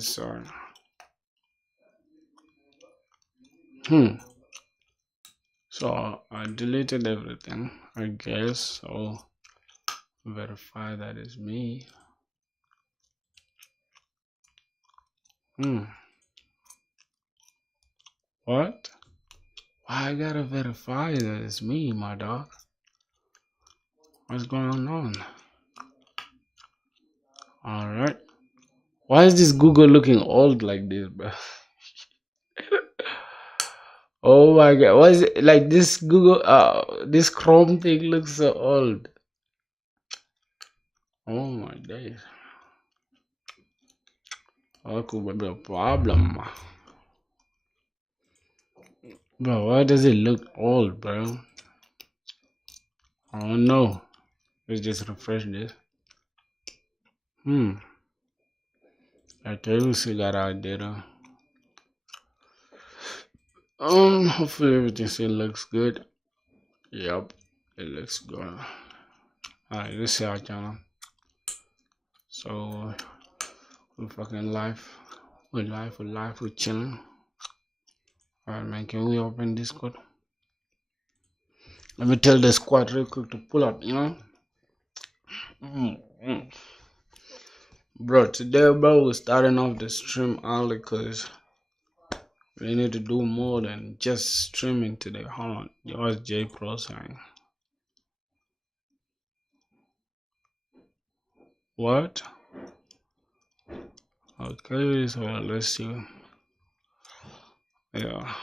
Yes, sir. So I deleted everything, I guess. So verify that is me. What? Why I gotta verify that it's me, my dog? What's going on? Alright. Why is this Google looking old like this, bro? Oh my god, why is it like this Google this Chrome thing looks so old? Oh my days. That could be a problem. Bro, why does it look old, bro? I don't know. Let's just refresh this. Okay, we see that out there. Hopefully everything still looks good. Yep, it looks good. Alright, let's see our channel. So we fucking live. We're live, we're chilling. Alright man, can we open Discord? Let me tell the squad real quick to pull up, you know? Bro, today bro we're starting off the stream early because we need to do more than just streaming today. Hold on, yours J Pro saying. What? Okay, so let's see. Yeah.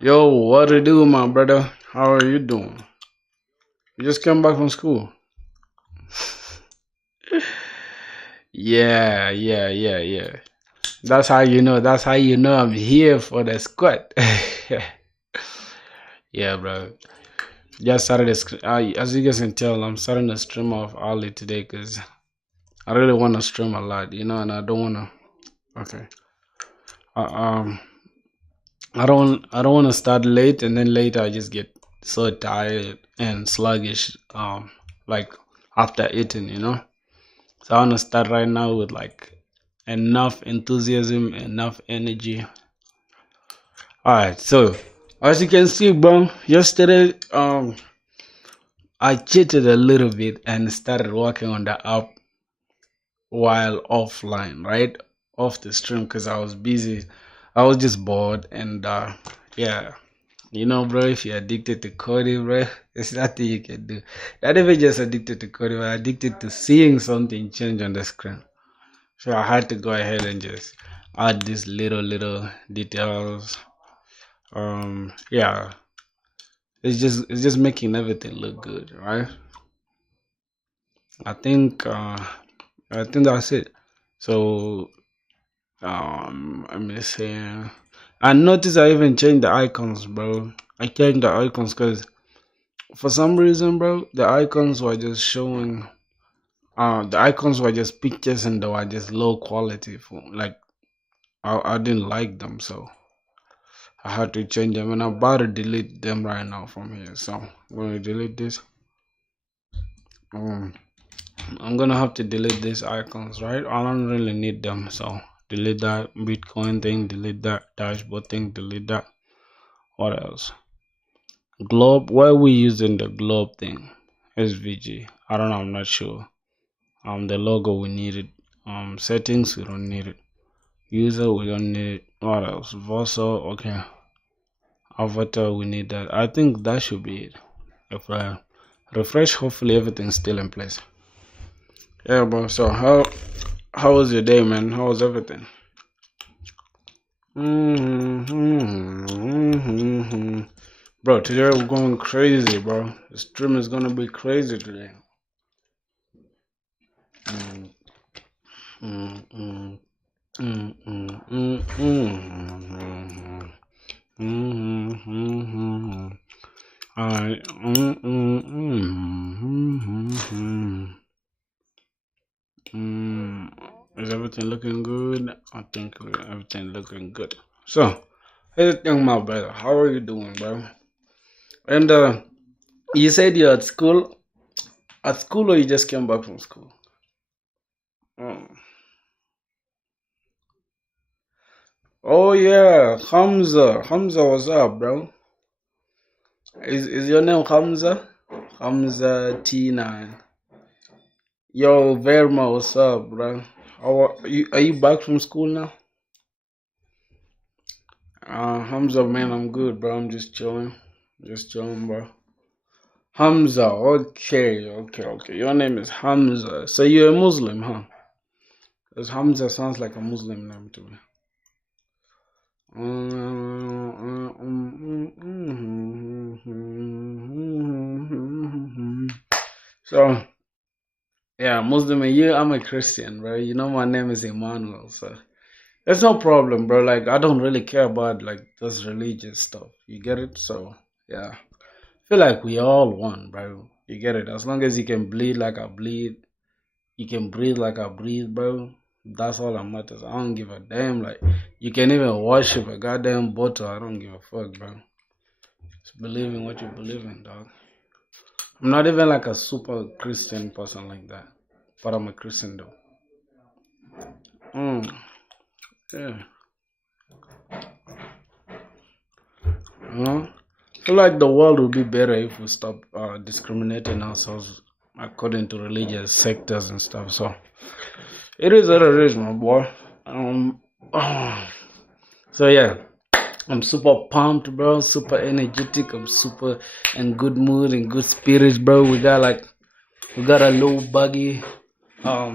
Yo, what to do, my brother? How are you doing? You just came back from school. Yeah. That's how you know. That's how you know I'm here for the squad. Yeah, bro. Just started as you guys can tell, I'm starting to stream off early today because I really want to stream a lot, you know, and I don't want to. Okay. Uh, I don't want to start late, and then later I just get so tired and sluggish. Like after eating, you know. So I want to start right now with like enough enthusiasm, enough energy. All right. So as you can see, bro, yesterday I cheated a little bit and started working on the app while offline, right? Off the stream because I was busy. I was just bored and yeah. You know, bro, if you're addicted to coding, bro, there's nothing you can do. Not even just addicted to coding, but addicted to seeing something change on the screen. So I had to go ahead and just add these little details. Yeah, it's just making everything look good, right? I think that's it. So I'm just saying. I noticed I even changed the icons, bro. I changed the icons because for some reason, bro, the icons were just showing. The icons were just pictures and they were just low quality. Like I didn't like them, so I had to change them. And I'm about to delete them right now from here. So I'm gonna delete this. Um, I'm gonna have to delete these icons, right? I don't really need them, so delete that Bitcoin thing, delete that dashboard thing, delete that. What else? Globe. Why are we using the globe thing? SVG. I don't know. I'm not sure. The logo we need it. Settings we don't need it. User we don't need it. What else? Verso. Okay. Avatar we need that. I think that should be it. If I refresh, hopefully everything's still in place. Yeah, bro. So how was your day, man? How was everything? Bro, today we're going crazy, bro. The stream is gonna be crazy today. Alright. looking good. I think everything looking good. So, here's the thing, my brother. How are you doing, bro? And you said you're at school. At school, or you just came back from school? Oh, oh yeah, Hamza. Hamza, what's up, bro? Is your name Hamza? Hamza T9. Yo, Verma, what's up, bro? Are you back from school now? Hamza, man, I'm good, bro. I'm just chilling. Just chilling, bro. Hamza, okay. Your name is Hamza. So you're a Muslim, huh? Because Hamza sounds like a Muslim name to me. So, yeah, Muslim and you, I'm a Christian, bro. You know my name is Emmanuel, so there's no problem, bro. Like I don't really care about like this religious stuff. You get it? So yeah. I feel like we all one, bro. You get it? As long as you can bleed like I bleed, you can breathe like I breathe, bro. That's all that matters. I don't give a damn. Like you can even worship a goddamn bottle. I don't give a fuck, bro. Just believe in what you believe in, dog. I'm not even like a super Christian person like that, but I'm a Christian though. Mm, yeah. I feel like the world would be better if we stop discriminating ourselves according to religious sectors and stuff. So it is what it is, my boy. Um, so yeah, I'm super pumped, bro. Super energetic. I'm super in good mood and good spirits, bro. We got a little buggy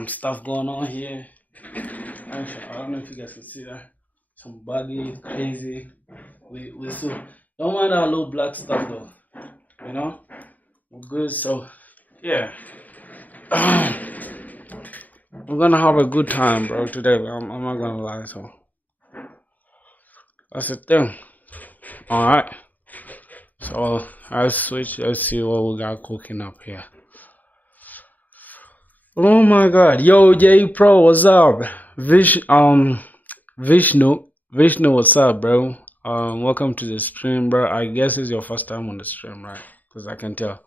stuff going on here. Actually, I don't know if you guys can see that. Some buggy, crazy. We still don't mind our little black stuff though. You know, we're good. So yeah, we're gonna have a good time, bro. Today, I'm not gonna lie. So that's the thing. All right. So I'll switch. Let's see what we got cooking up here. Oh my God, yo J Pro, what's up? Vishnu, what's up, bro? Welcome to the stream, bro. I guess it's your first time on the stream, right? Because I can tell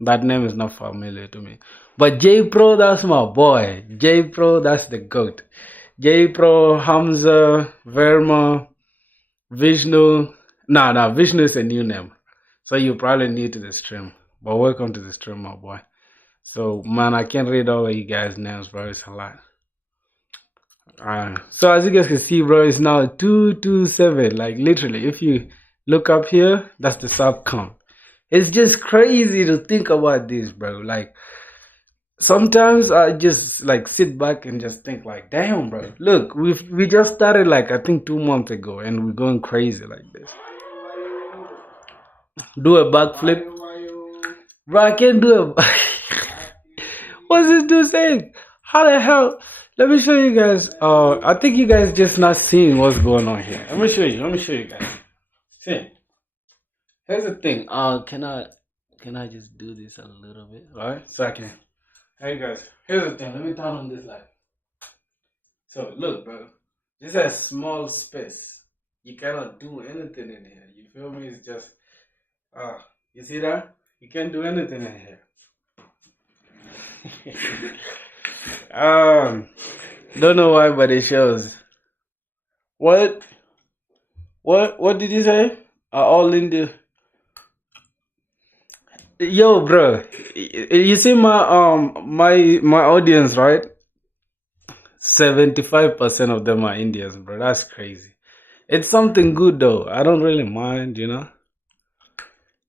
that name is not familiar to me. But J Pro, that's my boy. J Pro, that's the goat. J Pro, Hamza, Verma, Vishnu. Nah, Vishnu is a new name. So you're probably new to the stream. But welcome to the stream, my boy. So, man, I can't read all of you guys' names, bro. It's a lot. So, as you guys can see, bro, it's now 227. Like, literally, if you look up here, that's the sub count. It's just crazy to think about this, bro. Like, sometimes I just, like, sit back and just think, like, damn, bro. Look, we just started, like, I think 2 months ago, and we're going crazy like this. Do a backflip. Bro, I can't do a What's this dude saying? How the hell? Let me show you guys. I think you guys just not seeing what's going on here. Let me show you guys. See, here's the thing. Can I just do this a little bit, right? So I can. Hey guys, here's the thing. Let me turn on this light. So look, bro. This is a small space. You cannot do anything in here. You feel me? It's just you see that? You can't do anything in here. Don't know why, but it shows. What did you say? Are all in the Yo, bro. You see my audience, right? 75% of them are Indians, bro. That's crazy. It's something good though. I don't really mind, you know.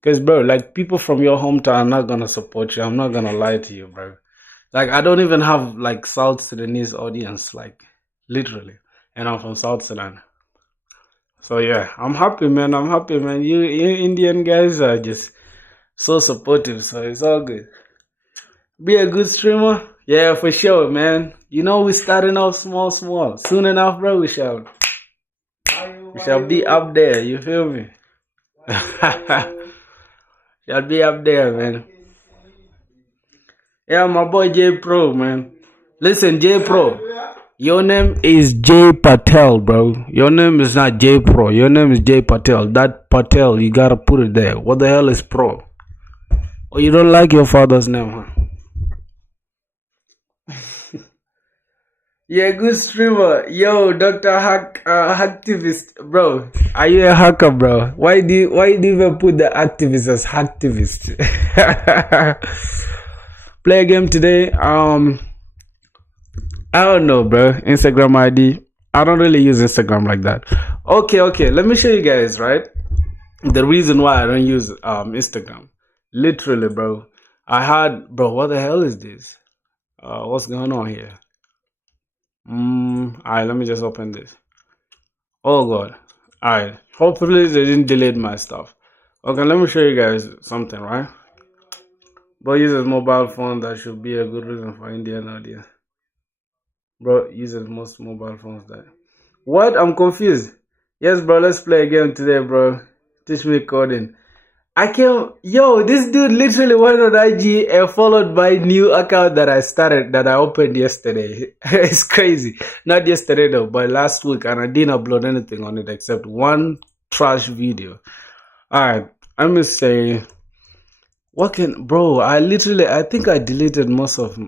Cause bro, like people from your hometown are not gonna support you. I'm not gonna lie to you, bro. Like I don't even have like South Sudanese audience, like literally. And I'm from South Sudan. So yeah, I'm happy, man. I'm happy, man. You Indian guys are just so supportive, so it's all good. Be a good streamer? Yeah, for sure, man. You know we're starting off small. Soon enough, bro, we shall be up there, you feel me? Shall be up there, man. Yeah, my boy J Pro, man. Listen, J Pro. Your name is J Patel, bro. Your name is not J Pro. Your name is J Patel. That Patel, you gotta put it there. What the hell is Pro? Oh, you don't like your father's name, huh? Yeah, good streamer. Yo, Dr. Hacktivist, bro. Are you a hacker, bro? Why do you even put the activist as hacktivist? Play a game today. I don't know, bro. Instagram ID. I don't really use Instagram like that. Okay. Let me show you guys, right? The reason why I don't use Instagram. Literally, bro. What the hell is this? What's going on here? Alright, let me just open this. Oh god. Alright. Hopefully they didn't delete my stuff. Okay, let me show you guys something, right? Bro uses mobile phone, that should be a good reason for Indian audience. Bro uses most mobile phones that. What? I'm confused. Yes, bro, let's play a game today, bro. Teach me coding. I can't. Yo, this dude literally went on IG and followed my new account that I opened yesterday. It's crazy. Not yesterday though, but last week, and I didn't upload anything on it except one trash video. Alright, let me say, bro, I think I deleted most of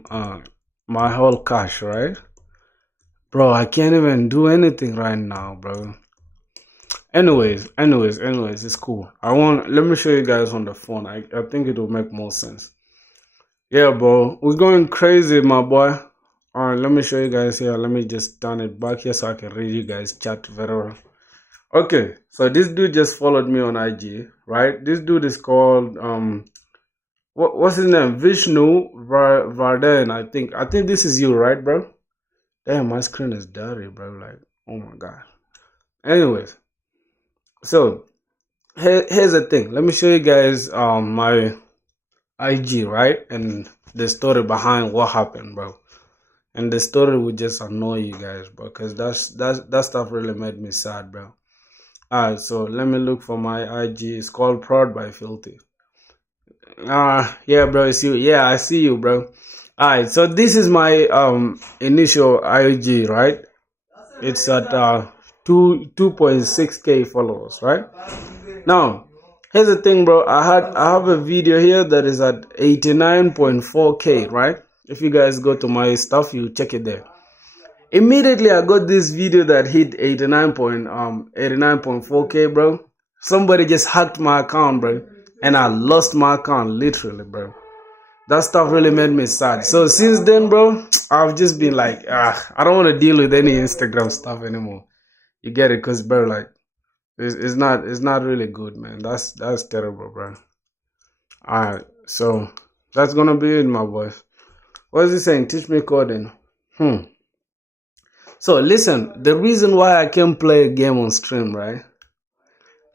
my whole cache, right? Bro, I can't even do anything right now, bro. Anyways, it's cool. Let me show you guys on the phone. I think it will make more sense. Yeah, bro, we're going crazy, my boy. All right, let me show you guys here. Let me just turn it back here so I can read you guys chat very well. Okay, so this dude just followed me on IG, right? This dude is called what's his name? Vishnu Varden. I think this is you, right, bro? Damn, my screen is dirty, bro. Like, oh my god. Anyways, so here's the thing. Let me show you guys my IG, right? And the story behind what happened, bro. And the story would just annoy you guys, bro, because that stuff really made me sad, bro. Alright, so let me look for my IG. It's called Proud by Filthy. Yeah, bro, it's you. Yeah, I see you, bro. Alright, so this is my initial IG, right? It's at 2.6k followers, right? Now, here's the thing, bro. I have a video here that is at 89.4k, right? If you guys go to my stuff, you check it there. Immediately I got this video that hit 89.4k, bro. Somebody just hacked my account, bro, and I lost my account literally, bro. That stuff really made me sad. So since then, bro, I've just been like, I don't want to deal with any Instagram stuff anymore. You get it? Cause, bro, like, it's not really good, man. That's terrible, bro. Alright, so that's gonna be it, my boys. What is he saying? Teach me coding. So listen, the reason why I can't play a game on stream, right,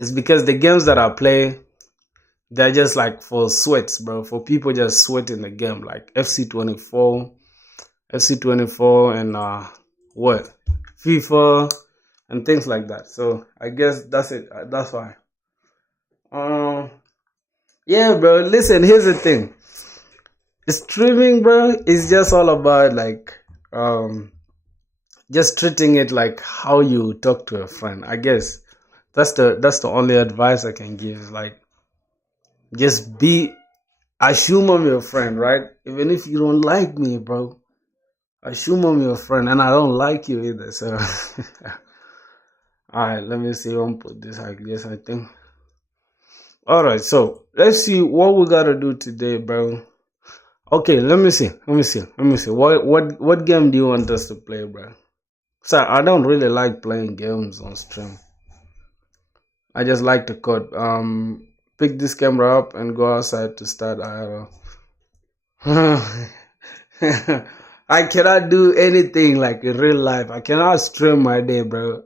is because the games that I play, they're just like for sweats, bro. For people just sweating the game, like FC24, and what, FIFA, and things like that. So I guess that's it. That's why. Yeah, bro. Listen, here's the thing. Streaming, bro, is just all about like just treating it like how you talk to a friend. I guess that's the only advice I can give. Like, just assume I'm your friend, right? Even if you don't like me, bro, assume I'm your friend, and I don't like you either. So, all right, let me see. I'll put this like this, I think. All right, so let's see what we gotta do today, bro. Okay, let me see. What game do you want us to play, bro? So I don't really like playing games on stream. I just like to code. Pick this camera up and go outside to start IRL. I cannot do anything like in real life. I cannot stream my day, bro.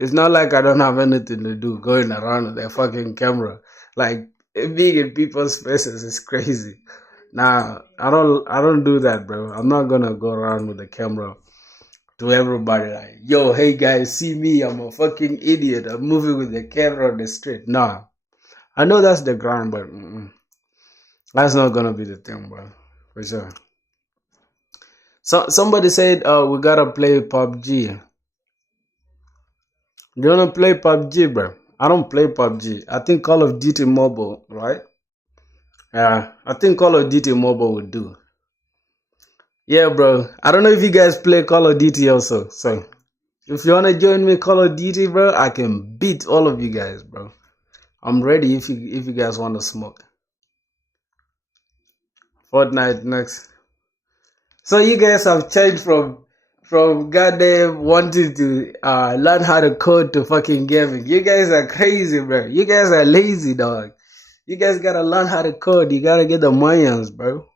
It's not like I don't have anything to do going around with a fucking camera. Like, being in people's faces is crazy. Nah, I don't do that, bro. I'm not gonna go around with a camera to everybody like, yo, hey guys, see me, I'm a fucking idiot. I'm moving with the camera on the street. Nah. I know that's the grind, but that's not gonna be the thing, bro. For sure. Somebody said, we gotta play PUBG. Do you wanna play PUBG, bro? I don't play PUBG. I think Call of Duty Mobile, right? Yeah, I think Call of Duty Mobile would do. Yeah, bro. I don't know if you guys play Call of Duty also. So if you wanna join me Call of Duty, bro, I can beat all of you guys, bro. I'm ready if you guys wanna smoke. Fortnite next. So you guys have changed from goddamn wanting to learn how to code to fucking gaming. You guys are crazy, bro. You guys are lazy, dog. You guys gotta learn how to code. You gotta get the mayans, bro.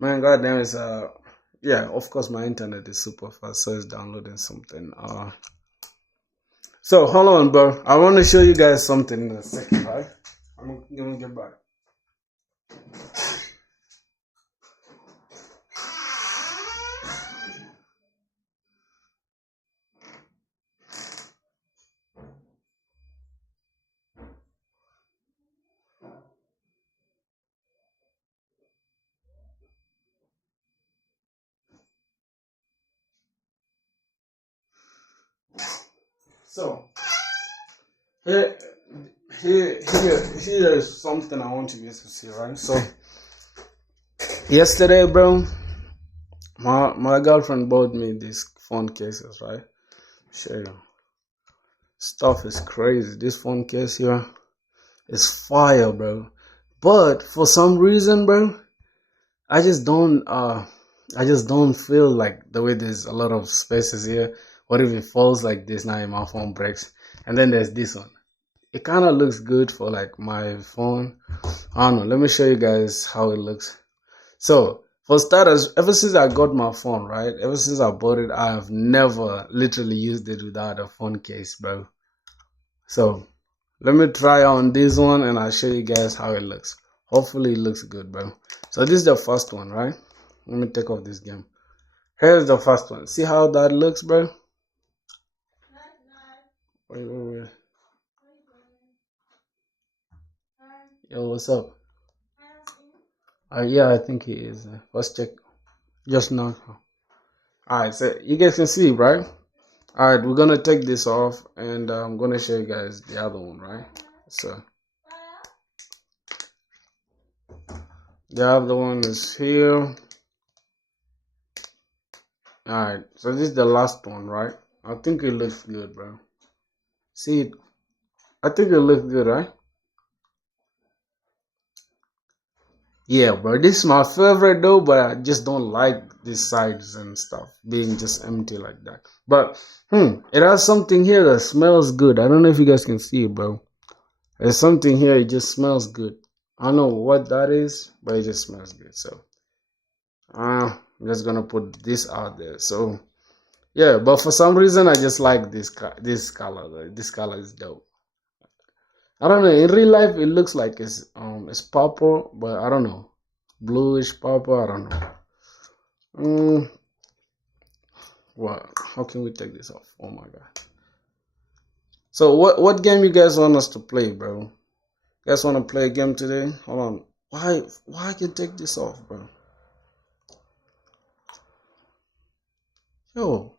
Man, goddamn, it's yeah. Of course, my internet is super fast, so it's downloading something. So hold on, bro. I want to show you guys something in a second, right? I'm gonna get back. So here, here is something I want you guys to see, right? So yesterday, bro, my girlfriend bought me these phone cases, right? Show you. Stuff is crazy. This phone case here is fire, bro. But for some reason, bro, I just don't feel like the way there's a lot of spaces here. What if it falls like this now and my phone breaks? And then there's this one. It kind of looks good for like my phone. I don't know. Let me show you guys how it looks. So for starters, ever since I got my phone, right? Ever since I bought it, I have never literally used it without a phone case, bro. So let me try on this one and I'll show you guys how it looks. Hopefully it looks good, bro. So this is the first one, right? Let me take off this game. Here's the first one. See how that looks, bro? Wait. Yo, what's up? Yeah, I think he is. Let's check. Just now. Alright, so you guys can see, right? Alright, we're gonna take this off and I'm gonna show you guys the other one, right? So the other one is here. Alright, so this is the last one, right? I think it looks good, bro. See it? I think it looks good, right? Yeah, bro. This is my favorite though, but I just don't like these sides and stuff being just empty like that. But it has something here that smells good. I don't know if you guys can see it, bro. There's something here, it just smells good. I don't know what that is, but it just smells good. So I'm just gonna put this out there. So yeah, but for some reason I just like this color. This color is dope. I don't know. In real life, it looks like it's purple, but I don't know, bluish purple. I don't know. What? How can we take this off? Oh my god. So what game you guys want us to play, bro? You guys want to play a game today? Hold on. Why I can take this off, bro? Yo,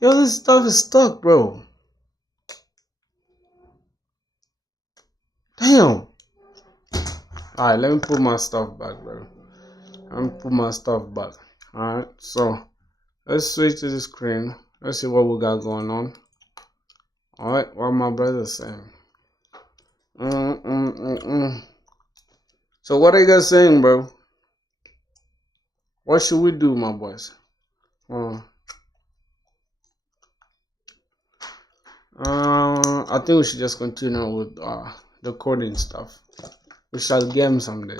this stuff is stuck, bro. Damn. Alright, let me put my stuff back, bro. Let me put my stuff back. Alright, so let's switch to the screen. Let's see what we got going on. Alright, what my brother's saying. So what are you guys saying, bro? What should we do, my boys? I think we should just continue with the coding stuff. We shall game someday.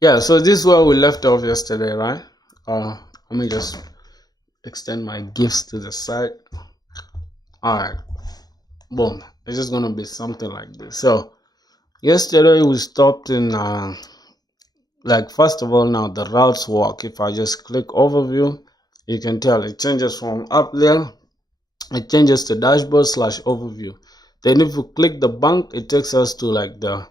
Yeah, so this is where we left off yesterday, right? Let me just extend my gifts to the side. Alright, boom. It's just gonna be something like this. So yesterday we stopped in like, first of all, now the routes walk. If I just click overview, you can tell it changes from up there, it changes to dashboard / overview. Then if you click the bank, it takes us to like the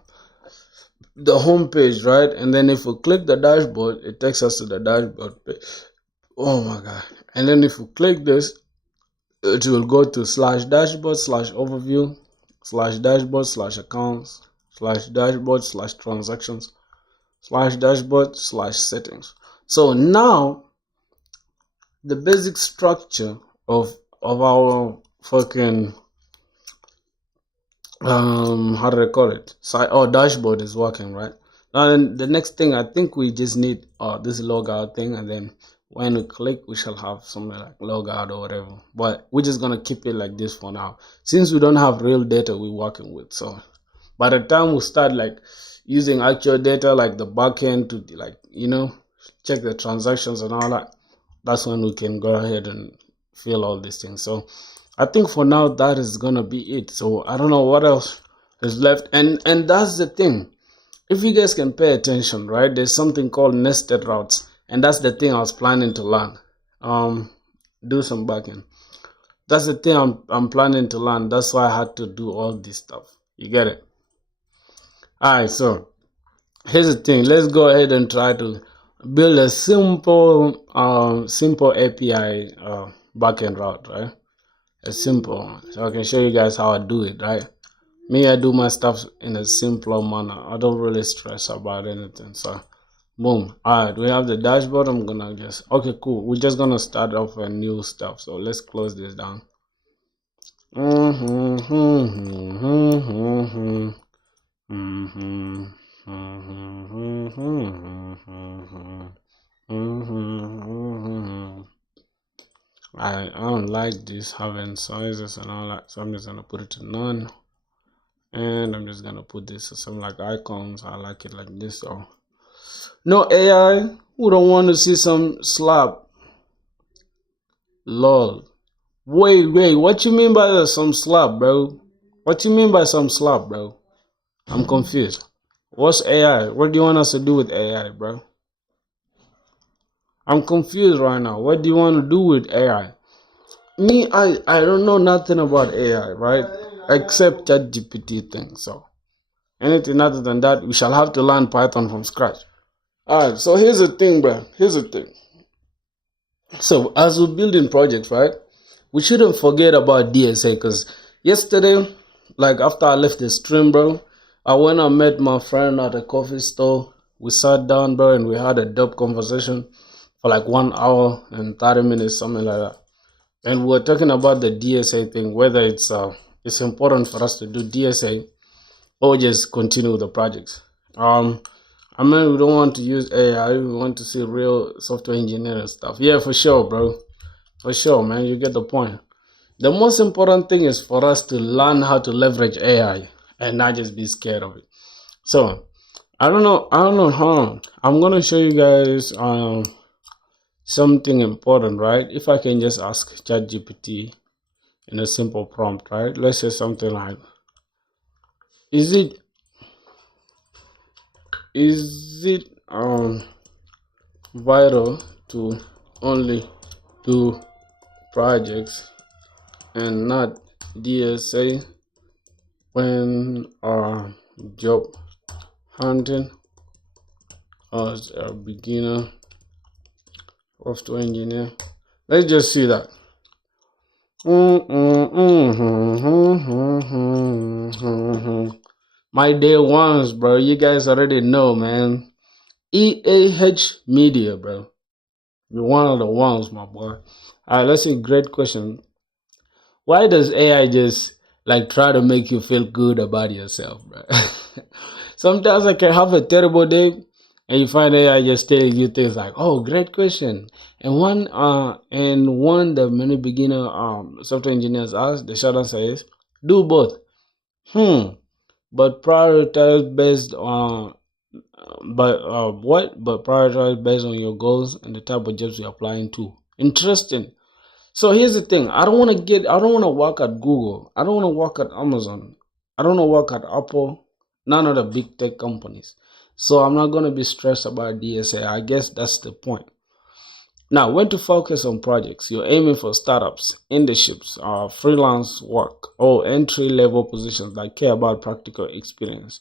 the home page, right? And then if we click the dashboard, it takes us to the dashboard page. Oh my god. And then if we click this, it will go to /dashboard /overview /dashboard /accounts /dashboard /transactions /dashboard /settings. So now the basic structure of our fucking how do I call it, dashboard is working, right? And the next thing, I think we just need this logout thing, and then when we click we shall have something like logout or whatever, but we're just gonna keep it like this for now since we don't have real data we're working with. So by the time we start like using actual data like the backend to like check the transactions and all that, that's when we can go ahead and fill all these things. So I think for now that is gonna be it. So I don't know what else is left, and that's the thing. If you guys can pay attention, right? There's something called nested routes, and that's the thing I was planning to learn. Do some backend. That's the thing I'm planning to learn. That's why I had to do all this stuff. You get it? Alright, so here's the thing. Let's go ahead and try to build a simple API backend route, right? A simple one. So I can show you guys how I do it, right? Me, I do my stuff in a simpler manner. I don't really stress about anything. So boom. Alright, we have the dashboard. I'm gonna just okay, cool. We're just gonna start off a new stuff. So let's close this down. I don't like this having sizes and all that, so I'm just gonna put it to none, and I'm just gonna put this to some like icons. I like it like this. So no AI, who don't want to see some slap? Lol. Wait, what you mean by some slap, bro? What you mean by some slap, bro? I'm confused. What's AI? What do you want us to do with AI, bro? I'm confused right now. What do you want to do with AI? Me, I don't know nothing about AI, right? Except ChatGPT thing. So anything other than that, we shall have to learn Python from scratch. Alright, so here's the thing, bro. Here's the thing. So as we're building projects, right, we shouldn't forget about DSA, because yesterday, like after I left the stream, bro, I went and met my friend at a coffee store. We sat down, bro, and we had a dope conversation for like 1 hour and 30 minutes, something like that. And we're talking about the DSA thing, whether it's important for us to do DSA or just continue with the projects. I mean, we don't want to use AI. We want to see real software engineering stuff. Yeah, for sure, bro. For sure, man. You get the point. The most important thing is for us to learn how to leverage AI and not just be scared of it. So, I don't know how. I'm gonna show you guys something important, right? If I can just ask ChatGPT in a simple prompt, right? Let's say something like, is it vital to only do projects and not DSA when job hunting as a beginner software engineer? Let's just see that. My day ones, bro. You guys already know, man. EAH Media, bro. You're one of the ones, my boy. Alright, let's see. Great question. Why does AI just like try to make you feel good about yourself, bro? Sometimes I can have a terrible day, and you find AI just telling you things like, "Oh, great question." And one that many beginner software engineers ask, the short answer is, "Do both." But prioritize based on But prioritize based on your goals and the type of jobs you're applying to. Interesting. So here's the thing. I don't want to work at Google. I don't want to work at Amazon. I don't want to work at Apple. None of the big tech companies. So I'm not going to be stressed about DSA. I guess that's the point. Now, when to focus on projects? You're aiming for startups, internships, freelance work, or entry-level positions that care about practical experience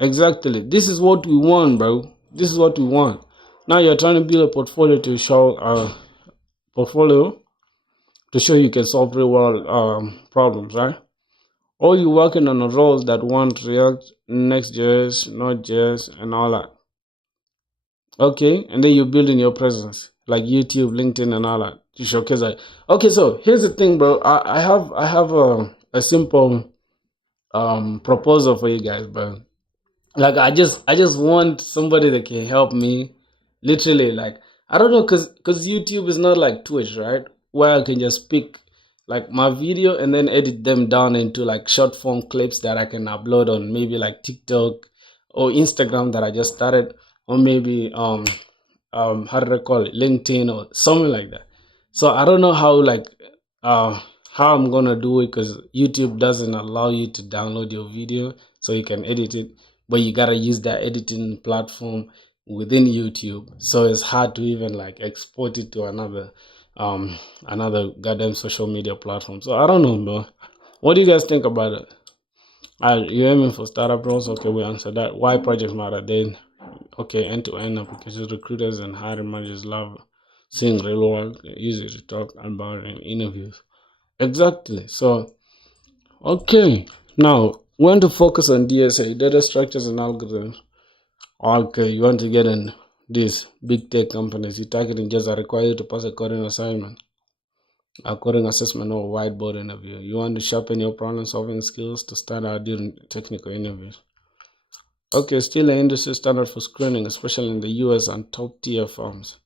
Exactly. This is what we want, bro. This is what we want. Now you're trying to build a portfolio to show portfolio to show you can solve real world problems, right? Or you working on a role that want React, Next.js, Node.js, and all that. Okay, and then you're building your presence like YouTube, LinkedIn, and all that to showcase that. Okay, so here's the thing, bro. I have a simple proposal for you guys, bro. Like I just want somebody that can help me, literally. Like I don't know, cause YouTube is not like Twitch, right? Where I can just pick like my video and then edit them down into like short form clips that I can upload on maybe like TikTok or Instagram that I just started, or maybe how do I call it, LinkedIn or something like that. So I don't know uh how I'm gonna do it because YouTube doesn't allow you to download your video so you can edit it, but you gotta use that editing platform within YouTube. So it's hard to even like export it to another goddamn social media platform. So I don't know, bro. What do you guys think about it? You aiming for startup roles? Okay, we answered that. Why projects matter? Then, okay, end-to-end applications, recruiters and hiring managers love seeing real work, easy to talk about in interviews. Exactly. So, okay, now when to focus on DSA, data structures and algorithms. Okay, you want to get in these big tech companies. You targeting just are required to pass a coding assignment, a coding assessment, or a whiteboard interview. You want to sharpen your problem solving skills to stand out during technical interviews. Okay, still an industry standard for screening, especially in the US and top tier firms.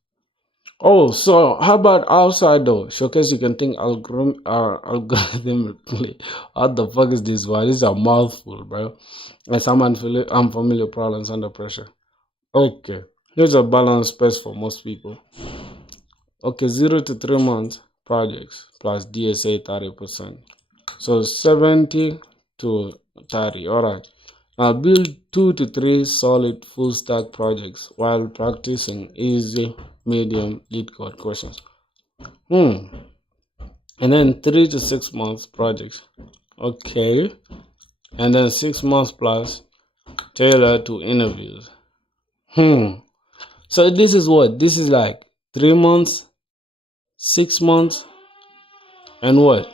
Oh, so how about outside though? Showcase you can think algorithmically. What the fuck is this? Why this is a mouthful, bro? And some unfamiliar problems under pressure. Okay, here's a balanced space for most people. Okay, 0 to 3 months projects plus DSA 30%. So 70 to 30. All right. Now build 2 to 3 solid full stack projects while practicing easy, medium lead code questions. And then 3 to 6 months projects. Okay. And then 6 months plus tailored to interviews. So this is what? This is like 3 months, 6 months, and what?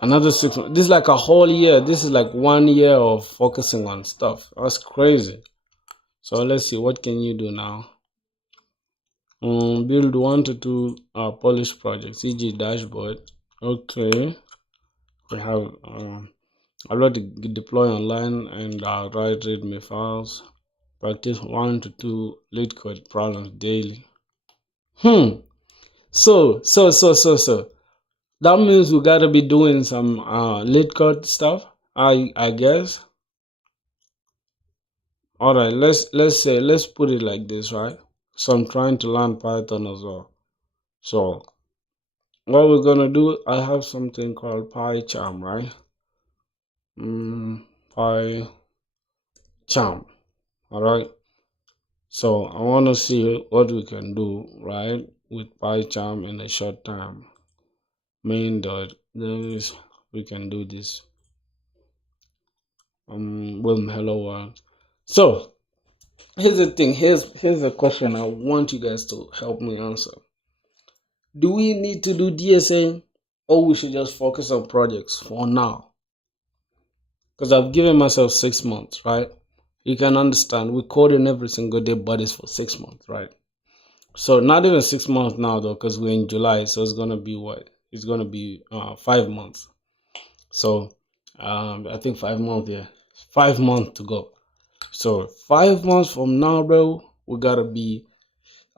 Another 6 months. This is like a whole year. This is like 1 year of focusing on stuff. That's crazy. So let's see, what can you do now? Build 1 to 2 polished projects, e.g. dashboard. Okay, we have upload to deploy online and write readme files. Practice 1 to 2 lead code problems daily. So that means we gotta be doing some lead code stuff. I guess. All right, let's put it like this, right? So I'm trying to learn Python as well. So what we're gonna do, I have something called PyCharm, right? PyCharm. All right. So I want to see what we can do, right, with PyCharm in a short time. Main dot this, we can do this. With hello world. So here's the thing. Here's a question I want you guys to help me answer. Do we need to do DSA, or we should just focus on projects for now? Because I've given myself 6 months, right? You can understand we coding every single day, but it's for 6 months, right? So not even 6 months now though, because we're in July, so it's gonna be what? It's gonna be 5 months. So I think 5 months, yeah, 5 months to go. So 5 months from now, bro, we gotta be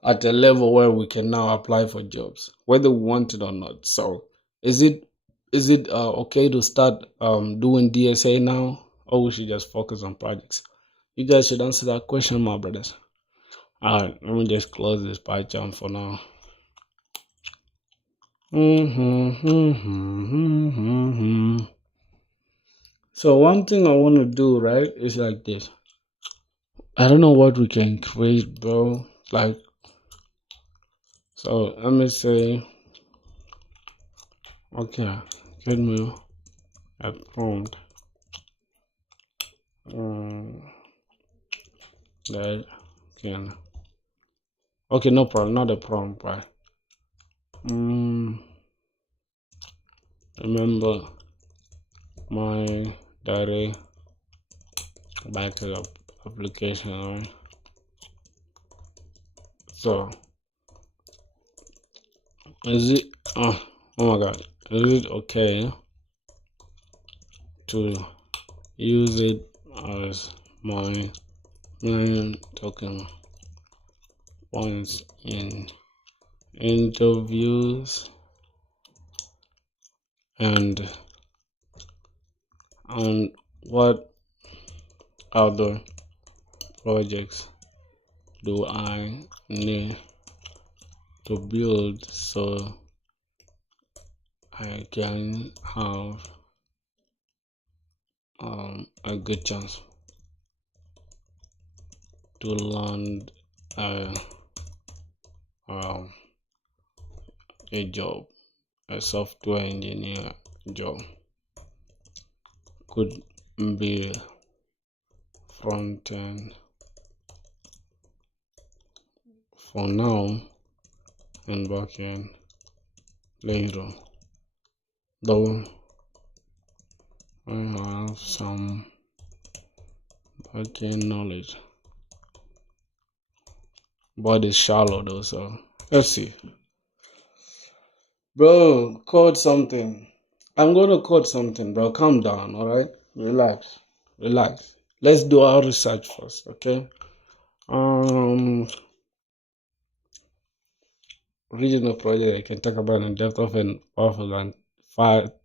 at a level where we can now apply for jobs, whether we want it or not. So is it okay to start doing DSA now, or we should just focus on projects? You guys should answer that question, my brothers. All right, let me just close this PyCharm for now. So one thing I want to do, right, is like this. I don't know what we can create, bro. Like, so let me say, okay, get me a prompt. that can. Okay, no problem, not a problem, but remember my direct backup application, right? So is it oh my god, is it okay to use it as my main token once in interviews and what other projects do I need to build so I can have a good chance to land a, um, a job, a software engineer job? Could be front end for now and back end later, though I have some backend knowledge, but it's shallow though. So let's see. Bro, code something. I'm gonna code something, bro. Calm down, alright? Relax. Relax. Let's do our research first, okay? Regional project I can talk about in depth of and powerful than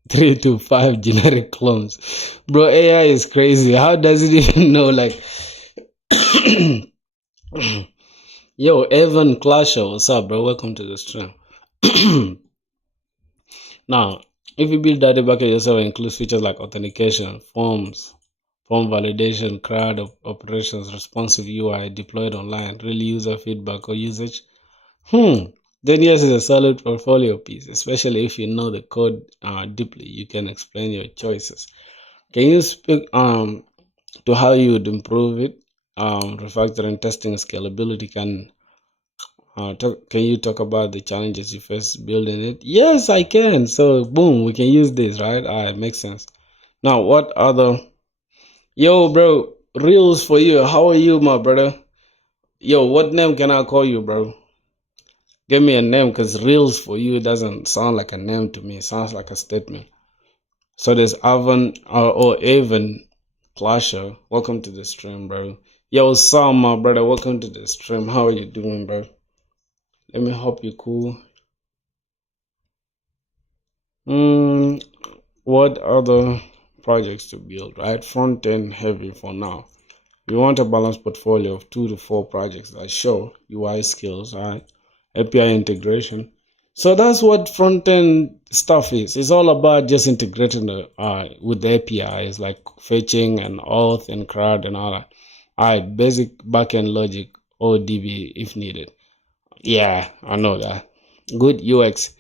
3 to 5 generic clones. Bro, AI is crazy. How does it even know? Like, yo, Evan Clasher, what's up, bro? Welcome to the stream. Now, if you build data bucket yourself, it includes features like authentication, form validation, CRUD operations, responsive UI, deployed online, real user feedback or usage. Then yes, it's a solid portfolio piece, especially if you know the code deeply. You can explain your choices. Can you speak to how you would improve it? Refactoring, testing, scalability. Can you talk about the challenges you face building it? Yes, I can. So boom, we can use this, right? It makes sense. Now, what other? Yo, bro, reels for you. How are you, my brother? Yo, what name can I call you, bro? Give me a name, because reels for you doesn't sound like a name to me. It sounds like a statement. So there's Avon or Avon Clasher. Welcome to the stream, bro. Yo, Sam, my brother. Welcome to the stream. How are you doing, bro? Let me hope you cool. What other projects to build, right? Front end heavy for now. We want a balanced portfolio of 2 to 4 projects that show UI skills, right? API integration. So that's what front end stuff is. It's all about just integrating with the APIs like fetching and auth and CRUD and all that. All right, basic backend logic or DB if needed. Yeah, I know that. Good UX,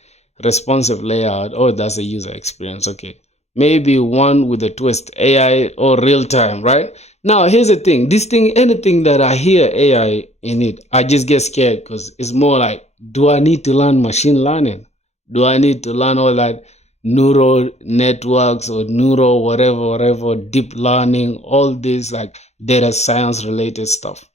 responsive layout. Oh, that's a user experience. Okay. Maybe one with a twist, AI or real time, right? Now, here's the thing. This thing, anything that I hear AI in it, I just get scared because it's more like, do I need to learn machine learning? Do I need to learn all that neural networks or neural whatever, deep learning, all this like data science related stuff?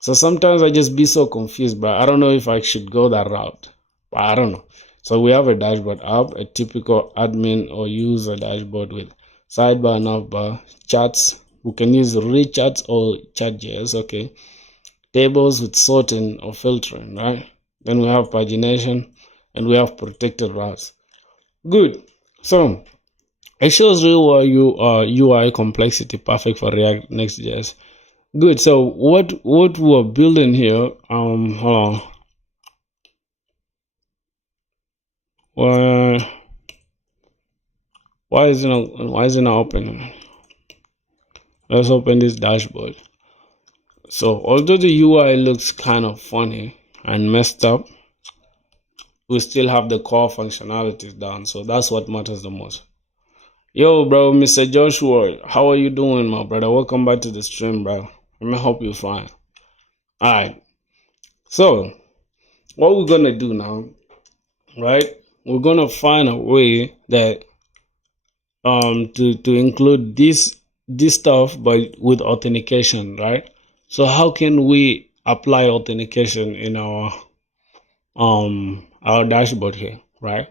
So sometimes I just be so confused, but I don't know if I should go that route. But I don't know. So we have a dashboard app, a typical admin or user dashboard with sidebar, navbar, chats. We can use rechats or chat.js, okay. Tables with sorting or filtering, right? Then we have pagination and we have protected routes. Good. So it shows real UI complexity, perfect for React Next.js. Good. So what we're building here? Hold on. Why is it not opening? Let's open this dashboard. So although the UI looks kind of funny and messed up, we still have the core functionalities down. So that's what matters the most. Yo, bro, Mr. Joshua, how are you doing, my brother? Welcome back to the stream, bro. Let me hope you're fine. All right. So what we're gonna do now, right? We're gonna find a way that to include this stuff, but with authentication, right? So how can we apply authentication in our dashboard here, right?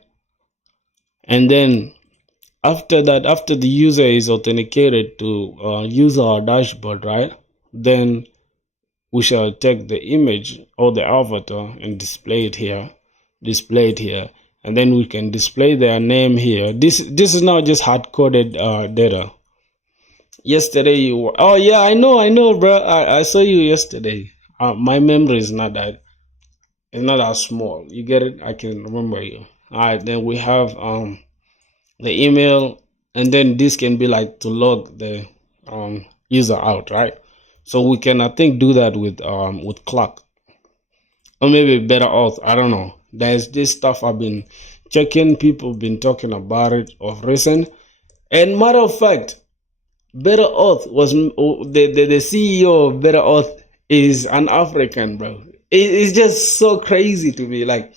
And then after that, after the user is authenticated to use our dashboard, right? Then we shall take the image or the avatar and display it here, and then we can display their name here. This is now just hard coded data. Yesterday you were, oh yeah, I know, bro. I saw you yesterday. My memory is not that, it's not that small. You get it? I can remember you. All right, then we have the email, and then this can be like to log the user out, right? So we can, I think, do that with clock, or maybe better auth. I don't know. There's this stuff I've been checking. People been talking about it of recent. And matter of fact, Better Auth was the CEO of Better Auth is an African, bro. It's just so crazy to me. Like,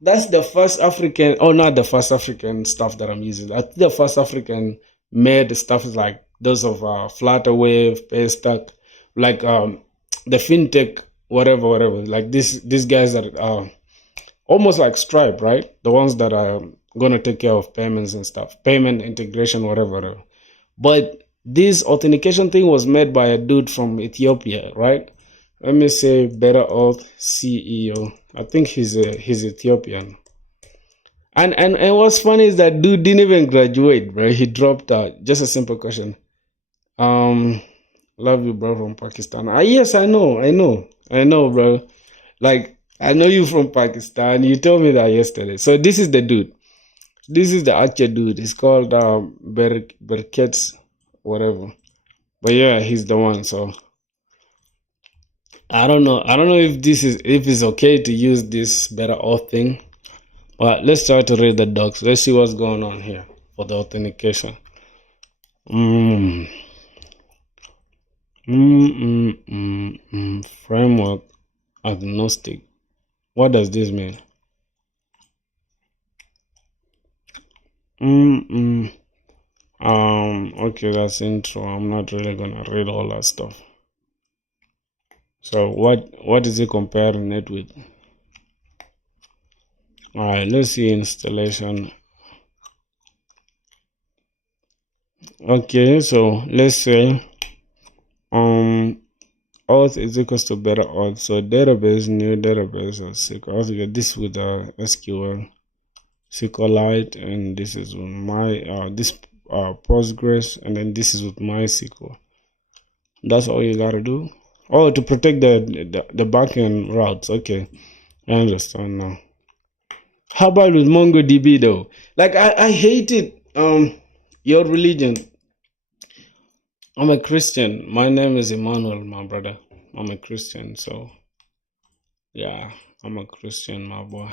that's the first African, or not the first African stuff that I'm using. I think the first African made stuff like those of Flutterwave, Paystack, like the fintech, whatever. Like these guys that are almost like Stripe, right? The ones that are gonna take care of payments and stuff, payment integration, whatever. But this authentication thing was made by a dude from Ethiopia, right? Let me say Better Auth CEO. I think he's Ethiopian. And what's funny is that dude didn't even graduate, bro. He dropped out. Just a simple question. Um, love you, bro, from Pakistan. Yes, I know, bro. Like, I know you from Pakistan. You told me that yesterday. So this is the dude. This is the actual dude. He's called Berkets, whatever. But yeah, he's the one. So I don't know. I don't know if it's okay to use this Better Auth thing. But let's try to read the docs. Let's see what's going on here for the authentication. Framework agnostic. What does this mean? Okay, that's intro. I'm not really gonna read all that stuff. So what is it comparing it with? All right, let's see installation. Okay, so let's say auth is equals to Better Auth. So database, new database, or SQL. This with SQL, SQLite, and this is with my this Postgres, and then this is with MySQL. That's all you gotta do. Oh, to protect the backend routes. Okay, I understand now. How about with MongoDB though? Like I hate it. Your religion. I'm a Christian. My name is Emmanuel, my brother. I'm a Christian, so yeah, I'm a Christian, my boy.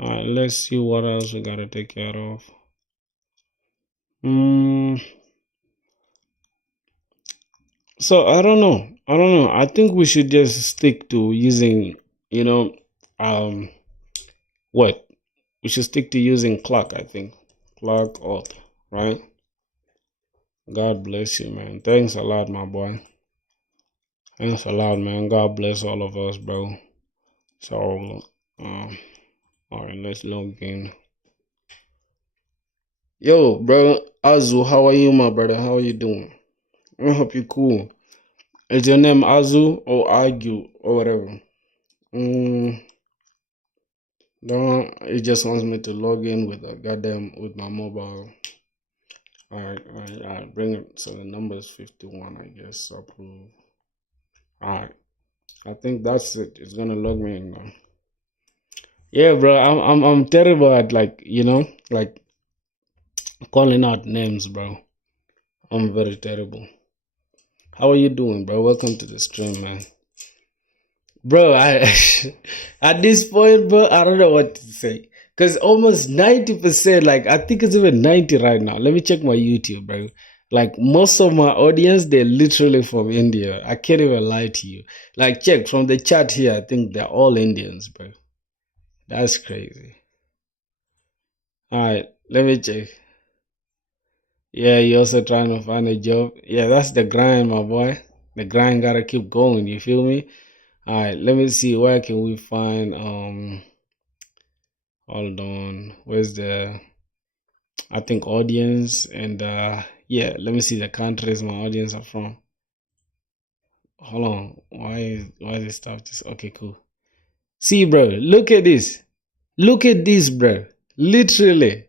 Alright, let's see what else we gotta take care of. So I don't know. I think we should just stick to using, what? We should stick to using clock, I think. Clock auth, right? God bless you, man. Thanks a lot, my boy. Thanks a lot, man. God bless all of us, bro. So, alright, let's log in. Yo, bro, Azu, how are you, my brother? How are you doing? I hope you're cool. Is your name Azu or Argue or whatever? It just wants me to log in with with my mobile. Alright, bring it. So the number is 51, I guess. Approve. Alright. I think that's it. It's gonna log me in now. Yeah, bro, I'm terrible at like calling out names, bro. I'm very terrible. How are you doing, bro? Welcome to the stream, man. Bro, I at this point, bro, I don't know what to say. Cause almost 90%, like I think it's even 90 right now. Let me check my YouTube, bro. Like most of my audience, they're literally from India. I can't even lie to you. Like check from the chat here, I think they're all Indians, bro. That's crazy. All right, let me check. Yeah, you also trying to find a job. Yeah, that's the grind, my boy. The grind gotta keep going. You feel me? All right, let me see where can we find. Hold on. Where's the? I think audience and yeah. Let me see the countries my audience are from. Hold on. Why is this stuff just okay? Cool. See, bro. Look at this. Look at this, bro. Literally.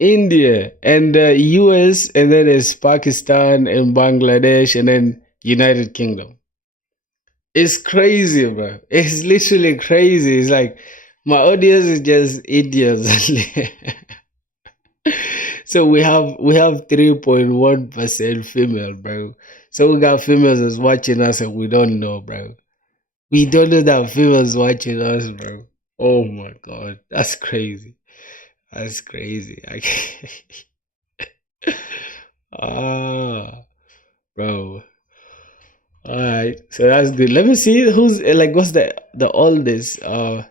India and the US, and then there's Pakistan and Bangladesh, and then United Kingdom. It's crazy, bro. It's literally crazy. It's like my audience is just idiots. So we have 3.1% female, bro. So we got females that's watching us and we don't know, bro. We don't know that females watching us, bro. Oh my god, that's crazy. That's crazy. I can't. Ah, bro. All right, so that's good. Let me see who's like what's the oldest.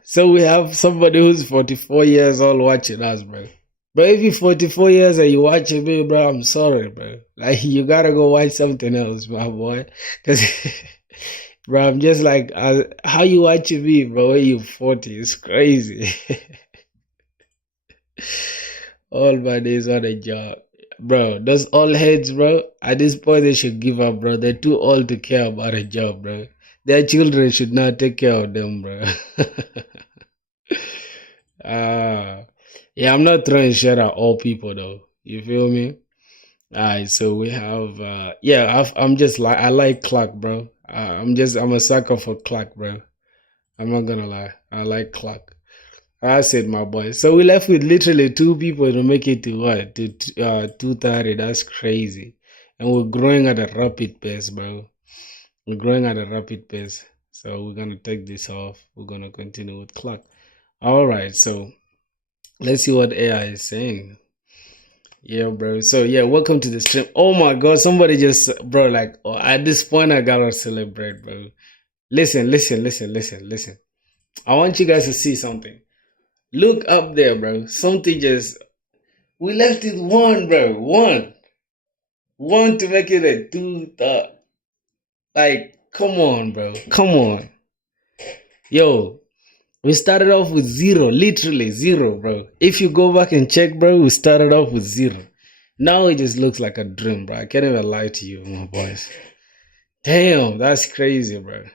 So we have somebody who's 44 years old watching us, bro. Bro, if you're 44 years and you watching me, bro, I'm sorry, bro. Like you gotta go watch something else, my boy. Cause, bro, I'm just like, how you watching me, bro? When you 40, it's crazy. All my days on a job. Bro, those old heads, bro, at this point they should give up, bro. They're too old to care about a job, bro. Their children should not take care of them, bro. Ah, yeah, I'm not throwing shit at all people though. You feel me? Alright, so we have yeah, I'm just like I like clock, bro. I'm a sucker for clock, bro. I'm not gonna lie. I like clock. I said, my boy. So we left with literally two people to make it to what? To 2:30. That's crazy. And we're growing at a rapid pace, bro. We're growing at a rapid pace. So we're gonna take this off. We're gonna continue with clock. All right. So let's see what AI is saying. Yeah, bro. So yeah, welcome to the stream. Oh my God, somebody just, bro. Like at this point, I gotta celebrate, bro. Listen. I want you guys to see something. Look up there, bro. Something just we left it one, bro. One to make it a two. Like, come on, bro. Come on, yo. We started off with zero, literally zero, bro. If you go back and check, bro, we started off with zero. Now it just looks like a dream, bro. I can't even lie to you, my boys. Damn, that's crazy, bro.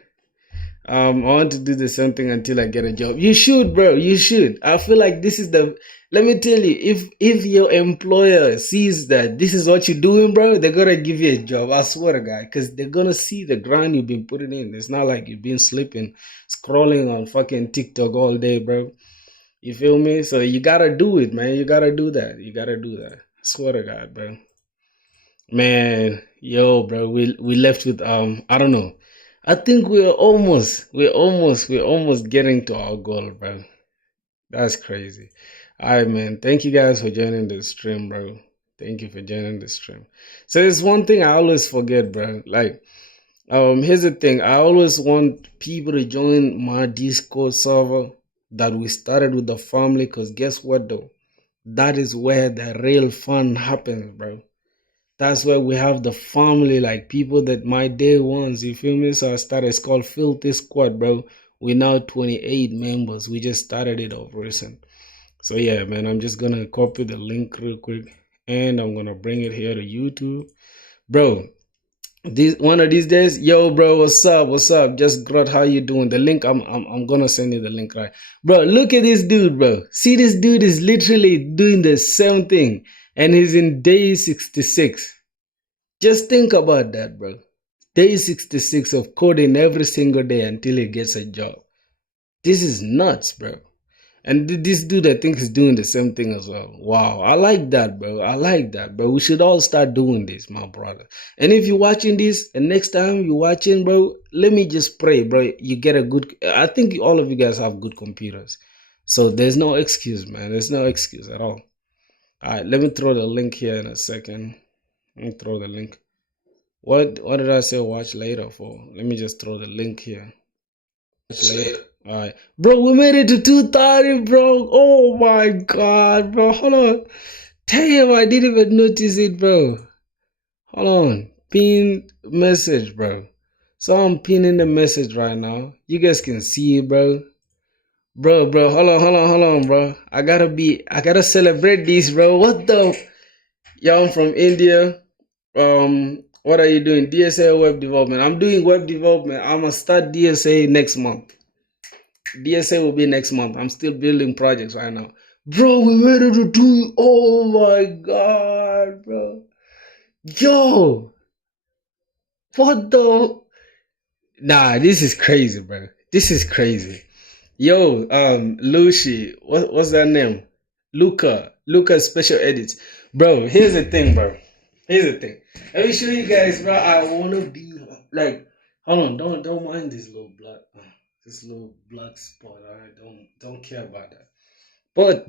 I want to do the same thing until I get a job. You should, bro. You should. I feel like this is the. Let me tell you, if your employer sees that this is what you're doing, bro, they're gonna give you a job. I swear to God, because they're gonna see the grind you've been putting in. It's not like you've been sleeping, scrolling on fucking TikTok all day, bro. You feel me? So you gotta do it, man. You gotta do that. You gotta do that. I swear to God, bro. Man, yo, bro, we left with I don't know. I think we're almost getting to our goal, bro. That's crazy. Alright, man. Thank you guys for joining the stream, bro. Thank you for joining the stream. So there's one thing I always forget, bro. Like, here's the thing. I always want people to join my Discord server that we started with the family, because guess what though? That is where the real fun happens, bro. That's where we have the family, like people that my day ones, you feel me? So I started, it's called Filthy Squad, bro. We now 28 members. We just started it off recent. So yeah, man, I'm just gonna copy the link real quick and I'm gonna bring it here to YouTube. Bro, this one of these days, yo, bro, what's up? What's up? Just got how you doing? The link, I'm gonna send you the link, right? Bro, look at this dude, bro. See, this dude is literally doing the same thing, and he's in day 66. Just think about that, bro. Day 66 of coding every single day until he gets a job. This is nuts, bro. And this dude, I think, is doing the same thing as well. Wow, I like that, bro. I like that, bro. We should all start doing this, my brother. And if you're watching this, and next time you're watching, bro, let me just pray, bro. You get a good. I think all of you guys have good computers, so there's no excuse, man. There's no excuse at all. All right, let me throw the link here in a second. Let me throw the link. What did I say watch later for? Let me just throw the link here. Watch later. Alright. Bro, we made it to 230, bro. Oh my god, bro. Hold on. Damn, I didn't even notice it, bro. Hold on. Pin message, bro. So I'm pinning the message right now. You guys can see it, bro. Bro, hold on, bro. I gotta celebrate this, bro. What the? Yo, I'm from India. What are you doing? DSA web development. I'm doing web development. I'm gonna start DSA next month. DSA will be next month. I'm still building projects right now. Bro, we made it to two. Oh my god, bro. Yo, what the? Nah, this is crazy, bro. This is crazy. Yo, Lucy, what's that name? Luca Special Edits. Bro, here's the thing, bro. Here's the thing. Let me show you guys, bro. I wanna be like, hold on, don't mind this little black spot. Alright, don't care about that. But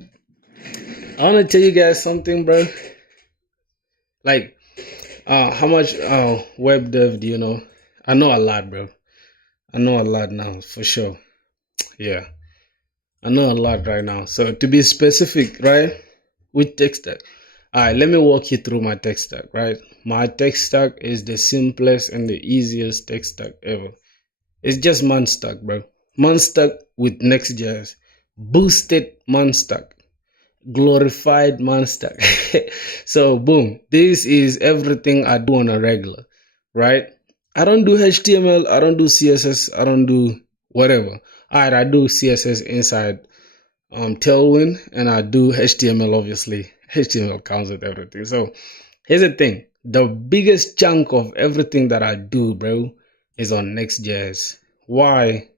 I wanna tell you guys something, bro. Like, how much web dev do you know? I know a lot, bro. I know a lot now, for sure. Yeah. I know a lot right now. So to be specific, right? With tech stack. Alright, let me walk you through my tech stack, right? My tech stack is the simplest and the easiest tech stack ever. It's just Munstack, bro. Munstack with Next.js. Boosted Munstack. Glorified Munstack. So boom. This is everything I do on a regular, right? I don't do HTML, I don't do CSS, I don't do whatever. Alright, I do CSS inside Tailwind, and I do HTML, obviously. HTML counts with everything. So here's the thing. The biggest chunk of everything that I do, bro, is on Next.js. Why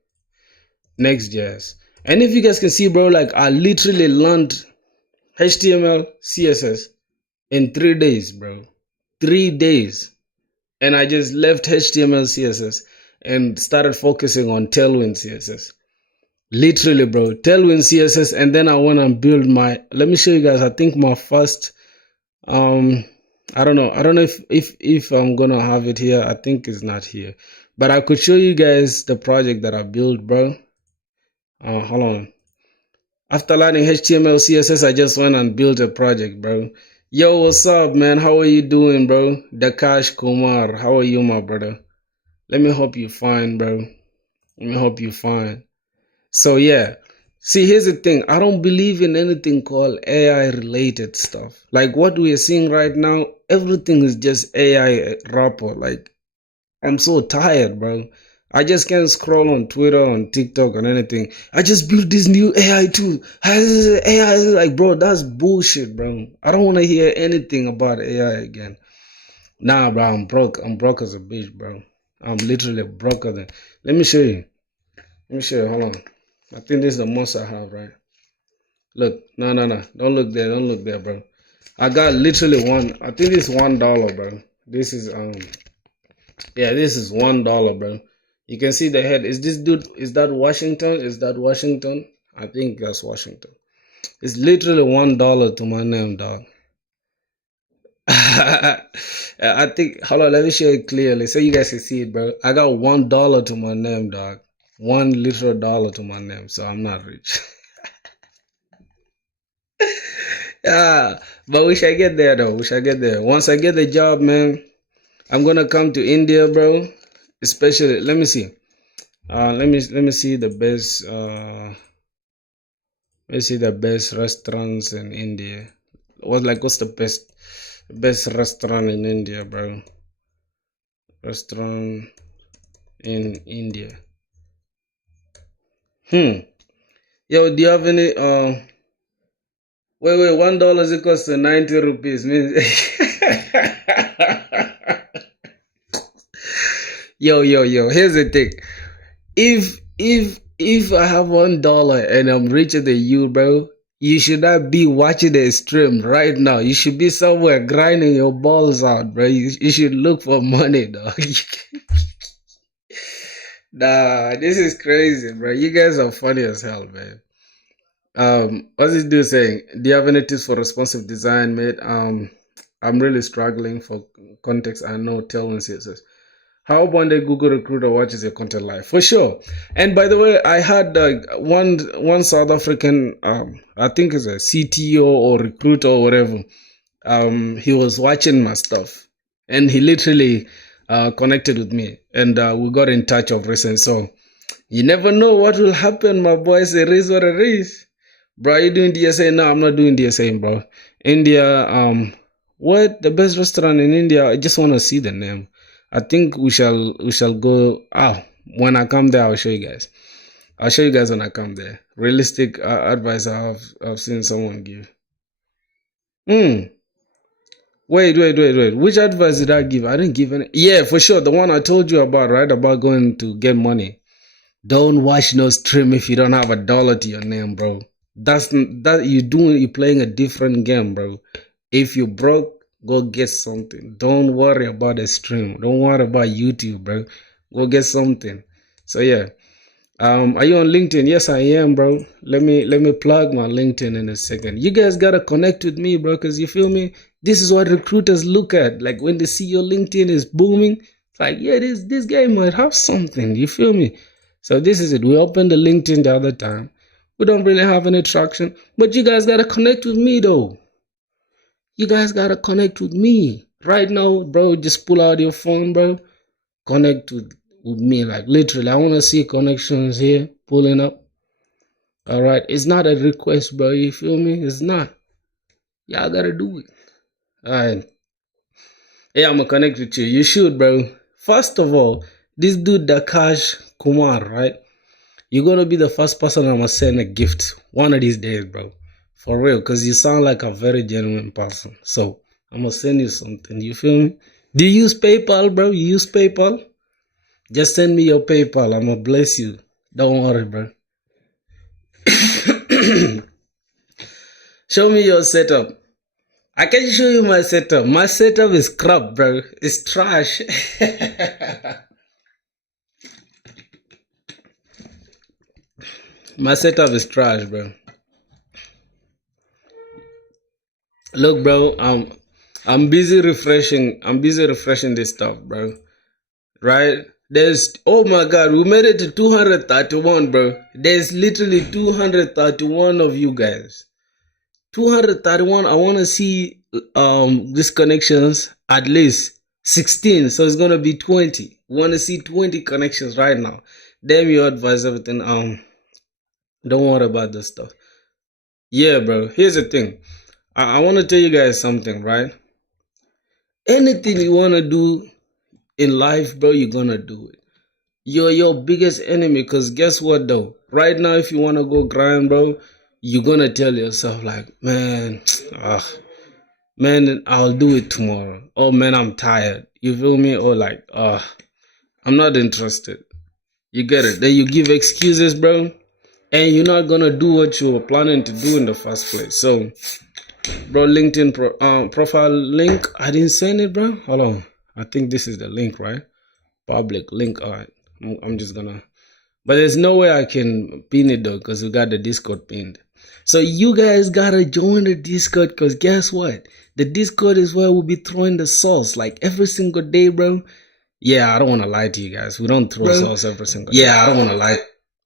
Next.js? And if you guys can see, bro, like I literally learned HTML, CSS in 3 days, bro. 3 days. And I just left HTML, CSS and started focusing on Tailwind CSS. Literally, bro. Tailwind CSS, and then I went and built my. Let me show you guys. I think my first. I don't know. I don't know if I'm gonna have it here. I think it's not here, but I could show you guys the project that I built, bro. Hold on. After learning HTML, CSS, I just went and built a project, bro. Yo, what's up, man? How are you doing, bro? Dakash Kumar, how are you, my brother? Let me hope you fine, bro. Let me hope you fine. So yeah, see, here's the thing. I don't believe in anything called AI related stuff. Like what we are seeing right now, everything is just AI rapper. Like I'm so tired, bro. I just can't scroll on Twitter, on TikTok, on anything. I just built this new AI tool. AI is like, bro, that's bullshit, bro. I don't want to hear anything about AI again. Nah, bro, I'm broke. I'm broke as a bitch, bro. I'm literally broker than. Let me show you. Let me show you. Hold on. I think this is the most I have, right? Look, no. Don't look there. Don't look there, bro. I got literally one. I think it's $1, bro. This is yeah, this is $1, bro. You can see the head. Is this dude? Is that Washington? Is that Washington? I think that's Washington. It's literally $1 to my name, dog. I think. Hold on, let me show you clearly so you guys can see it, bro. I got $1 to my name, dog. $1 to my name, so I'm not rich. Yeah, but we shall get there though. We shall get there. Once I get the job, man, I'm gonna come to India, bro. Especially, let me see. Let me see the best. Let me see the best restaurants in India. What's the best restaurant in India, bro? Restaurant in India. Yo, do you have any wait, $1 is equals to 90 rupees. Means yo, here's the thing. If I have $1 and I'm richer than you, bro, you should not be watching the stream right now. You should be somewhere grinding your balls out, bro. You should look for money, dog. Nah, this is crazy, bro. You guys are funny as hell, man. What's this dude saying? Do you have any tips for responsive design, mate? I'm really struggling for context. I know telling CSS. How one day Google Recruiter watches your content live for sure. And by the way, I had one South African, I think it's a CTO or recruiter or whatever. He was watching my stuff, and he literally connected with me, and we got in touch of recent. So you never know what will happen, my boys. It is what it is. Bro, are you doing DSA? No, I'm not doing DSA, bro. India, what the best restaurant in India? I just want to see the name. I think we shall go. When I come there, I'll show you guys. I'll show you guys when I come there. Realistic advice I've seen someone give. Wait. Which advice did I give? I didn't give any. Yeah, for sure. The one I told you about, right? About going to get money. Don't watch no stream if you don't have $1 to your name, bro. That you playing a different game, bro. If you broke, go get something. Don't worry about the stream. Don't worry about YouTube, bro. Go get something. So yeah. Are you on LinkedIn? Yes, I am, bro. Let me plug my LinkedIn in a second. You guys gotta connect with me, bro, because you feel me? This is what recruiters look at. Like when they see your LinkedIn is booming, it's like, yeah, this guy might have something. You feel me? So this is it. We opened the LinkedIn the other time. We don't really have any traction, but you guys gotta connect with me though. You guys gotta connect with me right now, bro. Just pull out your phone, bro. Connect with me, like literally. I want to see connections here pulling up. All right, it's not a request, bro. You feel me? It's not. Y'all gotta do it. All right. Yeah, I'm gonna connect with you. You should, bro. First of all, this dude Dakash Kumar, right? You're gonna be the first person I'm gonna send a gift one of these days, bro. For real, cause you sound like a very genuine person. So I'm gonna send you something. You feel me? Do you use PayPal, bro? You use PayPal? Just send me your PayPal. I'm gonna bless you. Don't worry, bro. Show me your setup. I can show you my setup. My setup is crap, bro. It's trash. My setup is trash, bro. Look, bro. I'm busy refreshing. I'm busy refreshing this stuff, bro. Right? There's, oh my god, we made it to 231, bro. There's literally 231 of you guys. 231. I want to see these connections at least 16. So it's gonna be 20. We want to see 20 connections right now. Damn, you advise everything. Don't worry about this stuff. Yeah, bro. Here's the thing. I want to tell you guys something, right? Anything you want to do in life, bro, you're gonna do it. You're your biggest enemy, because guess what though? Right now, if you want to go grind, bro, you're gonna tell yourself like, man, man, I'll do it tomorrow. Oh man, I'm tired. You feel me? Or like, I'm not interested. You get it? Then you give excuses, bro, and you're not gonna do what you were planning to do in the first place. So, bro, LinkedIn profile link. I didn't send it, bro. Hold on. I think this is the link, right? Public link. All right. I'm just gonna. But there's no way I can pin it though, because we got the Discord pinned. So you guys gotta join the Discord, because guess what? The Discord is where we'll be throwing the sauce like every single day, bro. Yeah, I don't want to lie to you guys. We don't throw sauce every single day. Yeah, I don't want to lie.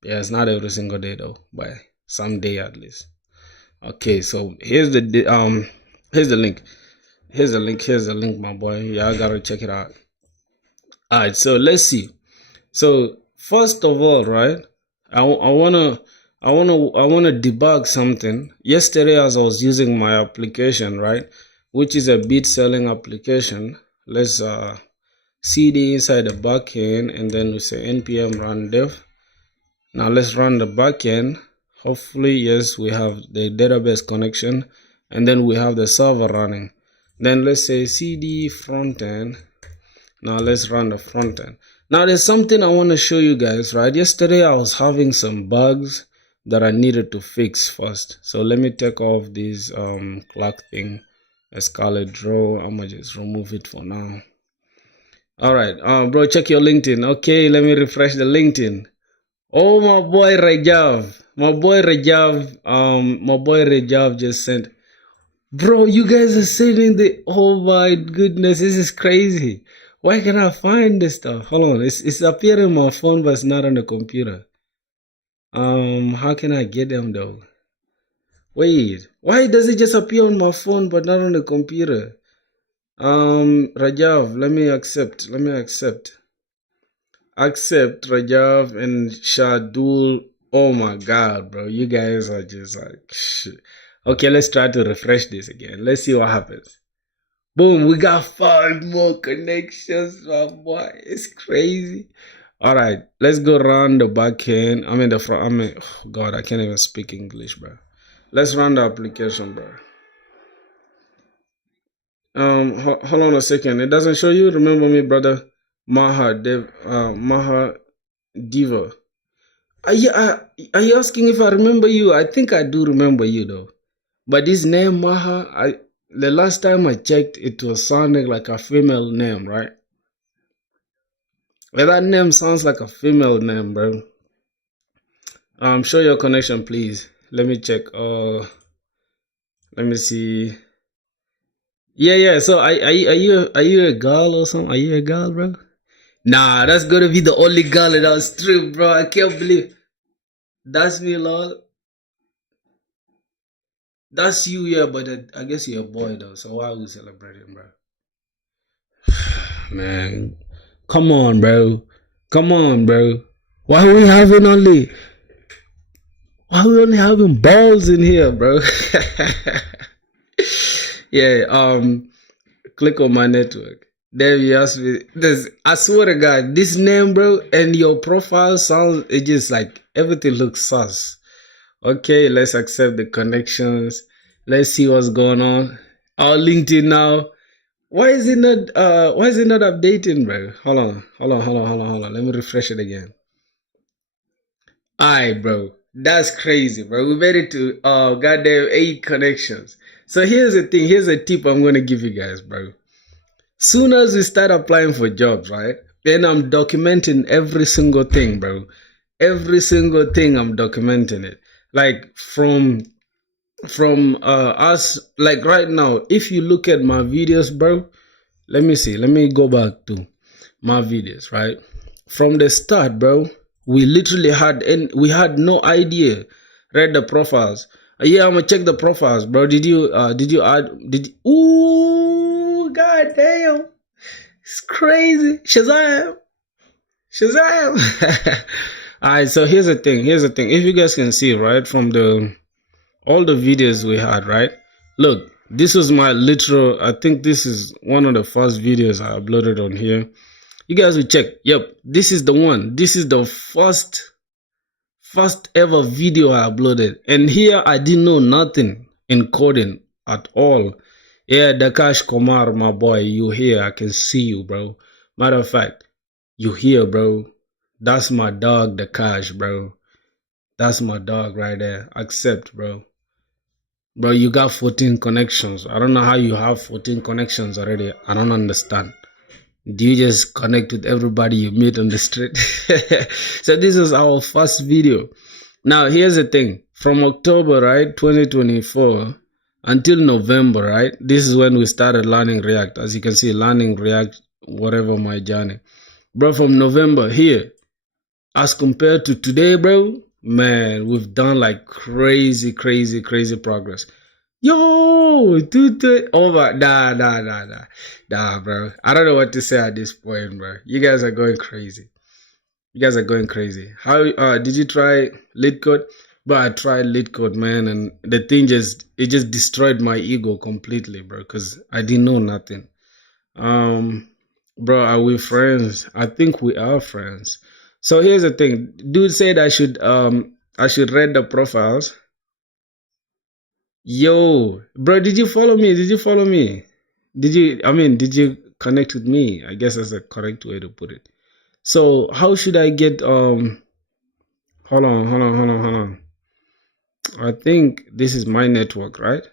Yeah, it's not every single day though, but some day at least. Okay, so here's the here's the link. Here's the link, my boy. Yeah, I gotta check it out. All right, so let's see. So first of all, right, I wanna debug something. Yesterday, as I was using my application, right, which is a bit selling application, let's cd inside the backend, and then we say npm run dev. Now let's run the backend. Hopefully, yes, we have the database connection, and then we have the server running. Then let's say cd frontend. Now let's run the front end. Now there's something I want to show you guys, right? Yesterday I was having some bugs that I needed to fix first. So let me take off this clock thing, a scarlet draw. I'm gonna just remove it for now. All right, bro, check your LinkedIn. Okay, let me refresh the LinkedIn. Oh, my boy Rajav. My boy Rajav just sent. Bro, you guys are sending the. Oh my goodness, this is crazy. Why can I find this stuff? Hold on, it's appearing on my phone, but it's not on the computer. How can I get them though? Wait, why does it just appear on my phone but not on the computer? Rajav, let me accept. Let me accept. Accept Rajav and Shadul. Oh my god, bro. You guys are just like shit. Okay, let's try to refresh this again. Let's see what happens. Boom, we got 5 more connections, my boy. It's crazy. All right, let's go run the backend. I mean the front. I mean, oh god, I can't even speak English, bro. Let's run the application, bro. Hold on a second. It doesn't show you. Remember me, brother. Maha Diva. Are you asking if I remember you? I think I do remember you though. But this name Maha, the last time I checked, it was sounding like a female name, right? Well, that name sounds like a female name, bro. Show your connection, please. Let me check. Let me see. Yeah. So, are you a girl or something? Are you a girl, bro? Nah, that's gonna be the only girl in our stream, bro. I can't believe that's me, lol. That's you, yeah. But I guess you're a boy though. So why are we celebrating, bro? Man, come on, bro. Come on, bro. Why are we having only? Why are we only having balls in here, bro? Yeah. Click on my network. There you ask me. I swear to God, this name, bro, and your profile sounds. It just like everything looks sus. Okay, let's accept the connections. Let's see what's going on. Our LinkedIn now. Why is it not? Why is it not updating, bro? Hold on. Let me refresh it again. Alright, bro. That's crazy, bro. We made it to goddamn 8 connections. So here's the thing. Here's a tip I'm gonna give you guys, bro. Soon as we start applying for jobs, right? Then I'm documenting every single thing, bro. Every single thing I'm documenting it. Like from us, like right now, if you look at my videos, bro. Let me see. Let me go back to my videos, right? From the start, bro, we literally had no idea. Read the profiles. Yeah, I'm gonna check the profiles, bro. Did you add ooh, god damn. It's crazy. Shazam. Alright, so here's the thing. If you guys can see, right, from the all the videos we had, right? Look, this was my literal, I think this is one of the first videos I uploaded on here. You guys will check. Yep, this is the one. This is the first ever video I uploaded. And here I didn't know nothing in coding at all. Yeah, Dakash Komar, my boy, you here. I can see you, bro. Matter of fact, you here, bro. That's my dog, Dakash, bro. That's my dog right there. Accept, bro. Bro, you got 14 connections. I don't know how you have 14 connections already. I don't understand. Do you just connect with everybody you meet on the street? So this is our first video. Now, here's the thing. From October, right, 2024 until November, right, this is when we started learning React. As you can see, learning React, whatever my journey. Bro, from November here, as compared to today, bro, man, we've done like crazy progress. Yo, dude, oh my, nah, bro. I don't know what to say at this point, bro. You guys are going crazy. How did you try lead code? But I tried lead code, man, and the thing just destroyed my ego completely, bro, because I didn't know nothing. Bro, are we friends? I think we are friends. So here's the thing. Dude said I should read the profiles. Yo, bro, did you follow me? Did you connect with me? I guess that's the correct way to put it. So how should I get hold on. I think this is my network, right?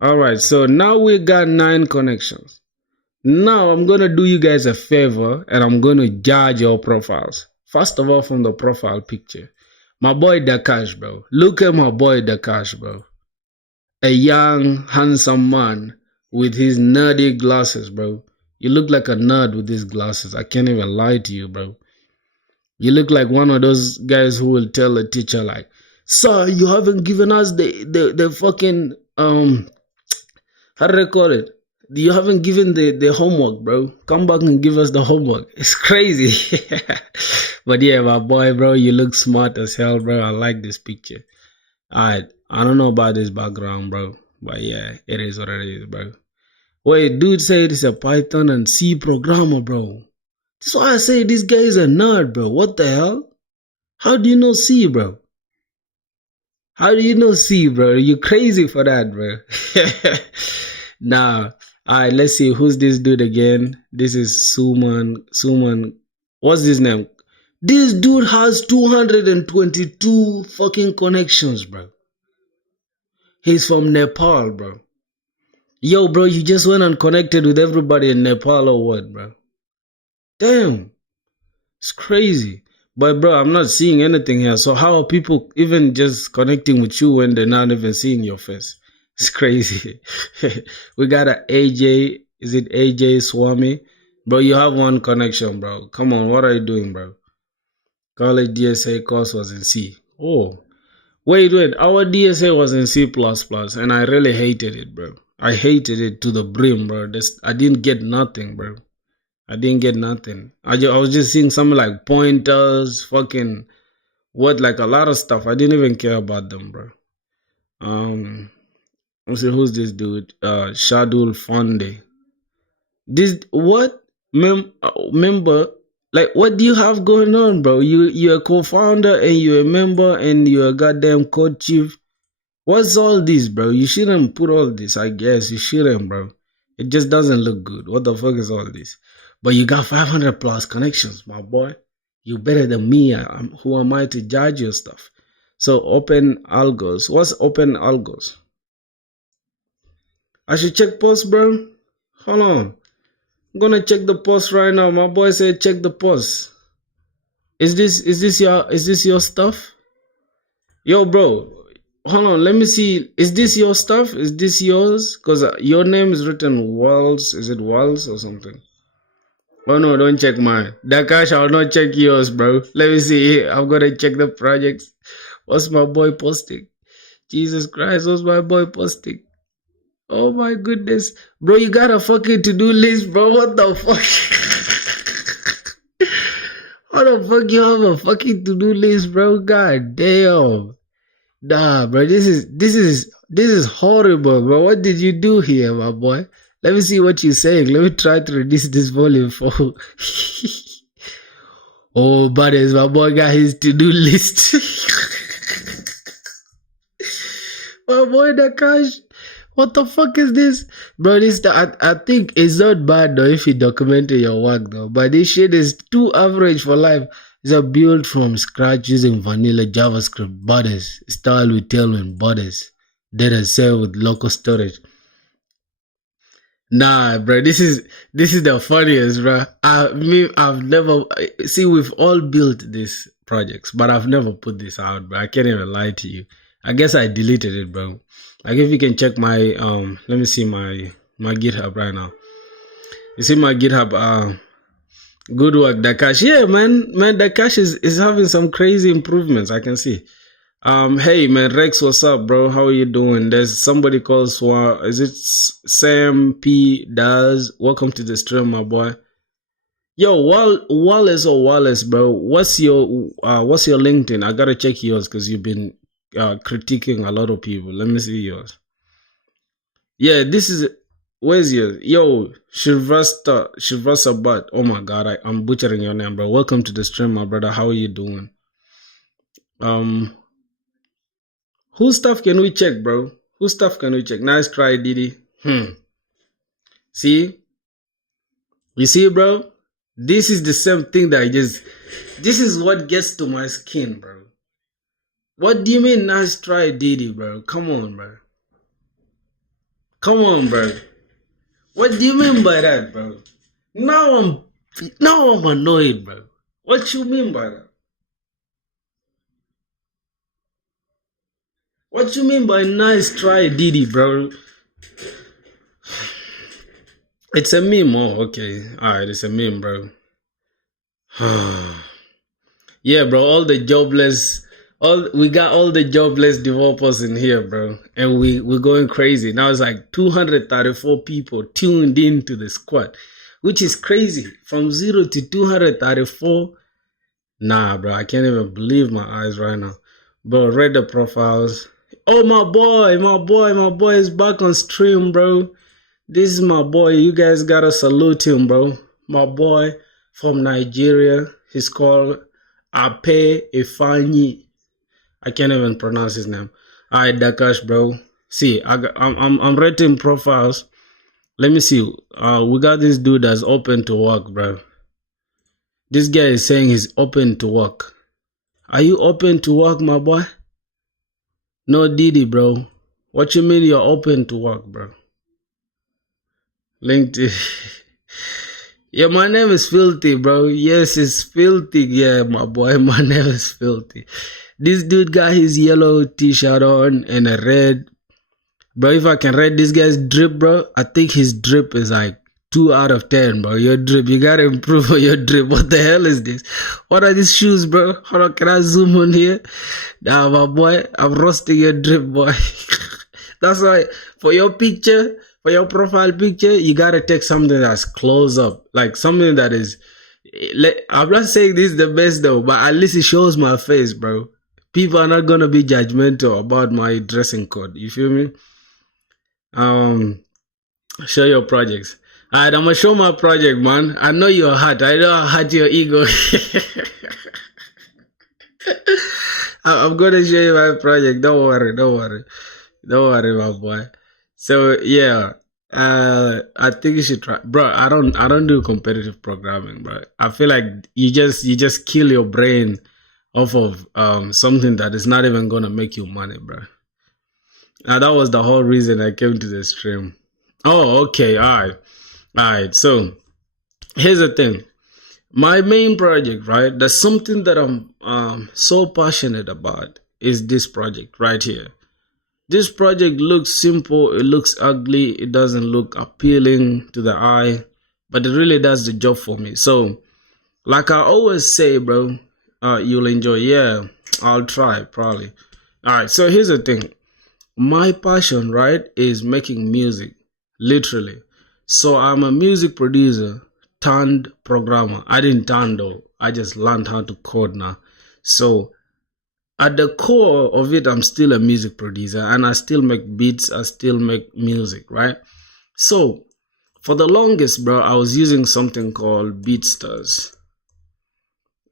All right, so now we got 9 connections. Now I'm gonna do you guys a favor and I'm gonna judge your profiles. First of all, from the profile picture. My boy Dakash, bro. Look at my boy Dakash, bro. a young, handsome man with his nerdy glasses, bro. You look like a nerd with these glasses. I can't even lie to you, bro. You look like one of those guys who will tell a teacher like, "Sir, you haven't given us the fucking how do they call it? You haven't given the homework, bro. Come back and give us the homework." It's crazy. But yeah, my boy, bro, you look smart as hell, bro. I like this picture. Alright, I don't know about this background, bro. But yeah, it is what it is, bro. Wait, dude said it's a Python and C programmer, bro. That's why I say this guy is a nerd, bro. What the hell? How do you know C, bro? How do you know C, bro? You crazy for that, bro. Nah. Alright, let's see. Who's this dude again? This is Suman. What's his name? This dude has 222 fucking connections, bro. He's from Nepal, bro. Yo, bro, you just went and connected with everybody in Nepal or what, bro? Damn. It's crazy. But, bro, I'm not seeing anything here. So how are people even just connecting with you when they're not even seeing your face? It's crazy. We got a AJ. Is it AJ Swami? Bro, you have one connection, bro. Come on, what are you doing, bro? College DSA course was in C. Oh. Wait. Our DSA was in C++, and I really hated it, bro. I hated it to the brim, bro. I didn't get nothing, bro. I didn't get nothing. I was just seeing something like pointers, fucking what, like a lot of stuff. I didn't even care about them, bro. Let's see, who's this dude? Shadul Fonde. This what? Member? Like, what do you have going on, bro? You're a co-founder and you're a member and you're a goddamn code chief. What's all this, bro? You shouldn't put all this, I guess. You shouldn't, bro. It just doesn't look good. What the fuck is all this? But you got 500 plus connections, my boy. You better than me. Who am I to judge your stuff? So open algos. What's open algos? I should check post, bro. Hold on. I'm gonna check the post right now. My boy said check the post. Is this your stuff? Yo, bro. Hold on, let me see. Is this your stuff? Is this yours? Because your name is written Walls. Is it Walls or something? Oh no, don't check mine. Dakash, I'll not check yours, bro. Let me see. I'm gonna check the projects. What's my boy posting? Jesus Christ, what's my boy posting? Oh my goodness. Bro, you got a fucking to-do list, bro. What the fuck? How the fuck you have a fucking to-do list, bro? God damn. Nah, bro, this is horrible, bro. What did you do here, my boy? Let me see what you're saying. Let me try to reduce this volume for. Oh, buddies, my boy got his to-do list. My boy, Nakash, what the fuck is this, bro? I think it's not bad though if you documented your work though, but this shit is too average for life. It's a build from scratch using vanilla JavaScript borders, style with tailwind borders, data set with local storage. Nah, bro, this is the funniest, bro. I've never see. We've all built these projects, but I've never put this out, bro. I can't even lie to you. I guess I deleted it, bro. Like if you can check my let me see my GitHub right now. You see my GitHub. Good work, Dakash. Yeah, man, Dakash is having some crazy improvements. I can see. Hey man, Rex, what's up, bro? How are you doing? There's somebody called Is it Sam P. Daz? Welcome to the stream, my boy. Yo, Wallace, bro. What's your LinkedIn? I gotta check yours because you've been critiquing a lot of people. Let me see yours. Yeah, this is. Where's yours? Yo, Shivasa Bhatt. Oh my god, I'm butchering your name, bro. Welcome to the stream, my brother. How are you doing? Whose stuff can we check, bro? Whose stuff can we check? Nice try, Didi. See? You see, bro? This is the same thing that this is what gets to my skin, bro. What do you mean nice try, Didi, bro? Come on, bro. Come on, bro. What do you mean by that, bro? Now I'm annoyed, bro. What you mean by that? What you mean by nice try, Diddy, bro? It's a meme. Oh, okay. Alright, it's a meme, bro. Yeah, bro. We got all the jobless developers in here, bro, and we're going crazy now. It's like 234 people tuned into the squad, which is crazy. From 0 to 234. Nah, bro, I can't even believe my eyes right now. Bro, read the profiles. Oh, my boy is back on stream, bro. This is my boy. You guys gotta salute him, bro. My boy from Nigeria. He's called Ape Ifanyi. I can't even pronounce his name. Alright, Dakash, bro. See, I'm rating profiles. Let me see. We got this dude that's open to work, bro. This guy is saying he's open to work. Are you open to work, my boy? No, Diddy, bro. What you mean you're open to work, bro? LinkedIn. Yeah, my name is Filthy, bro. Yes, it's Filthy. Yeah, my boy, my name is Filthy. This dude got his yellow t-shirt on and a red. Bro, if I can rate this guy's drip, bro, I think his drip is like 2 out of 10, bro. Your drip, you gotta improve on your drip. What the hell is this? What are these shoes, bro? Hold on, can I zoom on here? Nah, my boy, I'm roasting your drip, boy. That's why, for your picture, for your profile picture, you gotta take something that's close up. Like something that is, I'm not saying this is the best though, but at least it shows my face, bro. People are not gonna be judgmental about my dressing code. You feel me? Show your projects. Alright, I'm gonna show my project, man. I know you're hot. I know how hot your ego. I'm gonna show you my project. Don't worry, my boy. So yeah, I think you should try, bro. I don't do competitive programming, bro. I feel like you just kill your brain off of something that is not even gonna make you money, bro. Now that was the whole reason I came to the stream. Oh, okay, all right. So here's the thing. My main project, right? There's something that I'm so passionate about is this project right here. This project looks simple, it looks ugly, it doesn't look appealing to the eye, but it really does the job for me. So, like I always say, bro, you'll enjoy. Yeah, I'll try, probably. Alright, so here's the thing. My passion, right, is making music, literally. So I'm a music producer turned programmer. I didn't turn though, I just learned how to code now. So at the core of it, I'm still a music producer and I still make beats, I still make music, right? So for the longest, bro, I was using something called BeatStars.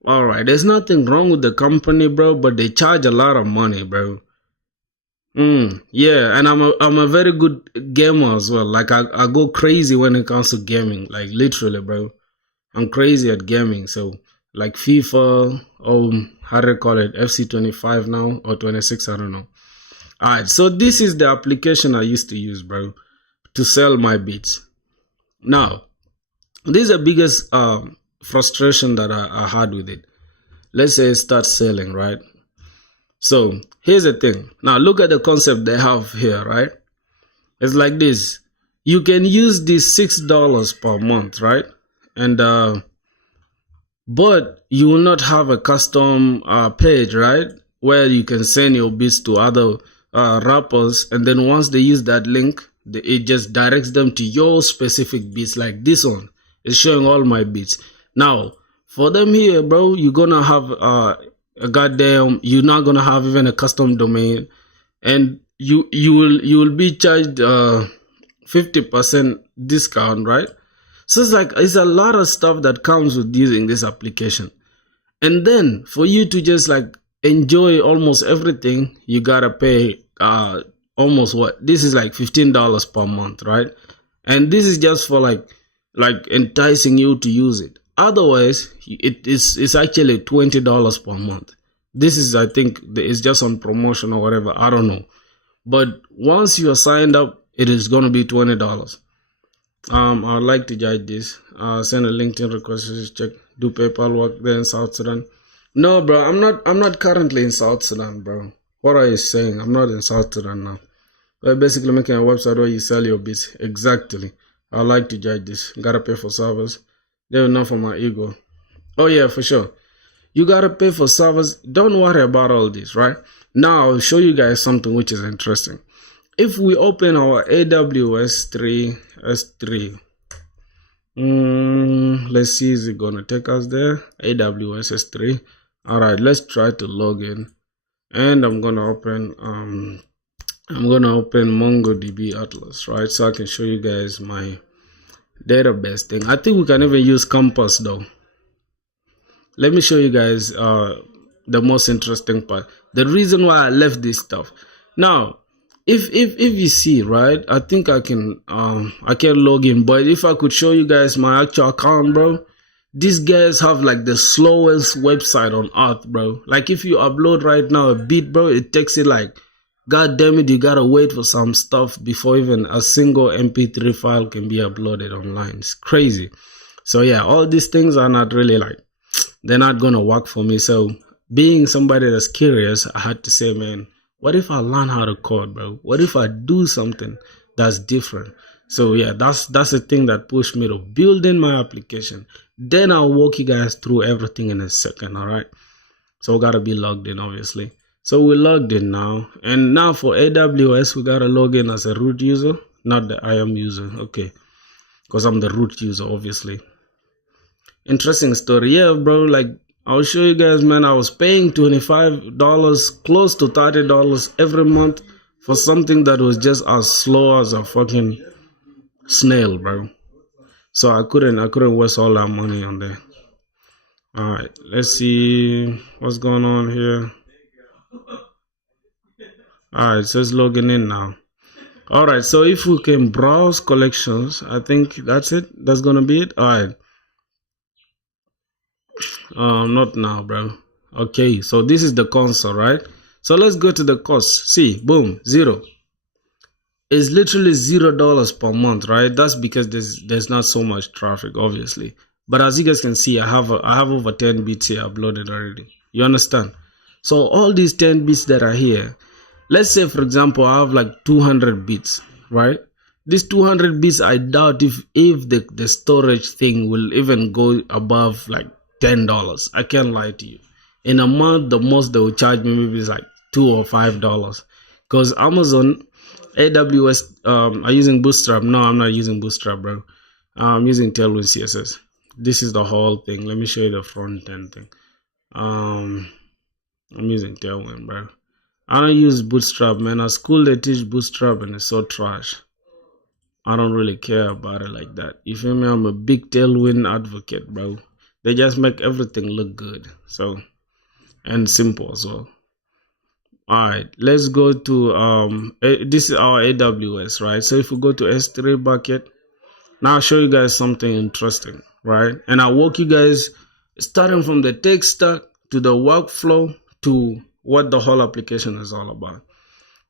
Alright, there's nothing wrong with the company, bro, but they charge a lot of money, bro. Yeah, and I'm a very good gamer as well. Like I go crazy when it comes to gaming, like literally, bro. I'm crazy at gaming. So like FIFA, how do you call it, FC25 now or 26, I don't know. Alright, so this is the application I used to use, bro, to sell my beats. Now, this is the biggest frustration that I had with it. Let's say it starts selling, right? So here's the thing. Now look at the concept they have here, right? It's like this. You can use this $6 per month, right? And but you will not have a custom page, right? Where you can send your beats to other rappers, and then once they use that link, it just directs them to your specific beats. Like this one is showing all my beats. Now for them here, bro, you're gonna have you're not gonna have even a custom domain, and you will be charged 50% discount, right? So it's a lot of stuff that comes with using this application. And then for you to just like enjoy almost everything, you gotta pay almost what? This is like $15 per month, right? And this is just for like enticing you to use it. Otherwise, it's actually $20 per month. This is, I think, it's just on promotion or whatever. I don't know. But once you are signed up, it is going to be $20. I'd like to judge this. Send a LinkedIn request, check, do PayPal work there in South Sudan. No, bro, I'm not currently in South Sudan, bro. What are you saying? I'm not insulted right now. We're basically making a website where you sell your bits. Exactly. I like to judge this. Gotta pay for servers. They're enough for my ego. Oh yeah, for sure. You gotta pay for servers. Don't worry about all this, right? Now I'll show you guys something which is interesting. If we open our AWS 3 S3, let's see, is it gonna take us there? AWS S3. All right, let's try to log in, and I'm gonna open MongoDB Atlas, right? So I can show you guys my database thing. I think we can even use Compass though. Let me show you guys the most interesting part. The reason why I left this stuff. Now, if you see, right, I think I can log in, but if I could show you guys my actual account, bro, these guys have like the slowest website on earth, bro. Like if you upload right now a beat, bro, it takes it like, god damn it, you gotta wait for some stuff before even a single MP3 file can be uploaded online. It's crazy. So yeah, all these things are not really like, they're not gonna work for me. So being somebody that's curious, I had to say, man, what if I learn how to code, bro? What if I do something that's different? So yeah, that's the thing that pushed me to building my application. Then I'll walk you guys through everything in a second. All right, so we gotta be logged in, obviously. So we're logged in now, and now for AWS we gotta log in as a root user, not the IAM user. Okay, because I'm the root user, obviously. Interesting story. Yeah, bro, like I'll show you guys, man. I was paying $25, close to $30 every month for something that was just as slow as a fucking snail, bro. So I couldn't waste all that money on there. All right, let's see what's going on here. All right, so it's logging in now. All right, so if we can browse collections, I think that's it. That's gonna be it. All right. Not now, bro. Okay, so this is the console, right? So let's go to the cost. See, boom, zero. It's literally $0 per month, right? That's because there's not so much traffic, obviously. But as you guys can see, I have over 10 bits here uploaded already. You understand? So all these 10 bits that are here, let's say for example, I have like 200 bits, right? These 200 bits, I doubt if the storage thing will even go above like $10. I can't lie to you. In a month, the most they will charge me maybe is like $2 or $5. Because Amazon, AWS, are using Bootstrap. No, I'm not using Bootstrap, bro. I'm using Tailwind CSS. This is the whole thing. Let me show you the front end thing. I'm using Tailwind, bro. I don't use Bootstrap, man. At school they teach Bootstrap and it's so trash. I don't really care about it like that. You feel me? I'm a big Tailwind advocate, bro. They just make everything look good. So, and simple as well. Alright, let's go to this is our AWS, right? So if we go to S3 bucket, now I'll show you guys something interesting, right? And I'll walk you guys starting from the tech stack to the workflow to what the whole application is all about.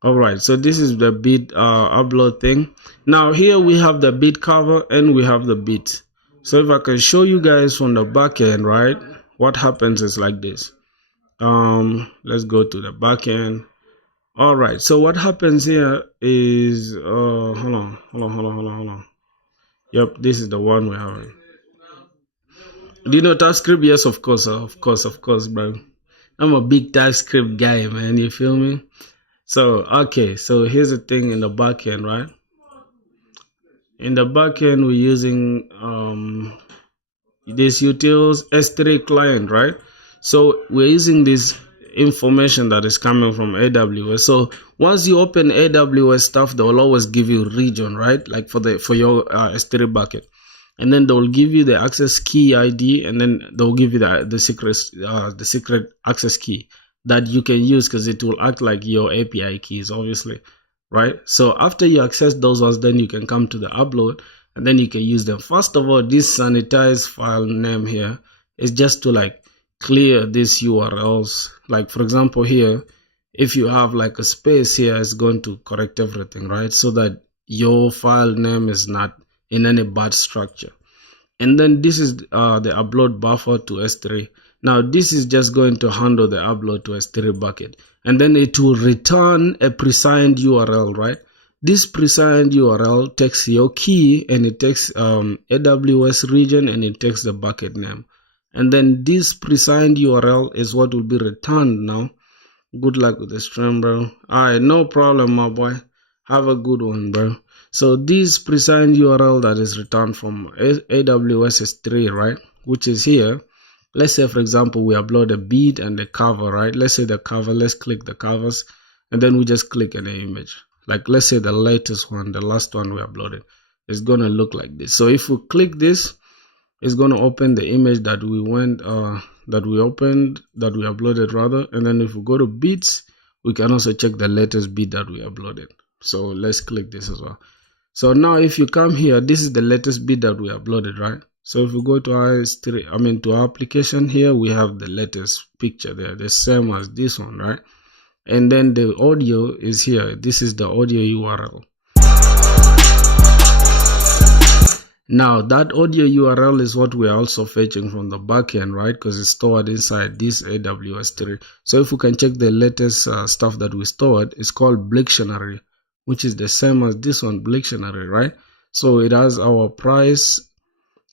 All right, so this is the bit upload thing. Now here we have the bit cover and we have the bit. So if I can show you guys from the back end, right, what happens is like this. Let's go to the back end. All right, so what happens here is hold on. Yep, this is the one we're having. Do you know TypeScript? Yes, of course, bro. I'm a big TypeScript guy, man. You feel me? So okay, so here's the thing in the back end, right? In the back end, we're using this utils S3 client, right? So we're using this information that is coming from AWS. So once you open AWS stuff, they will always give you region, right? Like for your S3 bucket, and then they will give you the access key ID, and then they'll give you the secret access key that you can use because it will act like your API keys, obviously, right? So after you access those ones, then you can come to the upload and then you can use them. First of all, this sanitized file name here is just to like clear these URLs. Like for example here, if you have like a space here, it's going to correct everything, right? So that your file name is not in any bad structure. And then this is the upload buffer to S3. Now this is just going to handle the upload to S3 bucket, and then it will return a pre-signed URL, right? This pre-signed URL takes your key, and it takes AWS region, and it takes the bucket name. And then this pre-signed URL is what will be returned now. Good luck with the stream, bro. Alright, no problem, my boy. Have a good one, bro. So this pre-signed URL that is returned from AWS S3, right? Which is here. Let's say, for example, we upload a beat and a cover, right? Let's say the cover, let's click the covers, and then we just click an image. Like, let's say the latest one, the last one we uploaded, is going to look like this. So if we click this, it's going to open the image that we uploaded rather. And then if we go to beats, we can also check the latest beat that we uploaded. So let's click this as well. So now if you come here, this is the latest beat that we uploaded, right? So if we go to our to our application here, we have the latest picture there, the same as this one, right? And then the audio is here. This is the audio URL. Now that audio URL is what we are also fetching from the backend, right? Because it's stored inside this AWS 3. So if we can check the latest stuff that we stored, it's called Blictionary, which is the same as this one, Blictionary, right? So it has our price,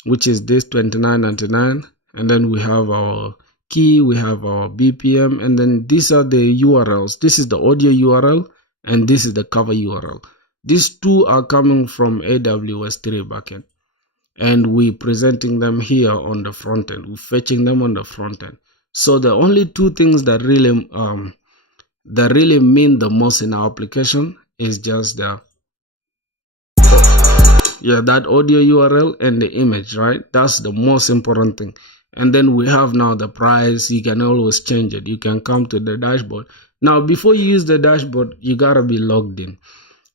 which is this $29.99, and then we have our key, we have our BPM, and then these are the URLs. This is the audio URL, and this is the cover URL. These two are coming from AWS 3 backend, and we presenting them here on the front end. We're fetching them on the front end. So the only two things that really mean the most in our application is just that audio URL and the image, right? That's the most important thing. And then we have now the price. You can always change it. You can come to the dashboard. Now, before you use the dashboard, you gotta be logged in.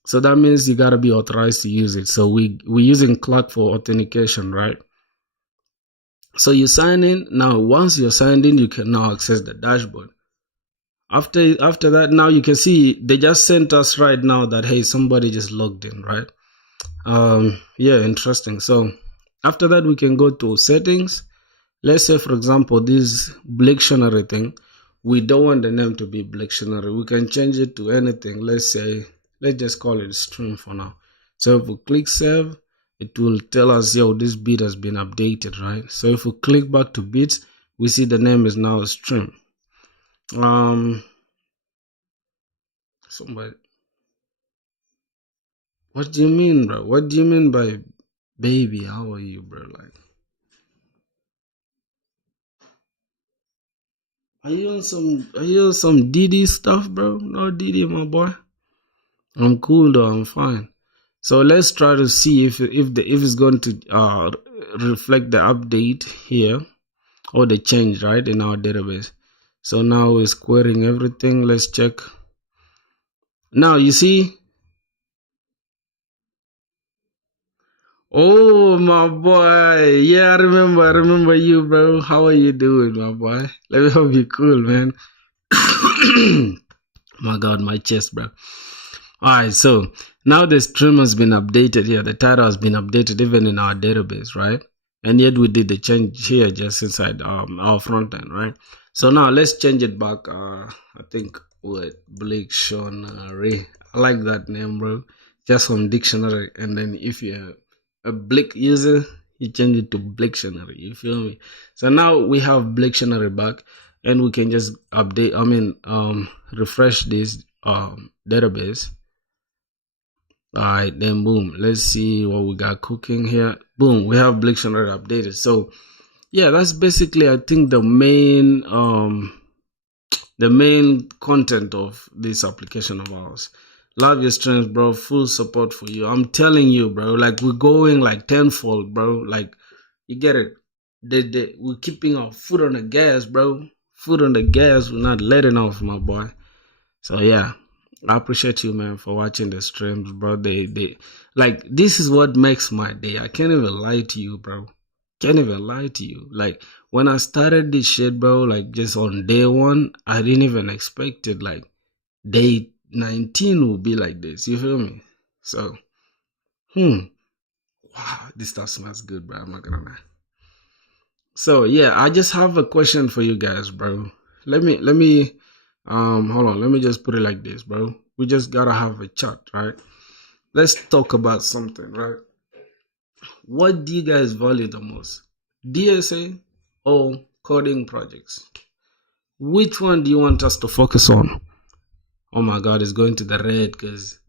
So that means you gotta be authorized to use it. So we're using Cloud for authentication, right? So you sign in. Now, once you're signed in, you can now access the dashboard. After that, now you can see they just sent us right now that, hey, somebody just logged in, right? Yeah, interesting. So after that, we can go to settings. Let's say, for example, this Blictionary thing, we don't want the name to be Blictionary. We can change it to anything. Let's just call it stream for now. So if we click save, it will tell us, yo, this beat has been updated, right? So if we click back to beats, we see the name is now stream. Somebody, what do you mean, bro? What do you mean by baby? How are you, bro? Like, are you on some DD stuff, bro? No DD, my boy. I'm cool though. I'm fine. So let's try to see if it's going to reflect the update here or the change, right, in our database. So now it's querying everything. Let's check. Now you see. Oh, my boy. Yeah, I remember you, bro. How are you doing, my boy? Let me hope you're cool, man. My God, my chest, bro. Alright, so now the stream has been updated here. The title has been updated even in our database, right? And yet we did the change here just inside our front end, right? So now let's change it back. I think with Blictionary. I like that name, bro. Just from dictionary. And then if you're a Blick user, you change it to Blictionary. You feel me? So now we have Blictionary back, and we can just refresh this database. Alright, then boom, let's see what we got cooking here. Boom, we have Blictionary updated. So yeah, that's basically, I think, the main content of this application of ours. Love your streams, bro. Full support for you. I'm telling you, bro. Like, we're going like tenfold, bro. Like, you get it. We're keeping our foot on the gas, bro. Foot on the gas. We're not letting off, my boy. So yeah, I appreciate you, man, for watching the streams, bro. They like, this is what makes my day. I can't even lie to you, bro. Can't even lie to you. Like, when I started this shit, bro, like, just on day one, I didn't even expect it. Like, day 19 will be like this. You feel me? So, wow, this stuff smells good, bro. I'm not gonna lie. So yeah, I just have a question for you guys, bro. Let me hold on, let me just put it like this, bro. We just gotta have a chat, right? Let's talk about something, right? What do you guys value the most? DSA or coding projects? Which one do you want us to focus on? Oh my god, it's going to the red because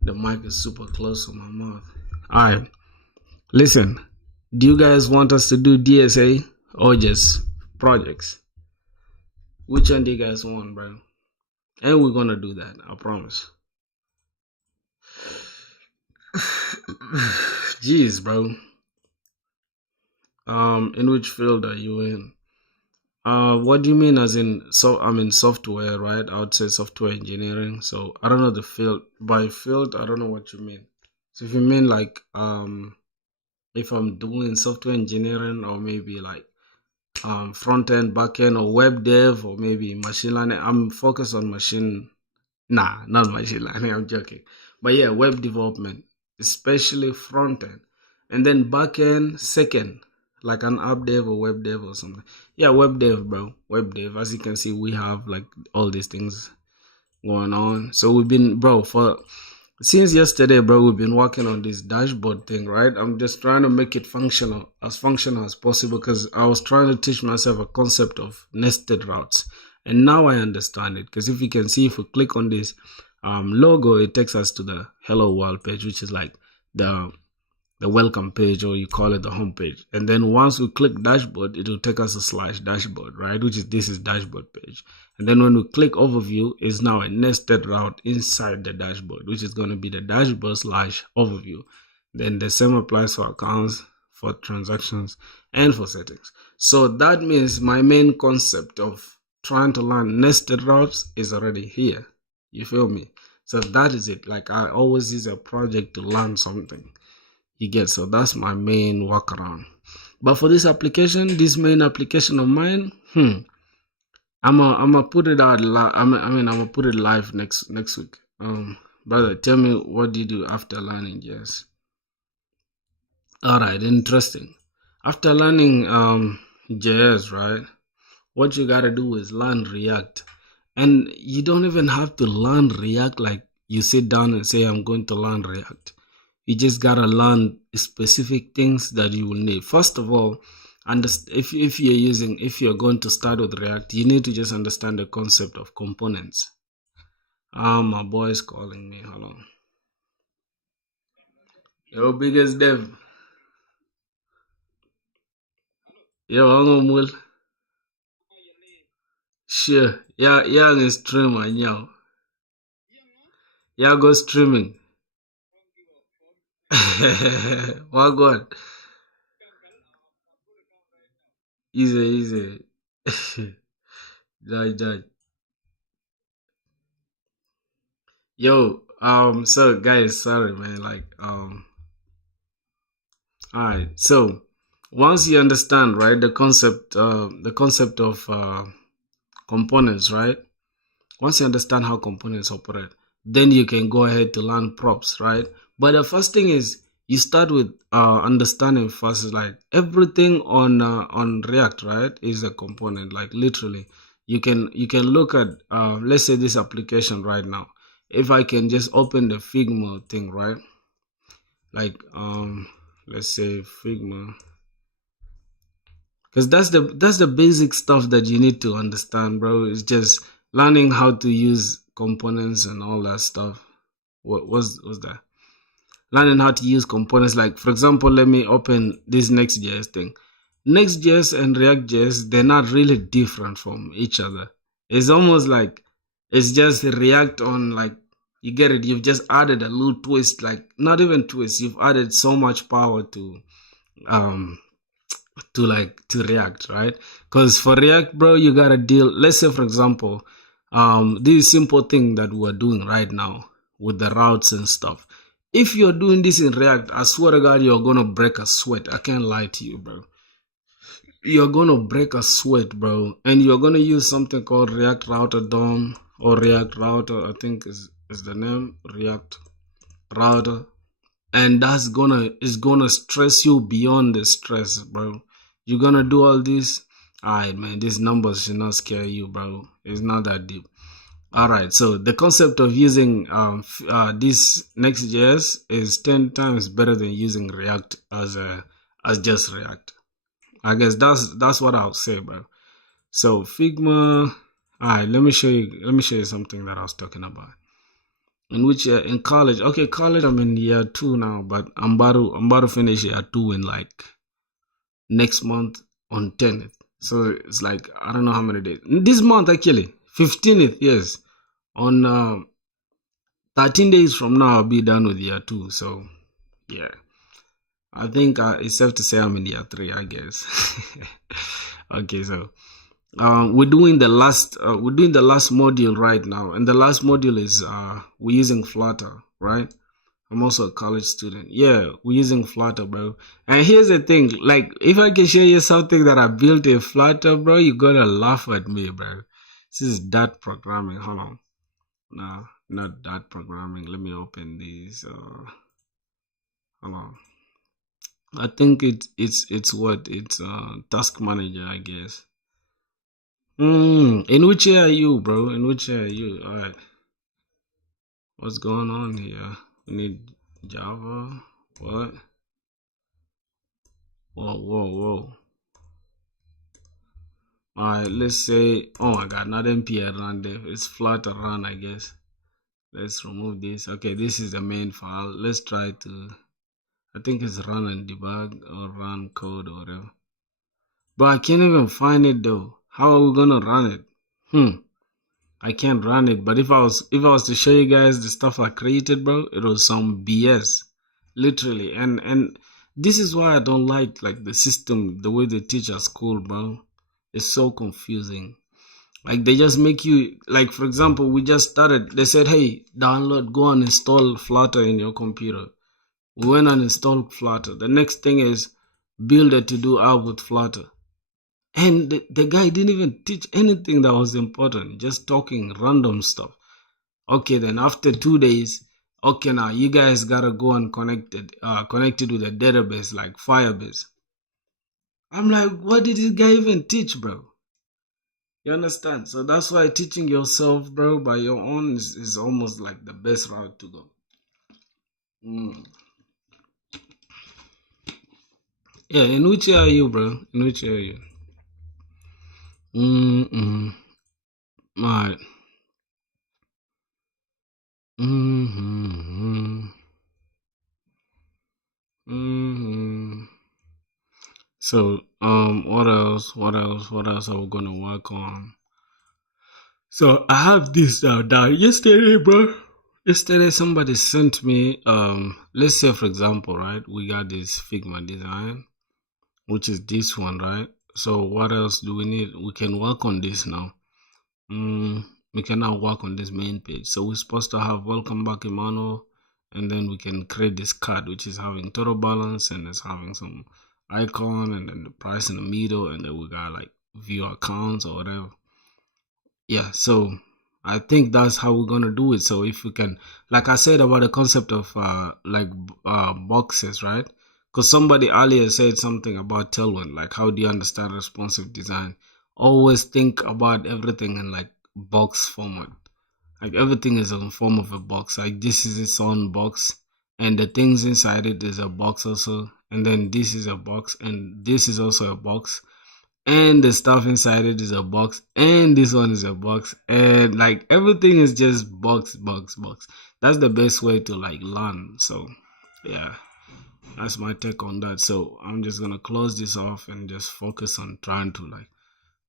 the mic is super close to my mouth. Alright. Listen, do you guys want us to do DSA or just projects? Which one do you guys want, bro? And we're gonna do that, I promise. Jeez, bro. In which field are you in? What do you mean as in I'm in software, right? I would say software engineering. So I don't know the field. By field, I don't know what you mean. So if you mean like if I'm doing software engineering or maybe like front end, back end, or web dev, or maybe machine learning. I'm focused on machine. Nah, not machine learning. I'm joking. But yeah, web development, especially front end, and then back end second, like an app dev or web dev or something. Yeah, web dev, bro. Web dev. As you can see, we have like all these things going on. So we've been, bro, for since yesterday, bro, we've been working on this dashboard thing, right? I'm just trying to make it functional as possible because I was trying to teach myself a concept of nested routes. And now I understand it because if you can see, if we click on this logo, it takes us to the hello world page, which is like the the welcome page, or you call it the home page. And then once we click dashboard, it will take us a slash dashboard, right? Which is this is dashboard page. And then when we click overview, is now a nested route inside the dashboard, which is going to be the dashboard slash overview. Then the same applies for accounts, for transactions, and for settings. So that means my main concept of trying to learn nested routes is already here. You feel me? So that is it. Like I always use a project to learn something. You get, so that's my main workaround. But for this application, this main application of mine, I'm gonna put it out. I'm gonna put it live next week. Brother, tell me, what do you do after learning JS? All right, interesting. After learning JS, right? What you gotta do is learn React, and you don't even have to learn React like you sit down and say I'm going to learn React. You just gotta learn specific things that you will need. First of all, if you're going to start with React, you need to just understand the concept of components. My boy is calling me. Hold on. Yo, biggest dev. Yo, Angomul. Sure. Yeah, young is streamer now. Yeah, go streaming. What God? Easy. Judge. Yo, so guys, sorry man, like alright, so once you understand, right, the concept of components, right? Once you understand how components operate, then you can go ahead to learn props, right? But the first thing is you start with understanding first, is like everything on React, right, is a component. Like literally, you can look at let's say this application right now. If I can just open the Figma thing, right? Like let's say Figma, because that's the basic stuff that you need to understand, bro. It's just learning how to use components and all that stuff. What was that? Learning how to use components. Like for example, let me open this Next.js thing. Next.js and React.js, they're not really different from each other. It's almost like it's just React on, like, you get it. You've just added a little twist, like not even twist. You've added so much power um to React, right? Because for React, bro, you gotta deal. Let's say, for example, this simple thing that we're doing right now with the routes and stuff. If you're doing this in React, I swear to God, you're gonna break a sweat. I can't lie to you, bro. You're gonna break a sweat, bro, and you're gonna use something called React Router DOM or React Router. I think is the name, React Router, and that's gonna stress you beyond the stress, bro. You're gonna do all this. Alright, man, these numbers should not scare you, bro. It's not that deep. Alright, so the concept of using this Next.js is 10 times better than using React as just React. I guess that's what I'll say, bro. So Figma. Alright, let me show you. Let me show you something that I was talking about. In which in college, okay, college I'm in year 2 now, but I'm about to finish year 2 in like next month on 10th. So it's like I don't know how many days. This month actually, 15th, yes. On 13 days from now I'll be done with year 2. So yeah. I think it's safe to say I'm in year 3, I guess. Okay, so we're doing the last module right now, and the last module is we're using Flutter, right? I'm also a college student. Yeah, we're using Flutter, bro. And here's the thing, like if I can show you something that I built in Flutter, bro, you gotta laugh at me, bro. This is dot programming. Hold on. No, not dot programming. Let me open these. Hold on. I think it's task manager, I guess. In which year are you, bro? In which year are you? All right. What's going on here? We need Java. What? Whoa, whoa, whoa. Alright, let's say, oh my god, not npm run dev. It's Flutter run, I guess. Let's remove this. Okay, this is the main file. Let's try to, I think it's run and debug or run code or whatever. But I can't even find it though. How are we gonna run it? I can't run it. But if I was to show you guys the stuff I created, bro, it was some BS, literally. And this is why I don't like the system, the way they teach at school, bro. It's so confusing. Like they just make you, like for example, we just started. They said, "Hey, download, go and install Flutter in your computer." We went and installed Flutter. The next thing is build a to-do app with Flutter. And the guy didn't even teach anything that was important, just talking random stuff. Okay, then after 2 days, okay, now you guys gotta go and connect it with a database like Firebase. I'm like, what did this guy even teach, bro? You understand? So that's why teaching yourself, bro, by your own is almost like the best route to go. Mm. Yeah, in which year are you, bro? In which year are you? Mm-mm. Alright. Mm-hmm. Mm-hmm. So, what else? What else? What else are we gonna work on? So I have this down yesterday, bro. Yesterday somebody sent me let's say for example, right? We got this Figma design, which is this one, right? So what else do we need? We can work on this now. We can now work on this main page. So we're supposed to have welcome back Emmanuel, and then we can create this card which is having total balance and it's having some icon and then the price in the middle, and then we got like view accounts or whatever. Yeah, so I think that's how we're gonna do it. So if we can, like I said about the concept of boxes, right? Because somebody earlier said something about tailwind, like how do you understand responsive design? Always think about everything in like box format. Like everything is in form of a box. Like this is its own box, and the things inside it is a box also, and then this is a box, and this is also a box, and the stuff inside it is a box, and this one is a box, and like everything is just box, box, box. That's the best way to like learn. So yeah, that's my take on that. So I'm just gonna close this off and just focus on trying to like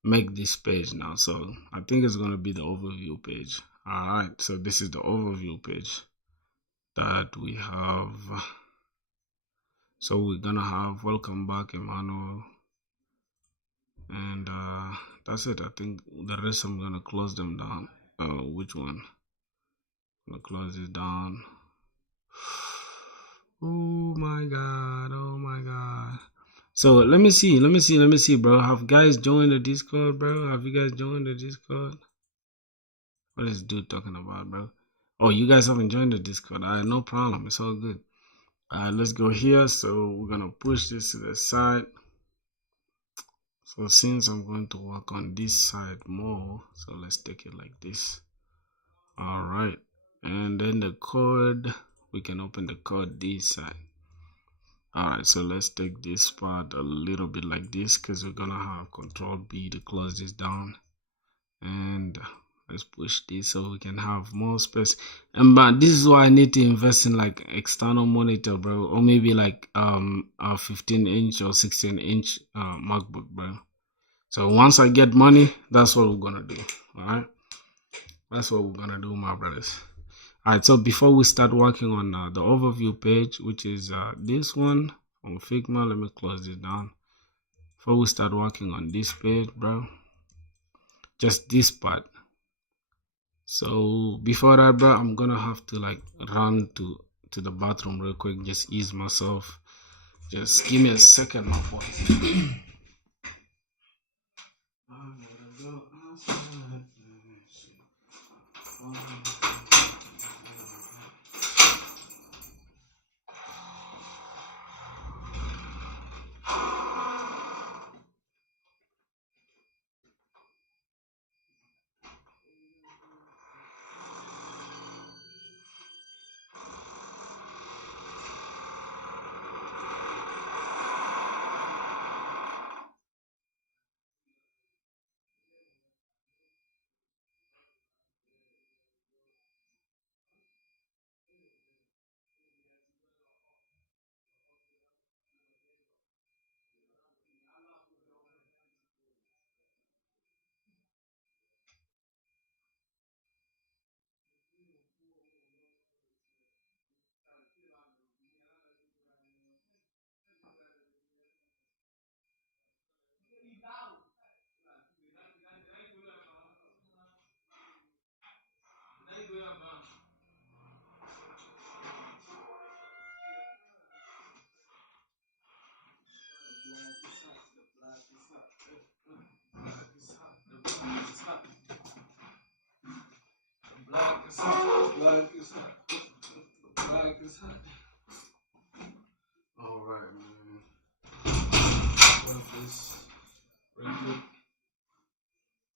make this page now. So I think it's gonna be the overview page. All right, so this is the overview page that we have. So we're gonna have welcome back Emmanuel, and that's it. I think the rest I'm gonna close them down. Which one? I'm gonna close this down. Oh my god, oh my god. So let me see, bro. Have guys joined the Discord, bro? Have you guys joined the Discord? What is dude talking about, bro? Oh, you guys haven't joined the Discord. Alright, no problem. It's all good. Alright, let's go here. So we're gonna push this to the side. So since I'm going to work on this side more, so let's take it like this. All right, and then the code, we can open the code this side. All right, so let's take this part a little bit like this, because we're gonna have Control B to close this down, and let's push this so we can have more space. And but this is why I need to invest in like external monitor, bro, or maybe like a 15-inch or 16-inch MacBook, bro. So once I get money, that's what we're gonna do. All right, that's what we're gonna do, my brothers. All right, so before we start working on the overview page, which is this one on Figma, let me close this down. Before we start working on this page, bro, just this part. So before that, bro, I'm gonna have to like run to the bathroom real quick, just ease myself. Just give me a second, my boy. All right, man. This real quick.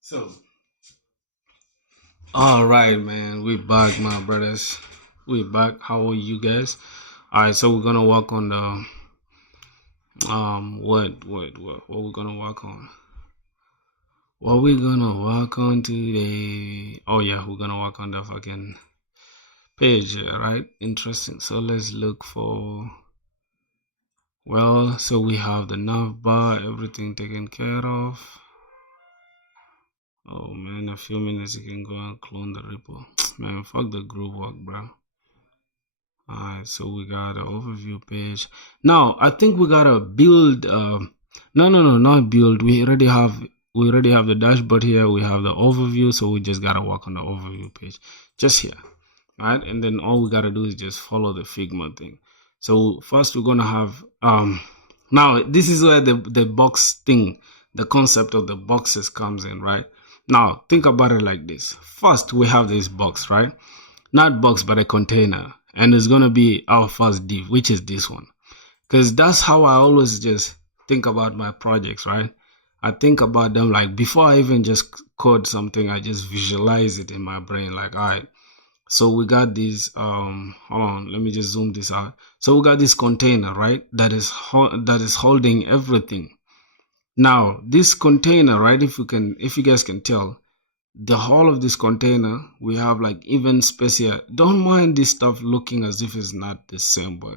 So, all right, man. We back, my brothers. We back. How are you guys? All right, so we're gonna work on the what we're gonna work on. What we gonna work on today? Oh yeah, we're gonna work on the fucking page, right? Interesting. So let's look for. Well, so we have the nav bar, everything taken care of. Oh man, a few minutes you can go and clone the repo. Man, fuck the group work, bro. Alright, so we got an overview page. Now I think we gotta build. No, not build. We already have the dashboard here. We have the overview, so we just gotta work on the overview page, just here, right? And then all we gotta do is just follow the Figma thing. So first we're gonna have Now this is where the box thing, the concept of the boxes comes in, right? Now think about it like this. First we have this box, right? Not box, but a container. And it's going to be our first div, which is this one. Because that's how I always just think about my projects, right? I think about them like before I even just code something, I just visualize it in my brain. Like, all right, so we got this, hold on, let me just zoom this out. So we got this container, right? That is holding everything. Now, this container, right? If you guys can tell, the whole of this container, we have like even space here. Don't mind this stuff looking as if it's not the same, but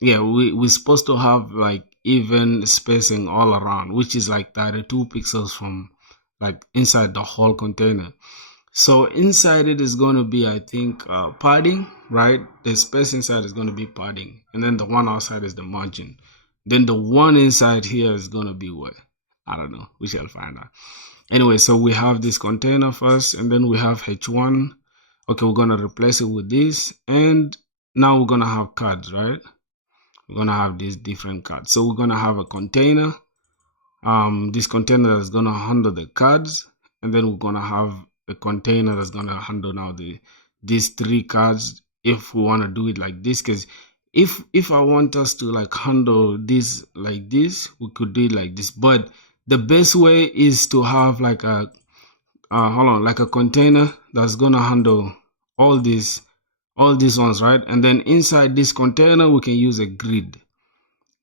yeah, we're supposed to have like even spacing all around, which is like 32 pixels from like inside the whole container. So inside it is going to be, I think, padding, right? The space inside is going to be padding, and then the one outside is the margin. Then the one inside here is going to be what? I don't know. We shall find out. Anyway, so we have this container first, and then we have h1. Okay, we're gonna replace it with this, and now we're gonna have cards, right? We're gonna have these different cards. So we're gonna have a container. This container is gonna handle the cards, and then we're gonna have a container that's gonna handle now these three cards. If we want to do it like this, because if I want us to like handle this like this, we could do it like this. But the best way is to have like a like a container that's gonna handle all these ones, right? And then inside this container we can use a grid.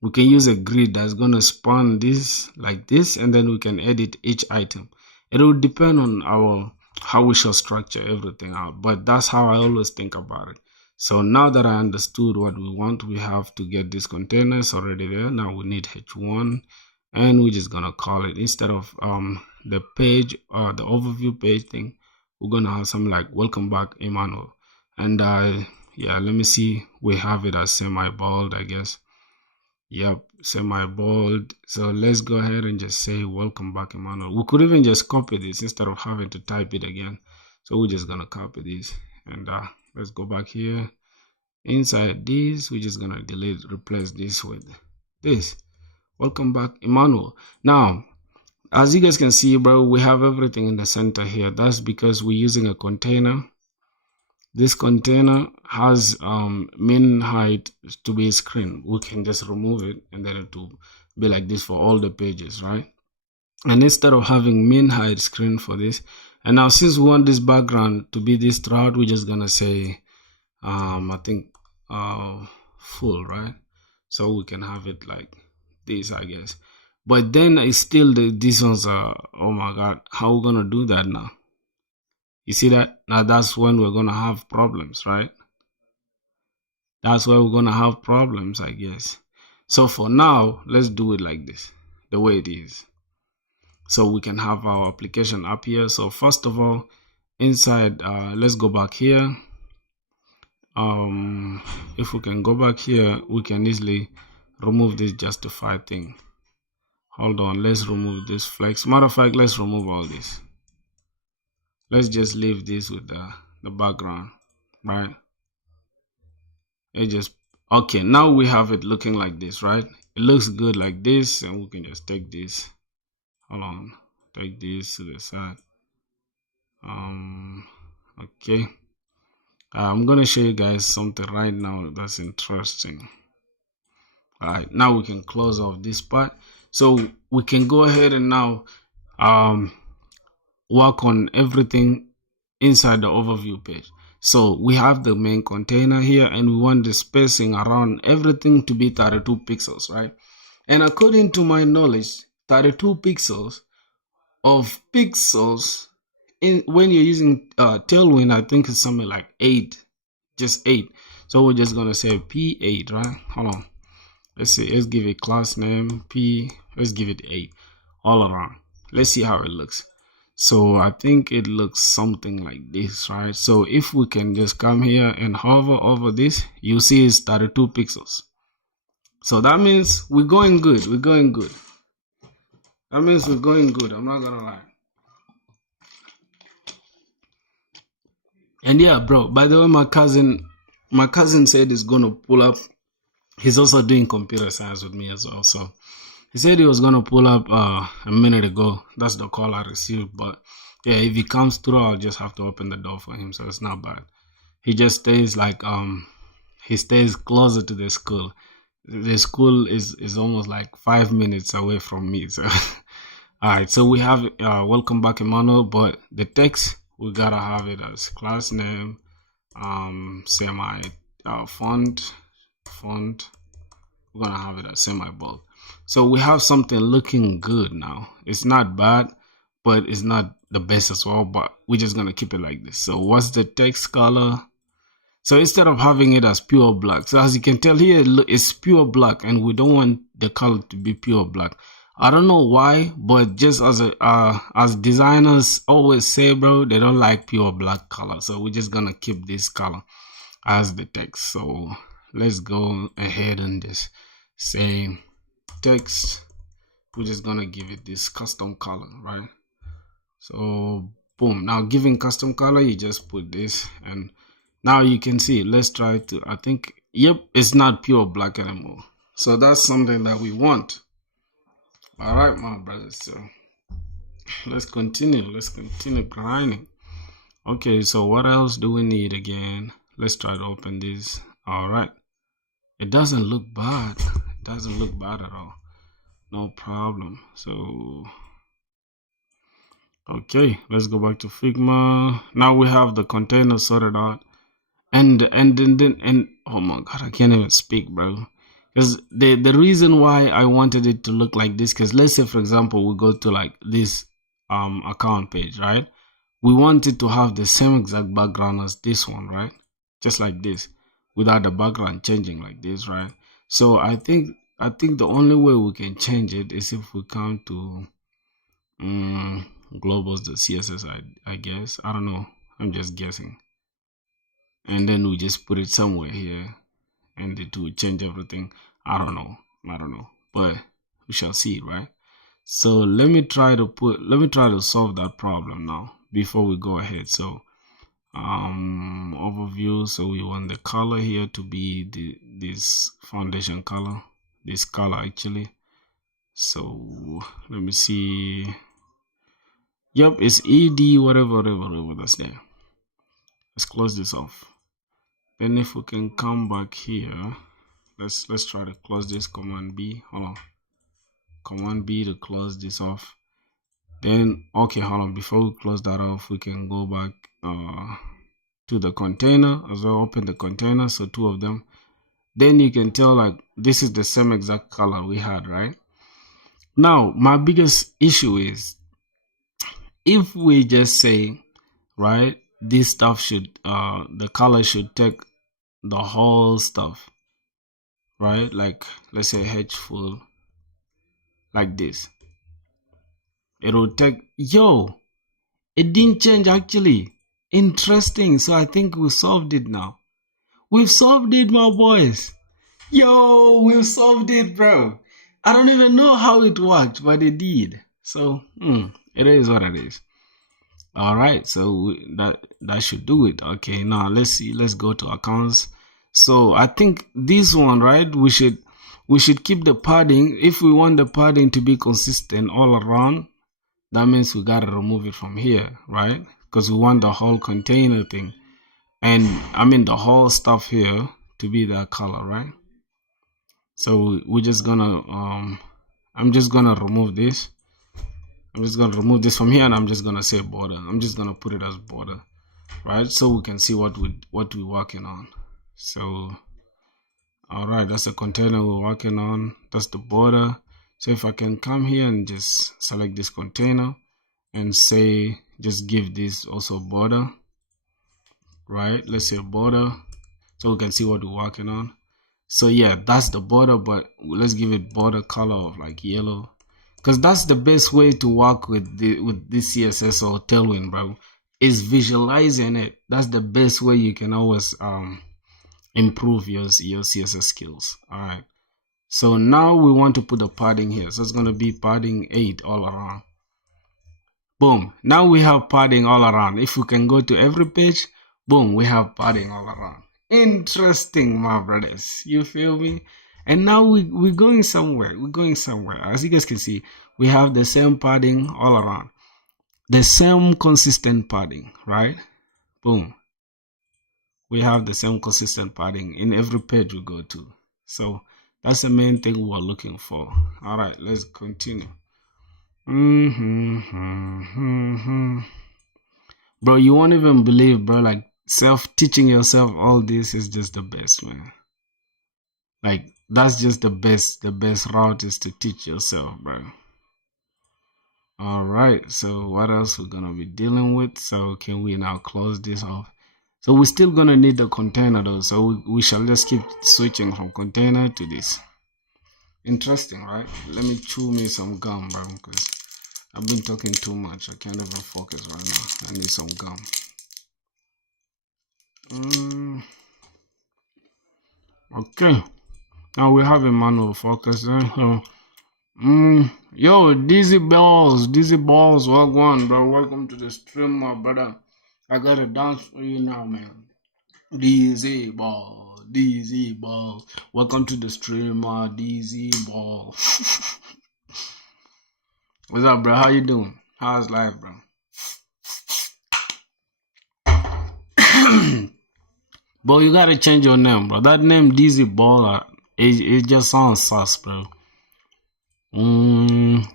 We can use a grid that's gonna span this like this, and then we can edit each item. It will depend on how we shall structure everything out, but that's how I always think about it. So now that I understood what we want, we have to get these containers already there. Now we need h1, and we're just gonna call it, instead of the page or the overview page thing, we're gonna have something like welcome back Emmanuel. And yeah, let me see, we have it as semi-bold, I guess. Yep, semi-bold. So let's go ahead and just say welcome back Emmanuel. We could even just copy this instead of having to type it again. So we're just gonna copy this, and let's go back here. Inside this, we're just gonna replace this with this. Welcome back Emmanuel. Now, as you guys can see, bro, we have everything in the center here. That's because we're using a container. This container has min height to be screen. We can just remove it, and then it will be like this for all the pages, right? And instead of having min height screen for this, and now since we want this background to be this throughout, we're just gonna say I think full, right? So we can have it like this, I guess. But then it's still these ones are, oh my god, how we gonna do that now? You see that? Now that's when we're gonna have problems, right? That's where we're gonna have problems, I guess. So for now, let's do it like this, the way it is. So we can have our application up here. So first of all, inside, let's go back here. If we can go back here, we can easily remove this justify thing. Hold on, let's remove this flex. Matter of fact, let's remove all this. Let's just leave this with the background, right? It just, okay, now we have it looking like this, right? It looks good like this, and we can just take this, hold on, take this to the side. Okay, I'm gonna show you guys something right now that's interesting. All right, now we can close off this part, so we can go ahead and now work on everything inside the overview page. So we have the main container here, and we want the spacing around everything to be 32 pixels, right? And according to my knowledge, 32 pixels when you're using Tailwind, I think it's something like 8, just 8. So we're just gonna say P8, right? Hold on. Let's give it class name P. Let's give it 8 all around. Let's see how it looks. So I think it looks something like this, right? So if we can just come here and hover over this, you see it's 32 pixels. So that means we're going good. We're going good. That means we're going good. I'm not gonna lie. And yeah, bro, by the way, my cousin said he's gonna pull up. He's also doing computer science with me as well. So he said he was gonna pull up a minute ago. That's the call I received. But yeah, if he comes through, I'll just have to open the door for him. So it's not bad. He just stays like he stays closer to the school. The school is almost like 5 minutes away from me. So all right, so we have welcome back Emmanuel, but the text we gotta have it as class name, semi font. We're gonna have it as semi-bold. So we have something looking good now. It's not bad, but it's not the best as well. But we're just gonna keep it like this. So what's the text color? So instead of having it as pure black, so as you can tell here, it's pure black, and we don't want the color to be pure black. I don't know why, but just as designers always say, bro, they don't like pure black color. So we're just gonna keep this color as the text. So let's go ahead and just say text. We're just gonna give it this custom color, right? So boom. Now giving custom color, you just put this, and now you can see. Let's try to, I think, yep, it's not pure black anymore. So that's something that we want. All right, my brothers. So let's continue grinding. Okay, so what else do we need again? Let's try to open this. All right, it doesn't look bad. It doesn't look bad at all. No problem. So okay, let's go back to Figma. Now we have the container sorted out. And oh my god, I can't even speak, bro. Because the reason why I wanted it to look like this, because let's say for example we go to like this account page, right? We want it to have the same exact background as this one, right? Just like this, without the background changing like this, right? So I think the only way we can change it is if we come to globals, the CSS, I guess. I don't know. I'm just guessing. And then we just put it somewhere here and it will change everything. I don't know. But we shall see, right? So let me try to solve that problem now before we go ahead. So overview. So we want the color here to be this foundation color, this color actually. So let me see. Yep, it's ed whatever that's there. Let's close this off. Then if we can come back here, let's try to close this. Command B. Hold on. Command B to close this off. Then okay, hold on. Before we close that off, we can go back to the container as well. Open the container, so two of them. Then you can tell like this is the same exact color we had, right? Now my biggest issue is if we just say, right, this stuff should the color should take the whole stuff, right? Like let's say H full like this. It will take it didn't change actually. Interesting. So I think we solved it now. We've solved it, my boys. We've solved it, bro. I don't even know how it worked, but it did. So it is what it is. All right, so that should do it. Okay, now let's see. Let's go to accounts. So I think this one, right? We should keep the padding. If we want the padding to be consistent all around, that means we gotta remove it from here, right? Because we want the whole container thing, and I mean the whole stuff here to be that color, right? So we're just gonna I'm just gonna remove this. I'm just gonna remove this from here, and I'm just gonna say border. I'm just gonna put it as border, right? So we can see what we're working on. So all right, that's the container we're working on. That's the border. So if I can come here and just select this container and say just give this also border, right? Let's say border, so we can see what we're working on. So yeah, that's the border, but let's give it border color of like yellow, because that's the best way to work with this CSS or Tailwind, bro, is visualizing it. That's the best way you can always improve your CSS skills. All right, so now we want to put the padding here, so it's going to be padding 8 all around. Boom, now we have padding all around. If we can go to every page, boom, we have padding all around. Interesting, my brothers, you feel me? And now we're going somewhere. As you guys can see, we have the same padding all around, the same consistent padding, right? Boom, we have the same consistent padding in every page we go to. So that's the main thing we're looking for. All right, let's continue. Bro, you won't even believe, bro, like teaching yourself all this is just the best, man. Like that's just the best route is to teach yourself, bro. All right, so what else we're gonna be dealing with? So can we now close this off? So we're still gonna need the container though, so we shall just keep switching from container to this. Interesting, right? Let me chew me some gum, bro, because I've been talking too much. I can't even focus right now. I need some gum. Okay, now we have a manual focus there. So, yo, dizzy balls, welcome, bro. Welcome to the stream, my brother. I gotta dance for you now, man. Dizzy ball. Welcome to the stream, my dizzy ball. What's up, bro? How you doing? How's life, bro? Bro, you gotta change your name, bro. That name Dizzy Baller, it just sounds sus, bro. Alright,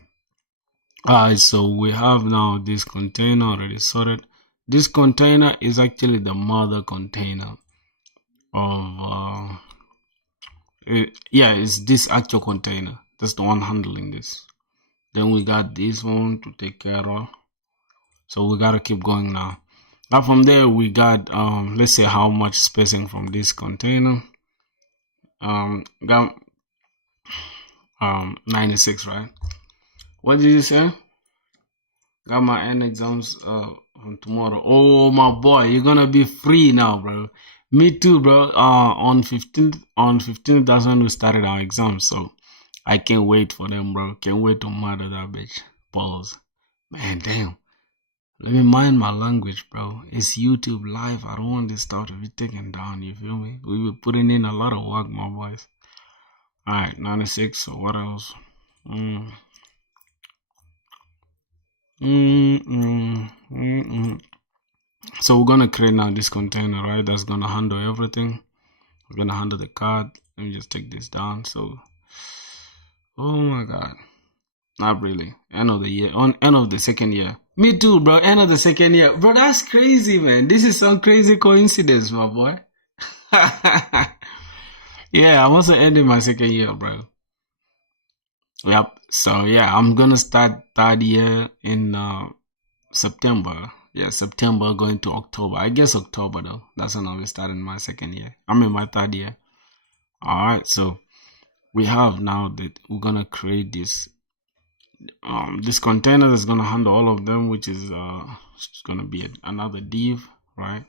so we have now this container already sorted. This container is actually the mother container of it's this actual container. That's the one handling this. Then we got this one to take care of. So we gotta keep going now. Now from there we got let's say how much spacing from this container. Got 96, right? What did you say? Got my end exams on tomorrow. Oh my boy, you're gonna be free now, bro. Me too, bro. On 15th that's when we started our exams, so I can't wait for them, bro. Can't wait to murder that bitch. Pause. Man, damn. Let me mind my language, bro. It's YouTube live. I don't want this stuff to be taken down, you feel me? We were putting in a lot of work, my boys. Alright, 96, so what else? So we're gonna create now this container, right? That's gonna handle everything. We're gonna handle the card. Let me just take this down. So, oh my god, not really. End of the year, on end of the second year. Me too, bro. End of the second year, bro. That's crazy, man. This is some crazy coincidence, my boy. Yeah, I'm also ending my second year, bro. Yep. So yeah, I'm gonna start third year in September. Yeah, September going to October. I guess October though. That's when I'll be starting my second year. I'm in my third year. Alright, so we have now that we're gonna create this container that's gonna handle all of them, which is gonna be another div, right?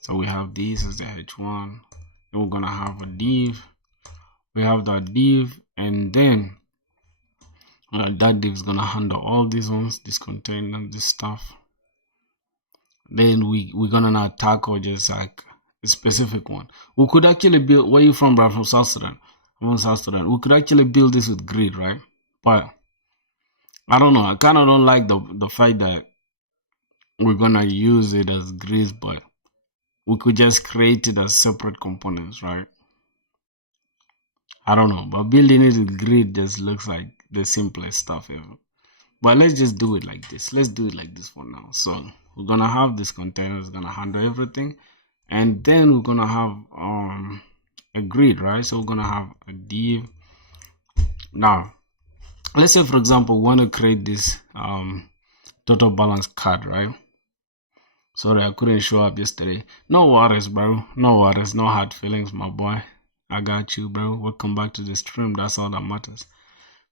So we have this as the h1, then we're gonna have a div. We have that div, and then that div is gonna handle all these ones, this container, this stuff. Then we're gonna now tackle just like a specific one. We could actually build. Where you from, bro? From South Sudan. I'm from South Sudan. We could actually build this with grid, right? But I don't know. I kind of don't like the fact that we're gonna use it as grids, but we could just create it as separate components, right? I don't know, but building it with grid just looks like the simplest stuff ever. But let's just do it like this. Let's do it like this for now. So we're gonna have this container is gonna handle everything, and then we're gonna have a grid, right? So we're gonna have a div. Now let's say for example we want to create this total balance card, right? Sorry, I couldn't show up yesterday. No worries, bro. No worries. No hard feelings, my boy. I got you, bro. Welcome back to the stream. That's all that matters.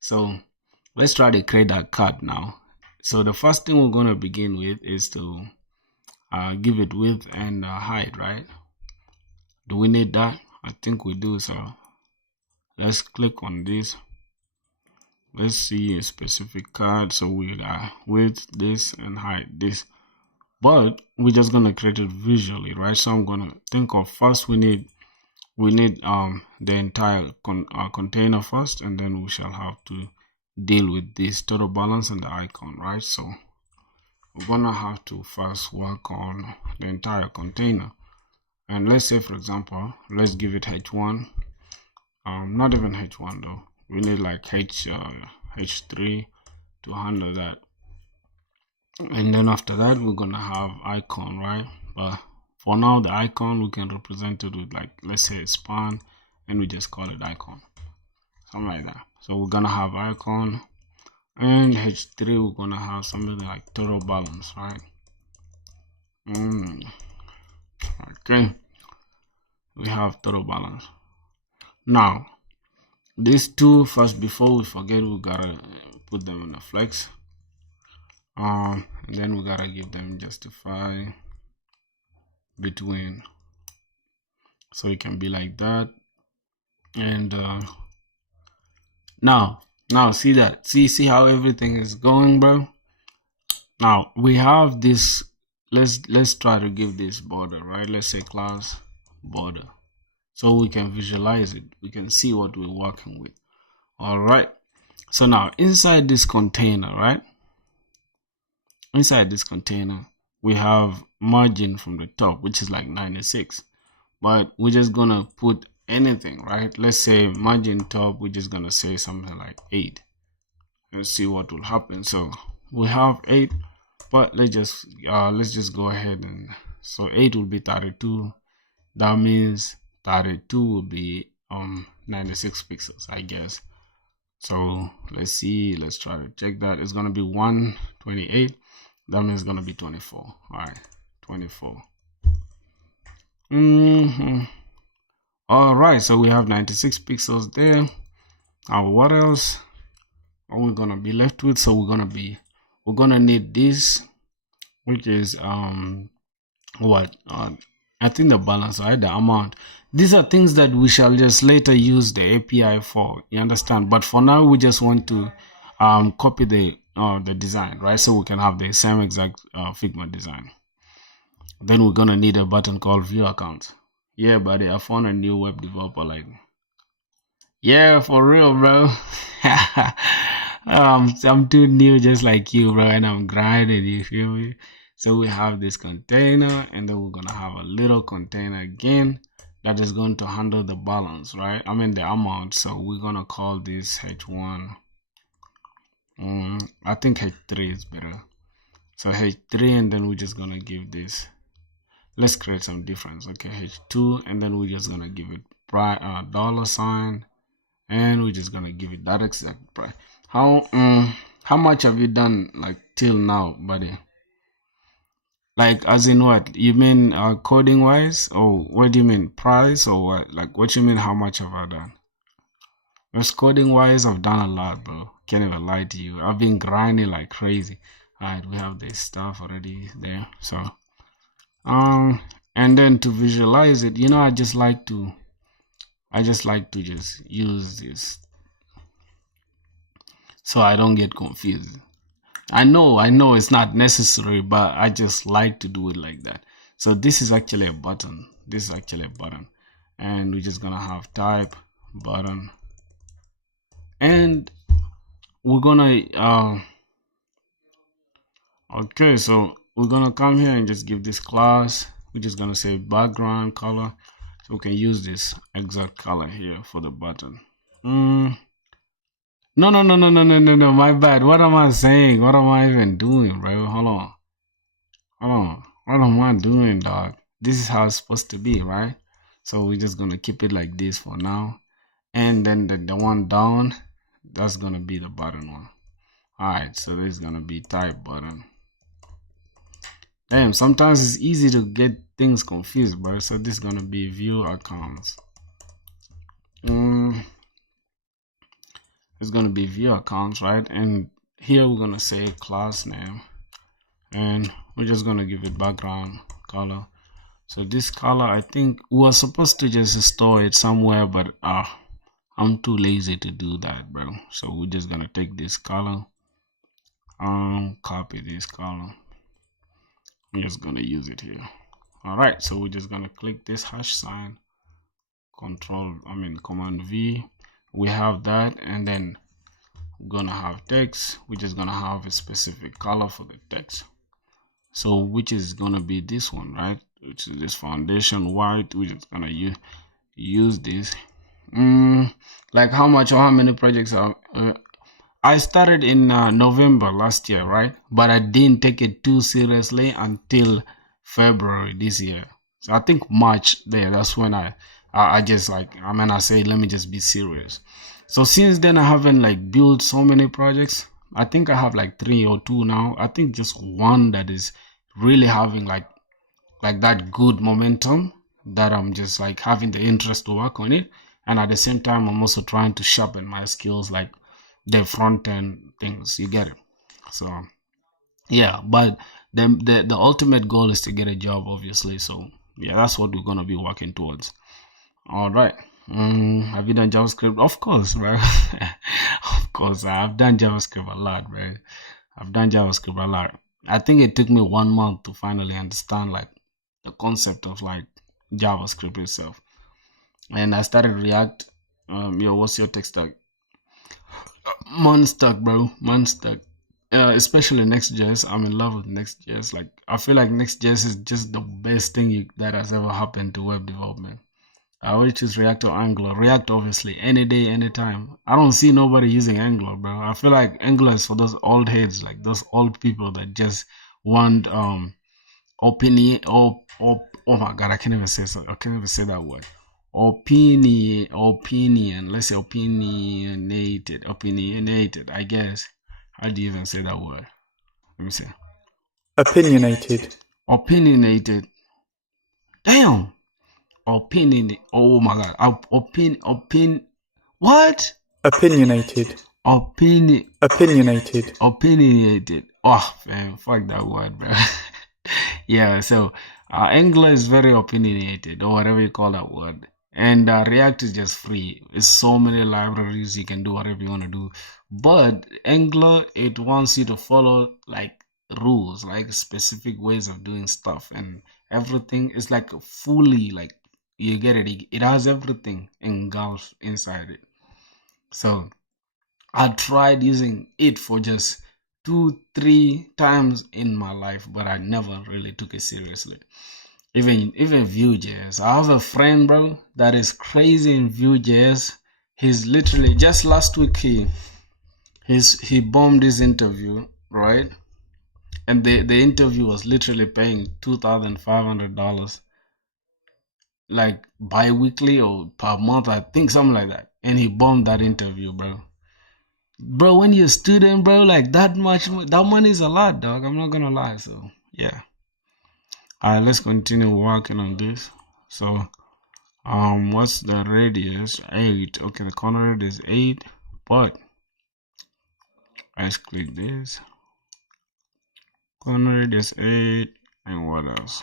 So let's try to create that card now. So the first thing we're going to begin with is to give it width and height, right? Do we need that? I think we do. So let's click on this. Let's see a specific card. So we got width, this, and height, this. But we're just going to create it visually, right? So I'm going to think of first we need the entire container first, and then we shall have to deal with this total balance and the icon, right? So we're gonna have to first work on the entire container, and let's say for example let's give it h1, not even h1 though, we need like h3 to handle that, and then after that we're gonna have icon, right? But for now the icon we can represent it with like, let's say a span, and we just call it icon, something like that. So we're gonna have icon, and h3 we're gonna have something like total balance, right? Okay, we have total balance. Now these two first, before we forget, we gotta put them in a flex, and then we gotta give them justify between, so it can be like that. And now see that, see how everything is going, bro. Now we have this, let's try to give this border, right? Let's say class border, so we can visualize it, we can see what we're working with. All right, so now inside this container, right, inside this container we have margin from the top, which is like 96, but we're just gonna put anything, right? Let's say margin top, we're just gonna say something like 8. and see what will happen. So we have 8, but let's just go ahead and so 8 will be 32. That means 32 will be 96 pixels, I guess. So let's see, let's try to check that. It's gonna be 128. That means it's gonna be 24. All right, 24. All right, so we have 96 pixels there. Now what else are we gonna be left with? So we're gonna need this, which is I think the balance, right? The amount. These are things that we shall just later use the API for. You understand? But for now, we just want to copy the design, right? So we can have the same exact Figma design. Then we're gonna need a button called View Account. Yeah, buddy, I found a new web developer. Like, yeah, for real, bro. I'm too new, just like you, bro, and I'm grinding. You feel me? So we have this container, and then we're gonna have a little container again that is going to handle the balance, right? I mean the amount. So we're gonna call this H1. I think H3 is better. So H3, and then we're just gonna give this. Let's create some difference. Okay, H2, and then we're just gonna give it $, and we're just gonna give it that exact price. How much have you done like till now, buddy? Like, as in what? You mean coding wise? Or what do you mean? Price or what? Like, what you mean? How much have I done? Because coding wise, I've done a lot, bro. Can't even lie to you. I've been grinding like crazy. Alright, we have this stuff already there. So, and then to visualize it, I just like to just use this so I don't get confused. I know it's not necessary, but I just like to do it like that. So this is actually a button. And we're just gonna have type button, and we're gonna okay, so we're gonna come here and just give this class. We're just gonna say background color, so we can use this exact color here for the button. No, my bad. What am I saying? What am I even doing, bro? Hold on. What am I doing, dog? This is how it's supposed to be, right? So we're just gonna keep it like this for now. And then the one down, that's gonna be the button one. Alright, so this is gonna be type button. Damn, sometimes it's easy to get things confused, bro. So this is gonna be view accounts. It's gonna be view accounts, right? And here we're gonna say class name, and we're just gonna give it background color. So this color, I think we were supposed to just store it somewhere, but I'm too lazy to do that, bro. So we're just gonna take this color, copy this color. I'm just gonna use it here. All right, so we're just gonna click this hash sign, command V. We have that, and then we're gonna have text. We're just gonna have a specific color for the text. So which is gonna be this one, right? Which is this foundation white. We're just gonna use this. Like how much or how many projects are I started in November last year, right? But I didn't take it too seriously until February this year. So I think March there, that's when I just I say, let me just be serious. So since then, I haven't like built so many projects. I think I have like 3 or 2 now. I think just one that is really having like that good momentum, that I'm just like having the interest to work on it. And at the same time, I'm also trying to sharpen my skills, like the front end things. You get it? So yeah, but the ultimate goal is to get a job, obviously. So yeah, that's what we're gonna be working towards. All right. Have you done JavaScript? Of course, bro. Of course, I've done JavaScript a lot, bro. I've done JavaScript a lot. I think it took me 1 month to finally understand like the concept of like JavaScript itself. And I started React. What's your tech stack? Monstack, bro. Monstack. Especially Next.js. I'm in love with Next.js. Like, I feel like Next.js is just the best thing that has ever happened to web development. I will choose React or Angular. React, obviously, any day, anytime. I don't see nobody using Angular, bro. I feel like Angular is for those old heads, like those old people that just want opinion. Oh my God, I can't even say so. I can't even say that word. Opinion. Let's say opinionated. I guess. How do you even say that word? Let me see. Opinionated. Opinionated. Damn. Opinion. Oh my God. What? Opinionated. Opinionated. Opinionated. Oh man, fuck that word, bro. Yeah. So Angular is very opinionated, or whatever you call that word. And React is just free. It's so many libraries, you can do whatever you want to do. But Angular, it wants you to follow like rules, like specific ways of doing stuff, and everything is like fully like you get it. It has everything engulfed inside it. So I tried using it for just 2-3 times in my life, but I never really took it seriously. Even Vue.js. I have a friend, bro, that is crazy in Vue.js. He's literally just last week he bombed his interview, right? And the interview was literally paying $2,500, like bi-weekly or per month, I think, something like that. And he bombed that interview, bro. Bro, when you're a student, bro, like that money is a lot, dog. I'm not gonna lie. So yeah. All right, let's continue working on this. So what's the radius? 8. Okay, the corner radius is 8, but let's click this. Corner radius 8, and what else?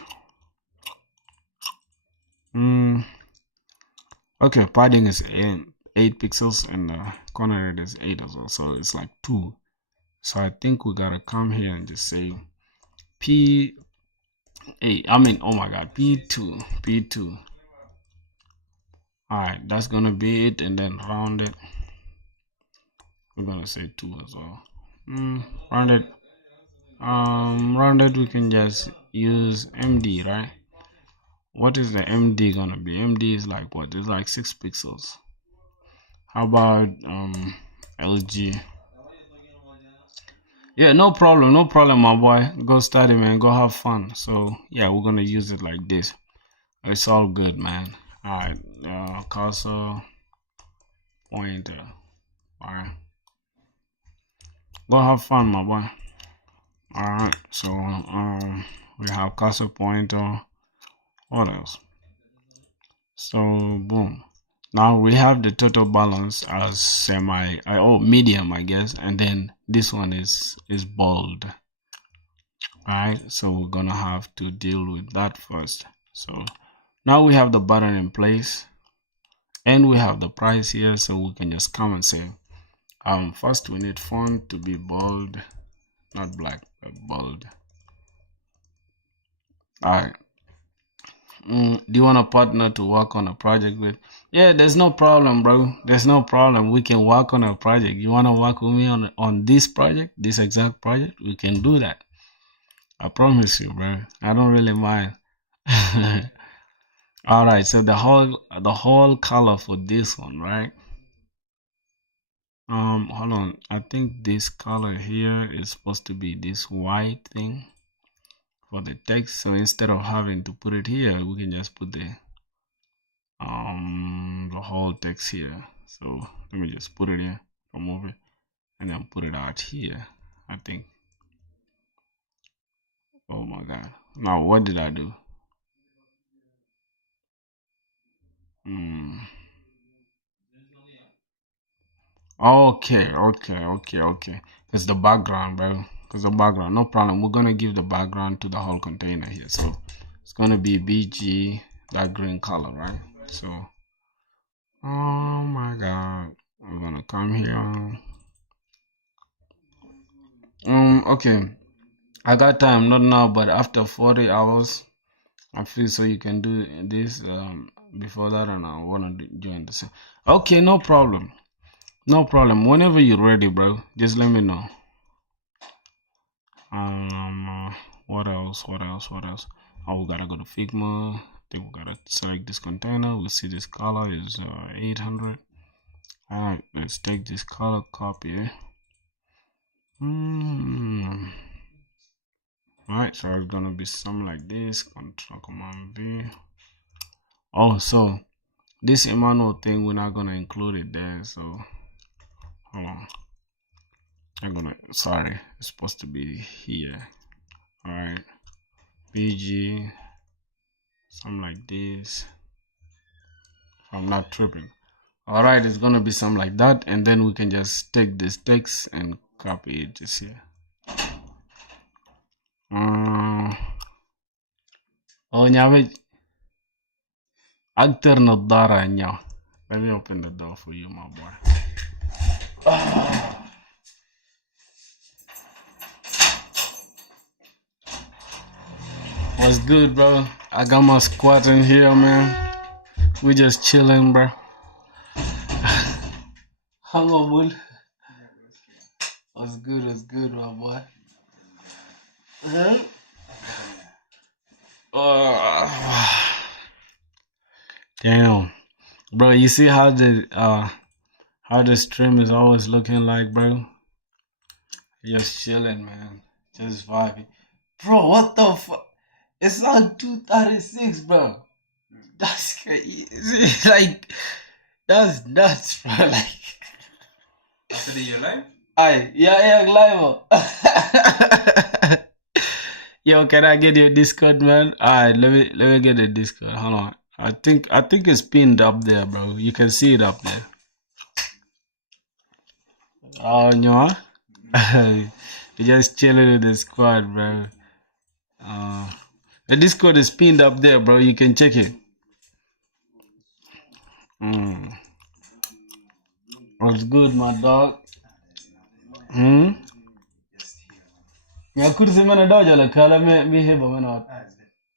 Okay, padding is 8 pixels, and the corner radius is 8 as well, so it's like 2. So I think we gotta come here and just say P8. Oh my God, P2. All right, that's gonna be it, and then round it. We're gonna say 2 as well. Rounded. Rounded. We can just use MD, right? What is the MD gonna be? MD is like what? It's like 6 pixels. How about LG? Yeah, no problem, my boy. Go study, man. Go have fun. So yeah, we're gonna use it like this. It's all good, man. All right, cursor pointer. All right, go have fun, my boy. All right, so we have cursor pointer. What else? So boom. Now we have the total balance as medium, I guess, and then this one is bold. Alright, so we're gonna have to deal with that first. So now we have the button in place, and we have the price here, so we can just come and say first we need font to be bold, not black, but bold. Alright. Do you want a partner to work on a project with? Yeah, there's no problem, bro. There's no problem. We can work on a project. You want to work with me on this project, this exact project? We can do that. I promise you, bro. I don't really mind. All right, so the whole color for this one, right? Hold on. I think this color here is supposed to be this white thing for the text. So instead of having to put it here, we can just put the whole text here. So let me just put it here, remove it, and then put it out here. I think. Oh my God. Now what did I do? Okay. It's the background, bro. It's the background. No problem. We're gonna give the background to the whole container here. So it's gonna be BG, that green color, right? So oh my God. I'm gonna come here. Okay. I got time, not now, but after 40 hours, I feel so you can do this before that, and I wanna join this. Okay, no problem. No problem. Whenever you're ready, bro, just let me know. What else? Oh, we gotta go to Figma, think we gotta select this container. We'll see this color is 800. Alright, let's take this color, copy it. Alright, so it's gonna be something like this. Control Command V. Oh, so this Emmanuel thing, we're not gonna include it there. So hold on. Sorry, it's supposed to be here. Alright, BG, something like this. If I'm not tripping. Alright, it's gonna be something like that, and then we can just take this text and copy it just here. Oh, nyame actor nadara nya. Let me open the door for you, my boy. What's good, bro? I got my squad in here, man. We just chilling, bro. Hang on, Bull. What's good, my boy? Damn, bro. You see how the stream is always looking like, bro? Just chilling, man. Just vibing, bro. What the fuck? It's on 236, bro. That's crazy. Like, that's nuts, bro. Like, after the year live? Yeah, live. Yo, can I get your Discord, man? Alright, let me get the Discord. Hold on. I think it's pinned up there, bro. You can see it up there. Oh no. You're just chilling with the squad, bro. The Discord is pinned up there, bro. You can check it. What's good, my dog? Yeah, could see man dodge like color me here, but not.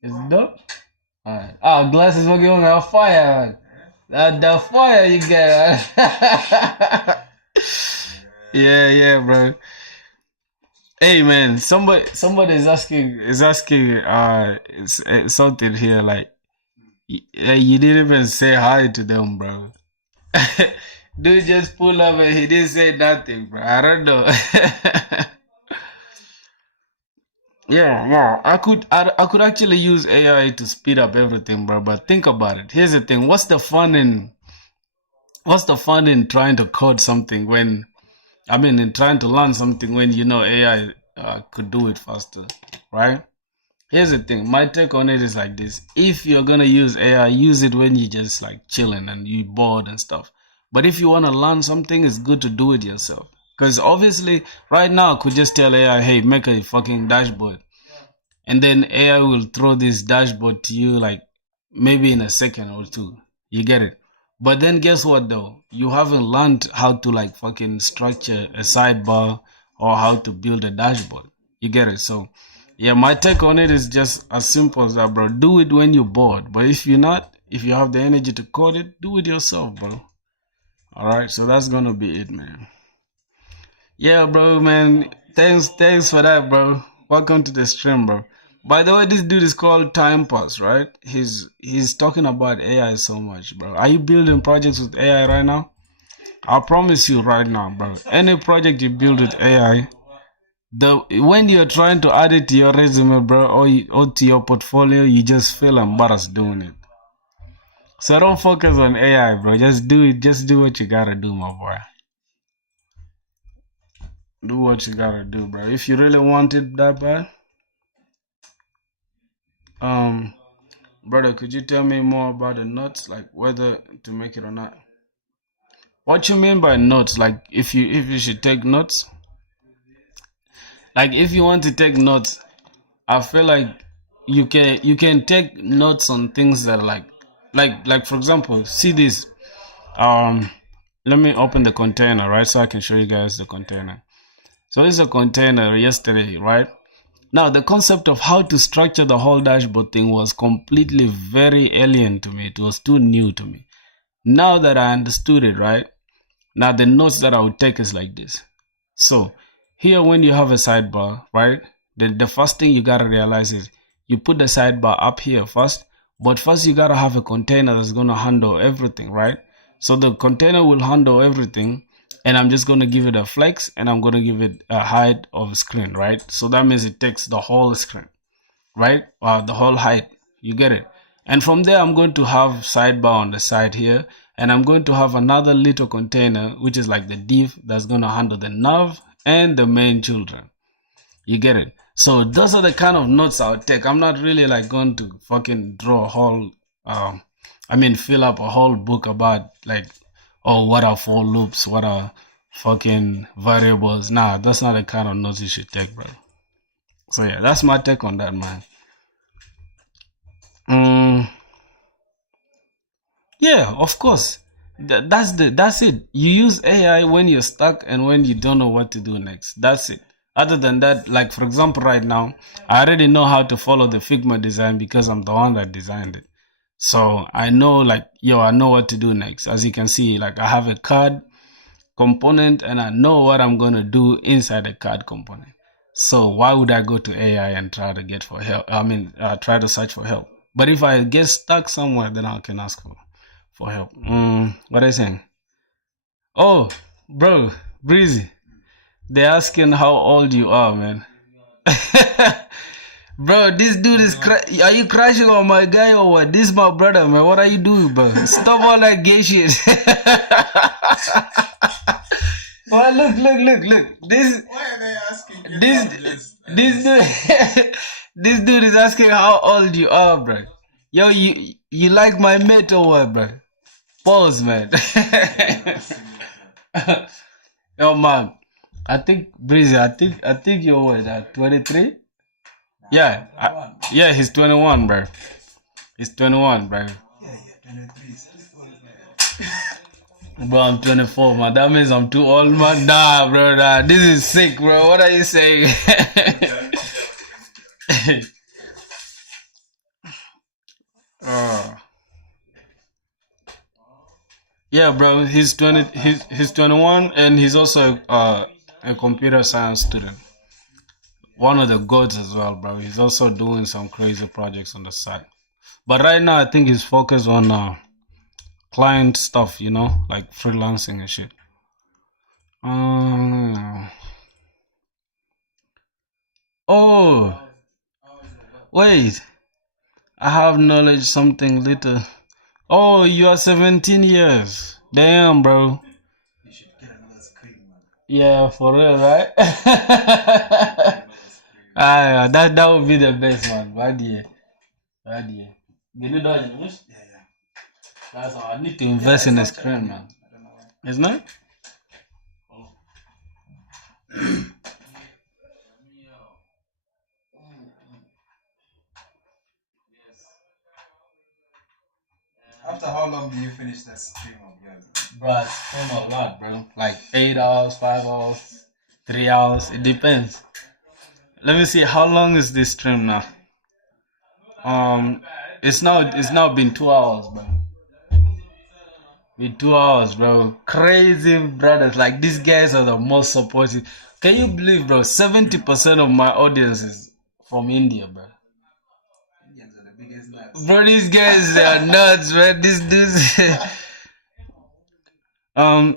Is it dope? Alright. Glasses were going on fire. The fire you get. Yeah, bro. Hey man, somebody is asking something here like you didn't even say hi to them, bro. Dude just pull up and he didn't say nothing, bro. I don't know. Yeah. I could actually use AI to speed up everything, bro. But think about it. Here's the thing. What's the fun in trying to code something when, in trying to learn something when you know AI could do it faster, right? Here's the thing. My take on it is like this. If you're gonna use AI, use it when you're just like chilling and you're bored and stuff. But if you want to learn something, it's good to do it yourself. Because obviously, right now, I could just tell AI, hey, make a fucking dashboard. And then AI will throw this dashboard to you like maybe in a second or two. You get it? But then guess what though? You haven't learned how to like fucking structure a sidebar or how to build a dashboard. You get it? So yeah, my take on it is just as simple as that, bro. Do it when you're bored. But if you have the energy to code it, do it yourself, bro. Alright, so that's gonna be it, man. Yeah, bro, man. Thanks for that, bro. Welcome to the stream, bro. By the way, this dude is called Time Pass, right? He's talking about AI so much, bro. Are you building projects with AI right now? I promise you right now, bro. Any project you build with AI, when you're trying to add it to your resume, bro, or to your portfolio, you just feel embarrassed doing it. So don't focus on AI, bro. Just do it. Just do what you gotta do, my boy. Do what you gotta do, bro. If you really want it that bad. Brother, could you tell me more about the notes, like whether to make it or not? What you mean by notes? Like if you should take notes? Like if you want to take notes, I feel like you can take notes on things that are like for example, see this. Let me open the container, right? So I can show you guys the container. So this is a container yesterday, right? Now the concept of how to structure the whole dashboard thing was completely very alien to me. It was too new to me. Now that I understood it, right? Now the notes that I would take is like this. So here when you have a sidebar, right? The first thing you gotta realize is you put the sidebar up here first, But first you gotta have a container that's gonna handle everything, right? So the container will handle everything, and I'm just gonna give it a flex, and I'm gonna give it a height of screen, right? So that means it takes the whole screen, right? The whole height, you get it. And from there, I'm going to have sidebar on the side here, and I'm going to have another little container, which is like the div that's going to handle the nav and the main children. You get it? So those are the kind of notes I'll take. I'm not really like going to fucking draw a whole, fill up a whole book about like, oh, what are for loops? What are fucking variables? Nah, that's not the kind of notes you should take, bro. So yeah, that's my take on that, man. Yeah, of course. That's it. You use AI when you're stuck and when you don't know what to do next. That's it. Other than that, like for example, right now, I already know how to follow the Figma design because I'm the one that designed it. So I know I know what to do next. As you can see, like I have a card component and I know what I'm gonna do inside the card component. So why would I go to AI and try to get for help? Try to search for help. But if I get stuck somewhere, then I can ask for help. What are you saying? Oh, bro, Breezy. They're asking how old you are, man. Bro, this dude is are you crashing on my guy or what? This is my brother, man. What are you doing, bro? Stop all that gay shit. Oh, look. Why are they asking? This dude, this dude is asking how old you are, bro. Yo, you like my mate or what, bro? Pause, man. Yo, man. I think Breezy. I think you're what? 23. Yeah, yeah. He's 21, bro. He's 21, bro. Yeah, 23. Bro, I'm 24, man. That means I'm too old, man. Nah, bro, nah. This is sick, bro. What are you saying? Yeah, bro. He's 20. He's 21, and he's also a computer science student. One of the gods as well, bro. He's also doing some crazy projects on the side. But right now, I think he's focused on client stuff, like freelancing and shit. Oh, wait. I have knowledge something little. Oh, you are 17 years. Damn, bro. You should get another screen, man. Yeah, for real, right? That would be the best, man. Bad year. Get it done, you Yeah. That's all. I need to invest in a screen, man. I don't know why. Isn't it? After how long do you finish that stream of yours? Bro, it's been a lot, bro. Like 8 hours, 5 hours, 3 hours. It depends. Let me see. How long is this stream now? It's now been 2 hours, bro. Been 2 hours, bro. Crazy brothers. Like these guys are the most supportive. Can you believe, bro? 70% of my audience is from India, bro. Indians are the biggest nuts. Bro, these guys are nuts, man. This.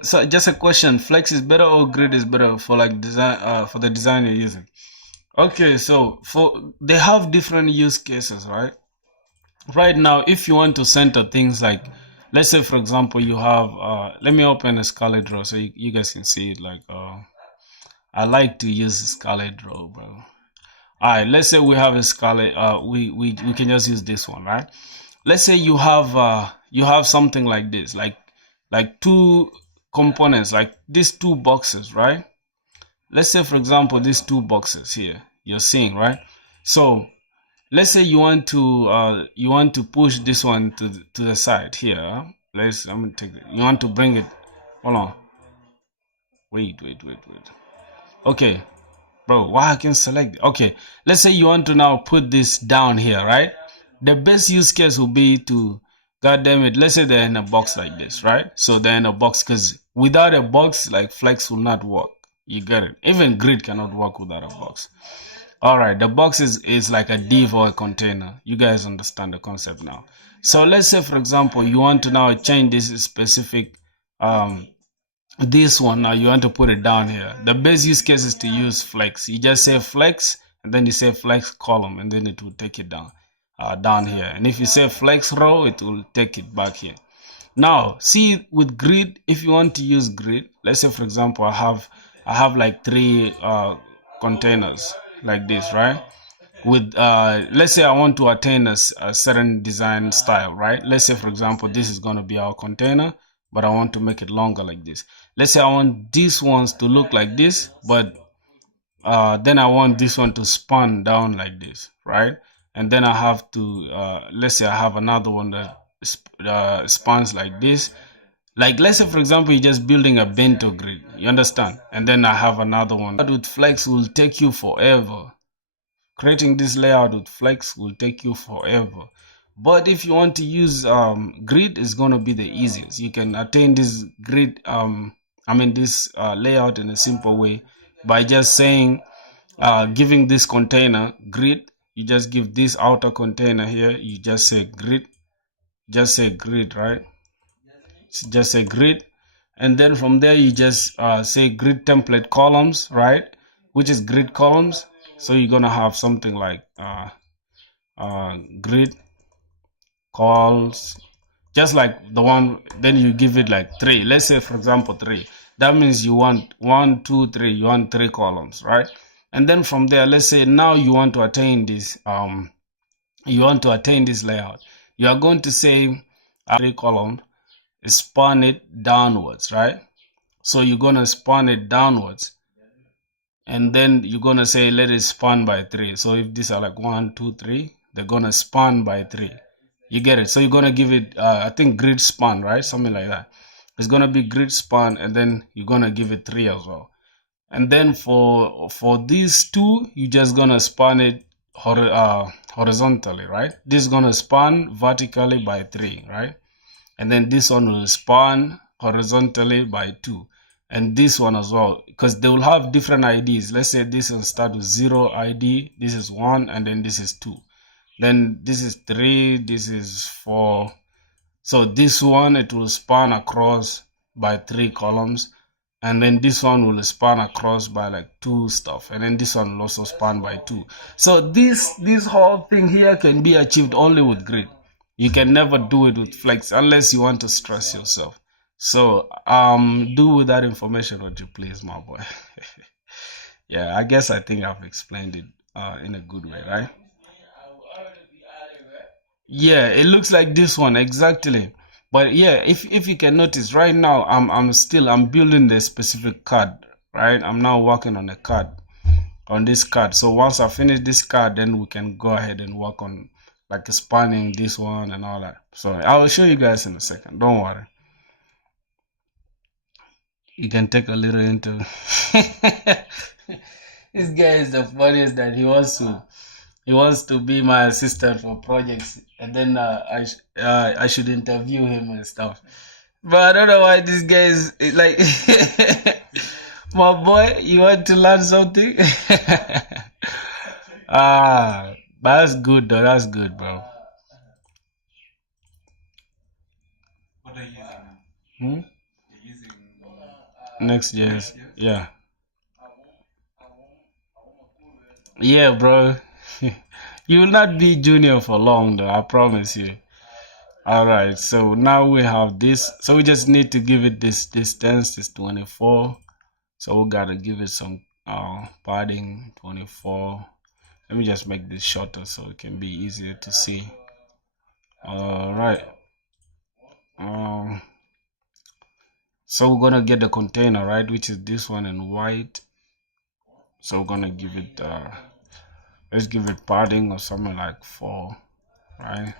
So just a question: Flex is better or Grid is better for like design? For the design you're using. Okay, so they have different use cases, right? Right now, if you want to center things like, let's say for example, you have let me open a Scarlet Draw so you guys can see it. Like I like to use Scarlet Draw, bro. All right, let's say we have a Scarlet. We can just use this one, right? Let's say you have something like this, like two components, like these two boxes, right? Let's say for example these two boxes here you're seeing, right? So let's say you want to push this one to the side here. I'm gonna take it. You want to bring it. Hold on. Wait. Okay, bro. Why I can select it? Okay. Let's say you want to now put this down here, right? The best use case will be to, God damn it. Let's say they're in a box like this, right? So they're in a box because without a box, like Flex will not work. You get it. Even Grid cannot work without a box. All right, the box is like a div or a container. You guys understand the concept now. So let's say, for example, you want to now change this specific, this one now, you want to put it down here. The best use case is to use flex. You just say flex, and then you say flex column, and then it will take it down here. And if you say flex row, it will take it back here. Now, see with grid, if you want to use grid, let's say for example, I have like 3 containers like this, right? With let's say I want to attain a certain design style, right? Let's say for example, this is going to be our container, but I want to make it longer like this. Let's say I want these ones to look like this, but then I want this one to span down like this, right? And then I have to let's say I have another one that spans like this. Like let's say for example, you're just building a bento grid, you understand? And then I have another one. But with flex will take you forever. Creating this layout with flex will take you forever. But if you want to use grid, is going to be the easiest. You can attain this grid, this layout in a simple way by just saying, giving this container grid. You just give this outer container here, you just say grid, right? Just say grid, and then from there you just say grid template columns, right? Which is grid columns. So you're gonna have something like grid calls, just like the one. Then you give it like 3. Let's say for example 3. That means you want 1, 2, 3. You want 3 columns, right? And then from there, let's say now you want to attain this. You want to attain this layout. You are going to say 3 column, span it downwards, right? So you're gonna span it downwards, and then you're gonna say let it span by 3. So if these are like 1, 2, 3, they're gonna span by 3. You get it? So you're gonna give it I think grid span, right? Something like that. It's gonna be grid span, and then you're gonna give it 3 as well. And then for these 2, you're just gonna span it horizontally, right? This is gonna span vertically by 3, right? And then this one will span horizontally by 2, and this one as well, because they will have different IDs. Let's say this will start with 0 ID, this is 1, and then this is 2, then this is 3, this is 4. So this one, it will span across by 3 columns, and then this one will span across by like 2 stuff, and then this one will also span by 2. So this whole thing here can be achieved only with grid. You can never do it with flex unless you want to stress yourself. So do with that information what you please, my boy. Yeah, I think I've explained it in a good way, right? Yeah, it looks like this one exactly. But yeah, if you can notice right now, I'm building the specific card, right? I'm now working on a card, on this card. So once I finish this card, then we can go ahead and work on like spanning this one and all that. So I will show you guys in a second. Don't worry. You can take a little into. This guy is the funniest, that he wants to be my assistant for projects, and then I should interview him and stuff. But I don't know why this guy is like, my boy, you want to learn something? That's good though. That's good, bro. What are you using now? Hmm? You're using Next.js. Yeah. Yeah, bro. You will not be junior for long though, I promise you. Alright, so now we have this. So we just need to give it this distance is 24. So we gotta give it some padding 24. Let me just make this shorter so it can be easier to see. Alright. So we're gonna get the container, right, which is this one in white. So we're gonna give it let's give it padding or something like 4, right?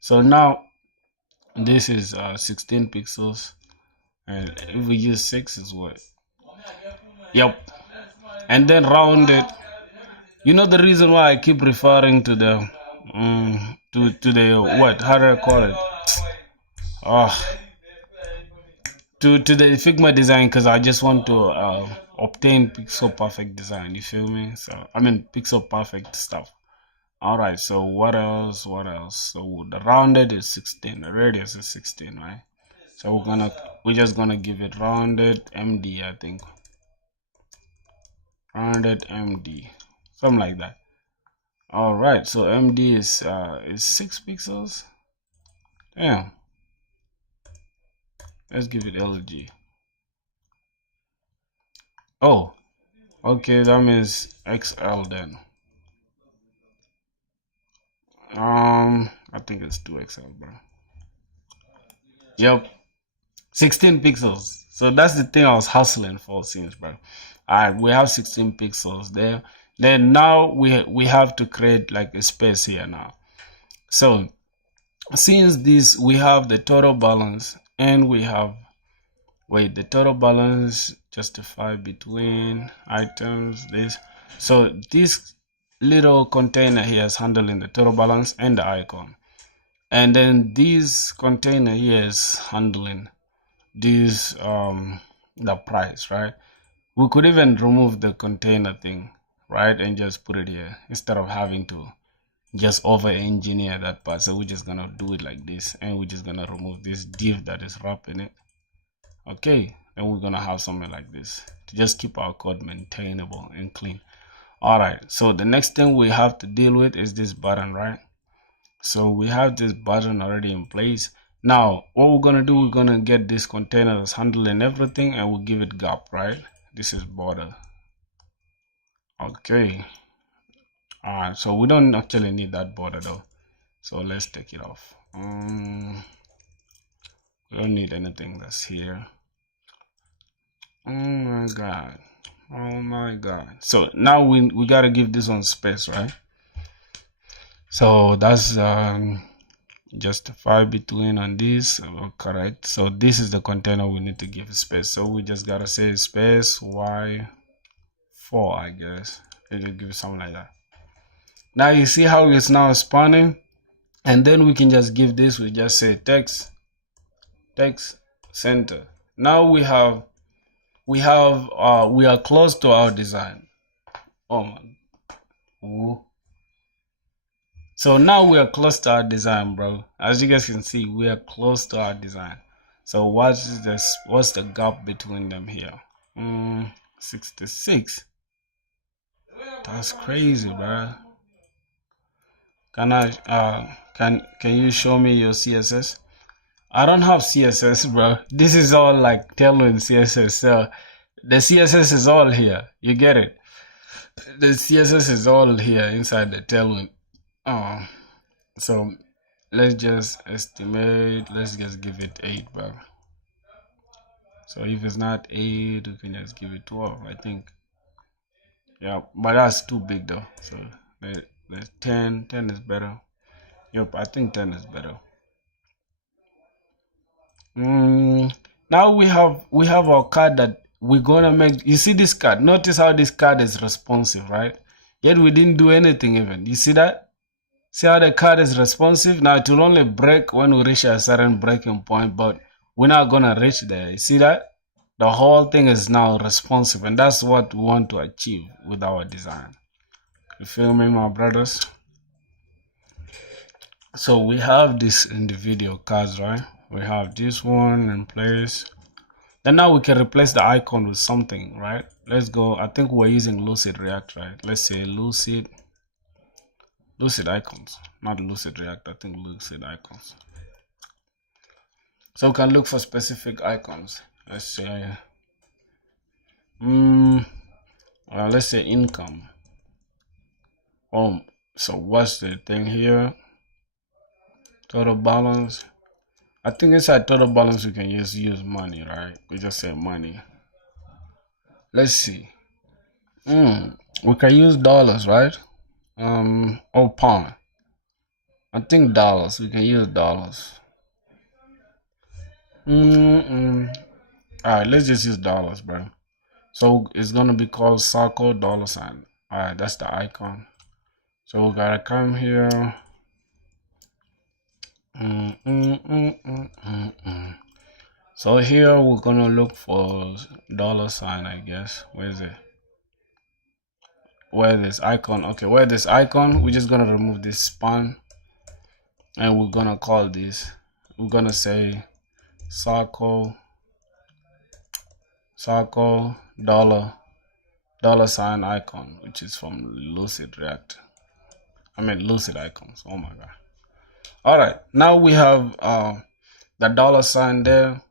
So now this is 16 pixels, and if we use 6 is what? Yep. And then round it. You know the reason why I keep referring to the to the what? How do I call it? Oh, to the Figma design, because I just want to obtain pixel perfect design. You feel me? So I mean pixel perfect stuff. All right. So what else? What else? So the rounded is 16. The radius is 16, right? So we're just gonna give it rounded MD. I think rounded MD, something like that. All right. So MD is 6 pixels. Damn. Let's give it LG. Oh, okay, that means XL then. I think it's 2XL, bro. Yep, 16 pixels. So that's the thing I was hustling for since, bro. Alright, we have 16 pixels there. Then now we have to create like a space here now. So since this, we have the total balance and we have the total balance justify between items, this. So this little container here is handling the total balance and the icon, and then this container here is handling this the price, right? We could even remove the container thing, right, and just put it here instead of having to just over engineer that part. So we're just gonna do it like this, and we're just gonna remove this div that is wrapping it. Okay, then we're gonna have something like this to just keep our code maintainable and clean. All right, so the next thing we have to deal with is this button, right? So we have this button already in place. Now what we're gonna do, we're gonna get this container that's handling everything, and we'll give it gap, right? This is border. Okay, all right, so we don't actually need that border though, so let's take it off. We don't need anything that's here. Oh my god, oh my god. So now we gotta give this one space, right? So that's justify between on this, correct. So this is the container we need to give space, so we just gotta say space y4, I guess. It'll give something like that. Now you see how it's now spawning, and then we can just give this, we just say text center. Now we are close to our design. Oh man. Ooh. So now we are close to our design, bro. As you guys can see, we are close to our design. So what's the gap between them here? 66. That's crazy, bro. Can you show me your CSS? I don't have CSS, bro. This is all like Tailwind CSS. So the CSS is all here. You get it? The CSS is all here inside the Tailwind. So let's just estimate. Let's just give it 8, bro. So if it's not 8, we can just give it 12, I think. Yeah, but that's too big though. So there's 10 is better. Yep, I think 10 is better. Now we have our card that we're gonna make. You see this card? Notice how this card is responsive, right? Yet we didn't do anything even. You see that? See how the card is responsive? Now it will only break when we reach a certain breaking point, but we're not gonna reach there. You see that? The whole thing is now responsive, and that's what we want to achieve with our design. You feel me, my brothers? So we have this in the video cards, right? We have this one in place. Then now we can replace the icon with something, right? Let's go. I think we're using Lucid React, right? Let's say Lucid icons, not Lucid React. I think Lucid icons. So we can look for specific icons. Let's say, let's say income. So what's the thing here? Total balance. I think inside total balance we can just use money, right? We just say money. Let's see. We can use dollars, right? Or pound. I think dollars. We can use dollars. Alright, let's just use dollars, bro. So it's gonna be called circle $sign. Alright, that's the icon. So we gotta come here. So here we're gonna look for $sign, I guess. Where is it? Where this icon? Okay, where this icon? We're just gonna remove this span, and we're gonna call this. We're gonna say circle $sign icon, which is from Lucid React. I mean Lucid icons. Oh my god. All right, now we have the $sign there,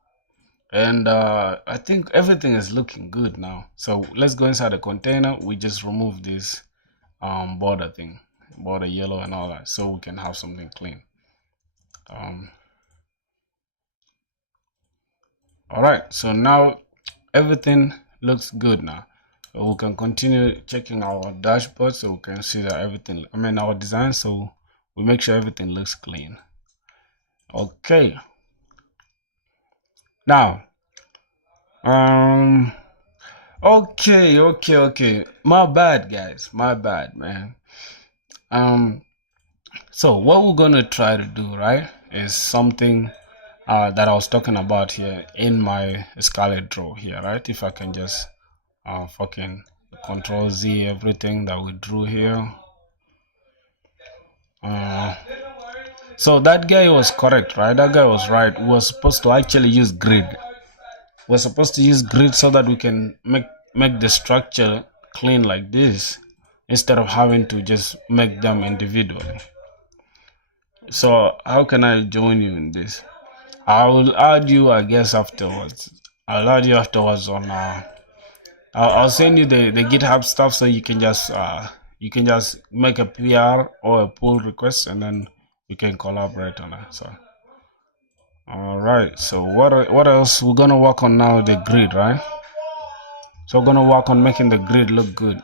and I think everything is looking good now. So let's go inside the container. We just remove this border thing, border yellow and all that, so we can have something clean. All right, so now everything looks good now. So we can continue checking our dashboard so we can see that everything, our design, so we make sure everything looks clean. Okay, now okay, my bad guys, my bad, man. So what we're gonna try to do, right, is something that I was talking about here in my Scarlet draw here, right? If I can just fucking Control Z everything that we drew here. So that guy was correct, right? That guy was right. We were supposed to actually use grid. We're supposed to use grid so that we can make the structure clean like this, instead of having to just make them individually. So how can I join you in this? I will add you, I guess, afterwards. I'll add you afterwards on I'll send you the GitHub stuff, so you can just make a PR or a pull request, and then we can collaborate on it. So all right, so what else we're gonna work on now? The grid, right? So we're gonna work on making the grid look good.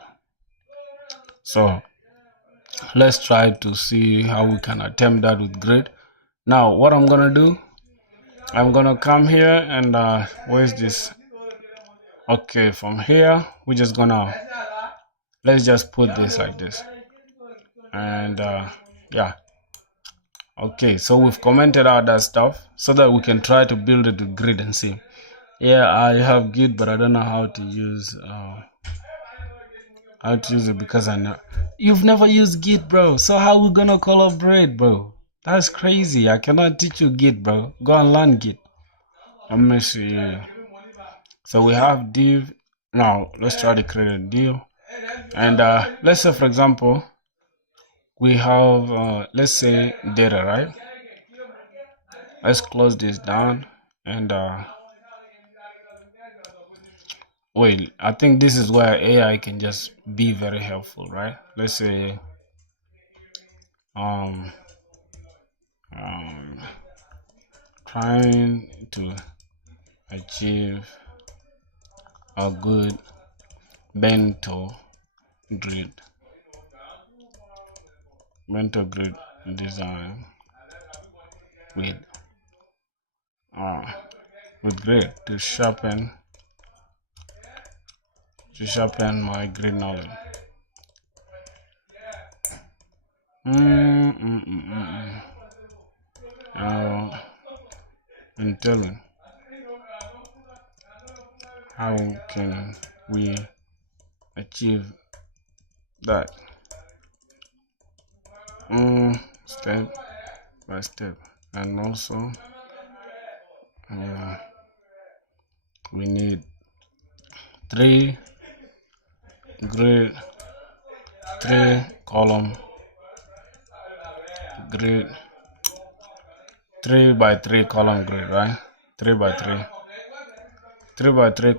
So let's try to see how we can attempt that with grid. Now what I'm gonna do, I'm gonna come here and where's this? Okay, from here we're just gonna, let's just put this like this, and yeah. Okay, so we've commented out that stuff so that we can try to build it with grid and see. Yeah, I have Git, but I don't know how to use it, because I know you've never used Git, bro. So how we gonna collaborate, bro? That's crazy. I cannot teach you Git, bro. Go and learn Git. Let me see. So we have div. Now let's try to create a div, and let's say, for example, we have let's say data, right? Let's close this down, and wait, I think this is where AI can just be very helpful, right? Let's say trying to achieve a good bento grid design with grid to sharpen my grid knowledge. Intelligent. How can we achieve that? Step by step, and also we need three column grid, 3 by 3 column grid, right? 3 by 3 3 by 3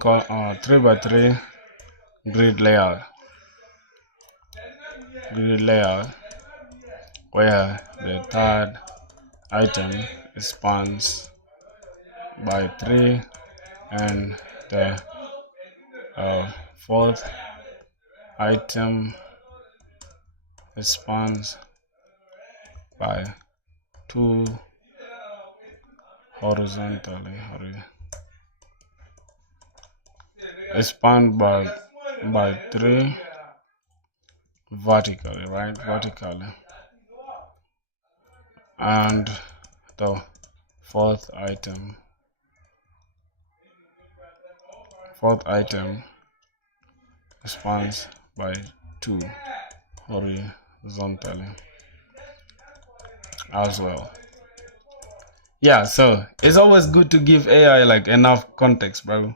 grid layout where the third item spans by 3 and the fourth item spans by 2 horizontally, spanned by 3 vertically, right? And the fourth item Fourth item spans by 2 horizontally as well. Yeah, so it's always good to give AI like enough context, bro.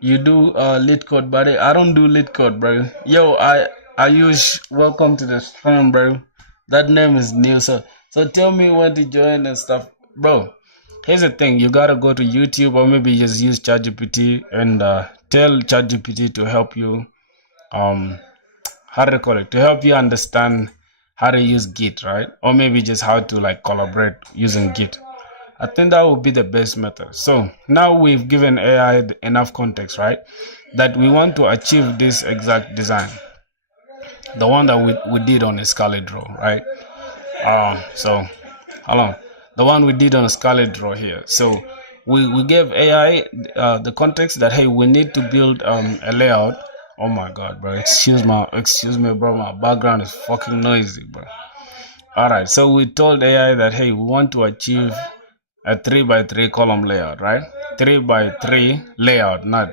You do lead code, buddy. I don't do lead code, bro. Yo, I use welcome to the stream, bro. That name is new, so tell me when to join and stuff, bro. Here's the thing: you gotta go to YouTube or maybe just use ChatGPT and tell ChatGPT to help you how to call it, to help you understand how to use Git, right? Or maybe just how to like collaborate using Git. I think that would be the best method. So now we've given AI enough context, right? That we want to achieve this exact design, the one that we did on a Scarlet Draw, right? So hold on, the one we did on a Scarlet Draw here. So we gave AI the context that hey, we need to build a layout. Oh my god, bro! Excuse me, bro. My background is fucking noisy, bro. All right, so we told AI that hey, we want to achieve a 3x3 column layout, right? 3x3 layout, not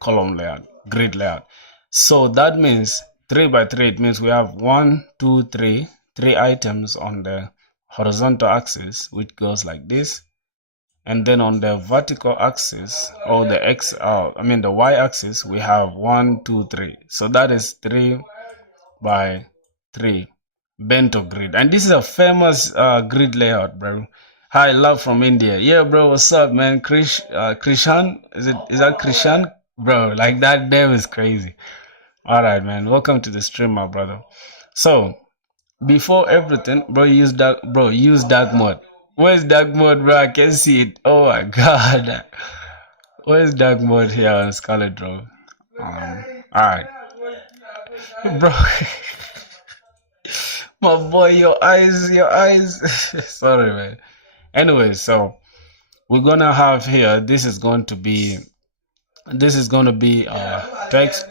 column layout, grid layout. So that means 3x3, it means we have 1, 2, 3, 3 items on the horizontal axis, which goes like this. And then on the vertical axis, or the the y axis, we have 1, 2, 3. So that is 3 by 3 bento grid. And this is a famous grid layout, bro. Hi, love from India. Yeah, bro, what's up, man? Krishan? Is that Krishan? Bro, like that name is crazy. All right, man. Welcome to the stream, my brother. So, before everything, bro, use dark mode. Where's dark mode, bro? I can see it. Oh my god. Where's dark mode here on Scarlet Draw? All right, bro. My boy, your eyes. Sorry, man. Anyway, so we're gonna have here. This is going to be text.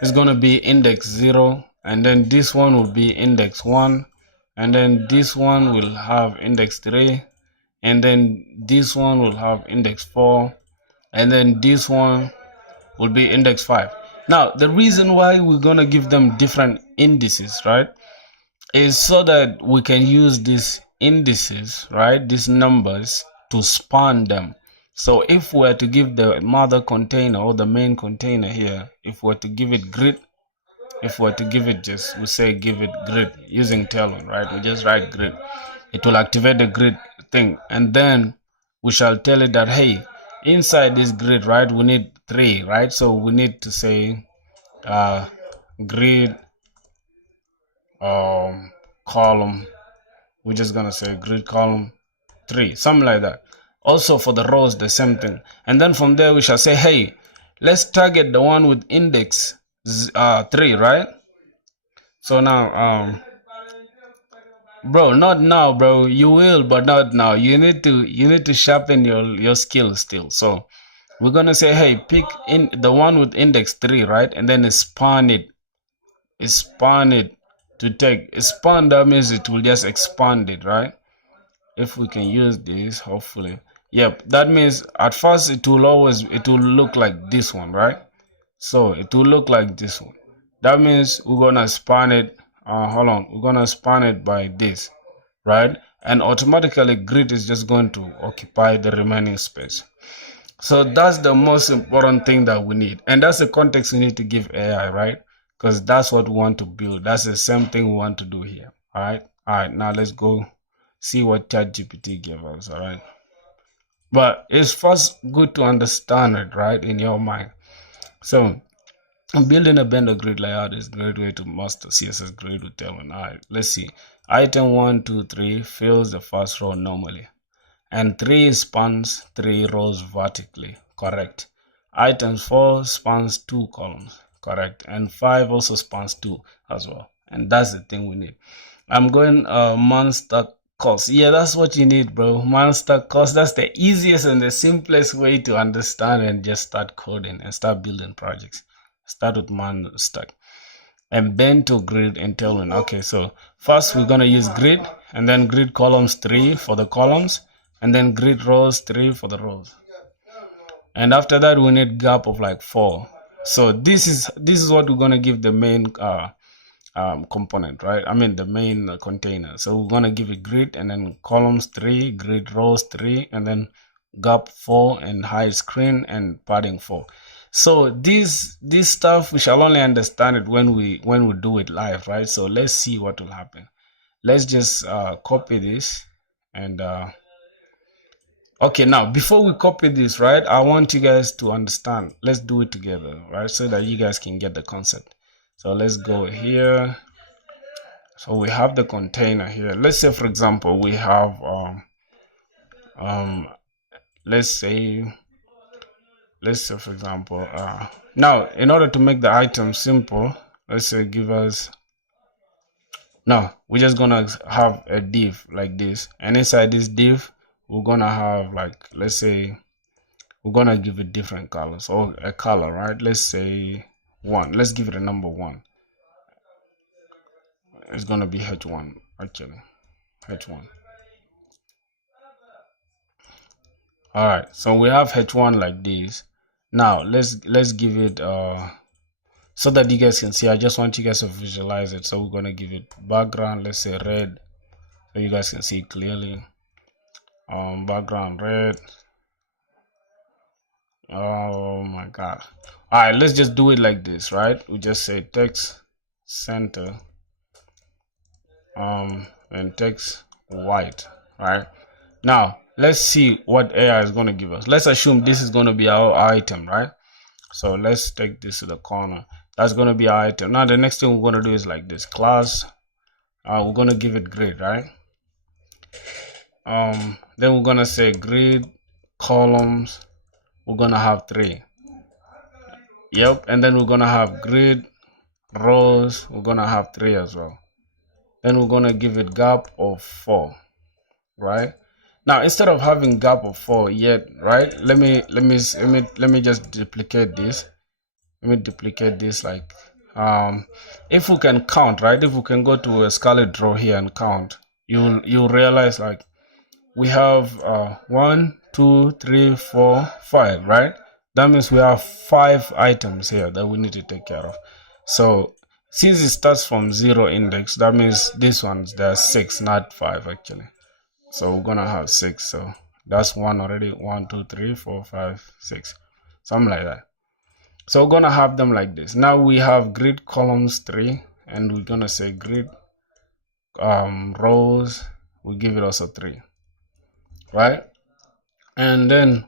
It's gonna be index 0, and then this one will be index 1, and then this one will have index 3, and then this one will have index 4, and then this one will be index 5. Now, the reason why we're gonna give them different indices, right, is so that we can use these indices, right, these numbers, to span them. So if we're to give the mother container or the main container here, if we're to give it grid, if we're to give it we say give it grid using Talon, right? We just write grid. It will activate the grid thing, and then we shall tell it that hey, inside this grid, right, we need 3, right? So we need to say grid column. We're just gonna say grid column 3, something like that. Also for the rows, the same thing. And then from there we shall say, hey, let's target the one with index 3, right? So now bro, not now, bro. You will, but not now. You need to sharpen your skills still. So we're gonna say, hey, pick in the one with index 3, right? And then span it to take expand. That means it will just expand it, right? If we can use this, hopefully. Yep, that means at first it will look like this one, right? So it will look like this one. That means we're gonna span it. Hold on, we're gonna span it by this, right? And automatically grid is just going to occupy the remaining space. So that's the most important thing that we need, and that's the context we need to give AI, right? Because that's what we want to build. That's the same thing we want to do here. All right, now let's go see what ChatGPT gave us. All right, but it's first good to understand it, right, in your mind. So building a bender grid layout is a great way to master CSS grid with Tailwind. All right, let's see. Item 1, 2, 3 fills the first row normally, and 3 spans 3 rows vertically, correct. Item 4 spans 2 columns, correct, and 5 also spans 2 as well. And that's the thing we need. I'm going monster cost. Yeah, that's what you need, bro. Monster cost. That's the easiest and the simplest way to understand and just start coding and start building projects. Start with monster and bento grid and tailwind. Okay, so first we're gonna use grid, and then grid columns 3 for the columns, and then grid rows 3 for the rows. and after that we need gap of like 4. So this is what we're gonna give the main component, right? I mean the main container. So we're gonna give it grid and then columns 3, grid rows 3, and then gap 4 and hide screen and padding 4. So this stuff we shall only understand it when we do it live, right? So let's see what will happen. Let's just copy this and okay, now before we copy this, right, I want you guys to understand. Let's do it together, right, so that you guys can get the concept. So let's go here. So we have the container here. Let's say, for example, we have let's say for example, now in order to make the item simple, let's say give us, no, we're just gonna have a div like this, and inside this div we're gonna have, like, let's say we're gonna give it different colors or a color, right? Let's say 1. Let's give it a number 1. It's gonna be h1, actually h1. All right, so we have h1 like this. Now let's give it so that you guys can see. I just want you guys to visualize it. So we're gonna give it background, let's say red, so you guys can see clearly. Background red. Oh my god. All right, let's just do it like this, right? We just say text center and text white, right? Now let's see what AI is going to give us. Let's assume this is going to be our item, right? So let's take this to the corner. That's going to be our item. Now the next thing we're going to do is like this class. We're going to give it grid, right? Then we're going to say grid columns. We're going to have 3. Yep. And then we're going to have grid rows. We're going to have 3 as well. Then we're going to give it gap of 4, right? Now instead of having gap of 4 yet, right, let me just duplicate this. Let me duplicate this, like if we can count, right, if we can go to a scarlet draw here and count, you'll realize, like, we have 1 2 3 4 5, right? That means we have 5 items here that we need to take care of. So since it starts from 0 index, that means this one's there are 6, not 5 actually. So we're gonna have 6. So that's 1 already. 1 2 3 4 5 6, something like that. So we're gonna have them like this. Now we have grid columns 3, and we're gonna say grid rows, we give it also 3, right? And then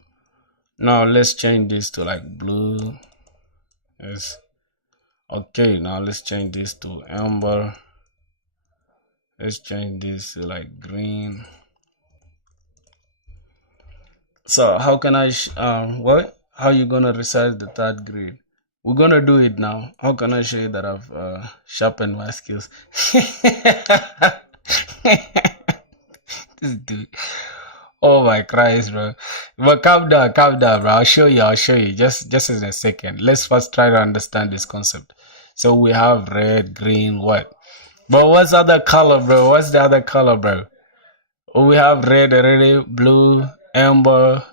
now let's change this to like blue. Yes. Okay, now let's change this to amber. Let's change this to like green. So how can I how you gonna resize the third grid? We're gonna do it now. How can I show you that I've sharpened my skills? This dude. Oh my Christ, bro. But calm down, bro. I'll show you. Just in a second. Let's first try to understand this concept. So we have red, green, what? But what's the other color, bro? What's the other color, bro? Oh, we have red already, blue, amber.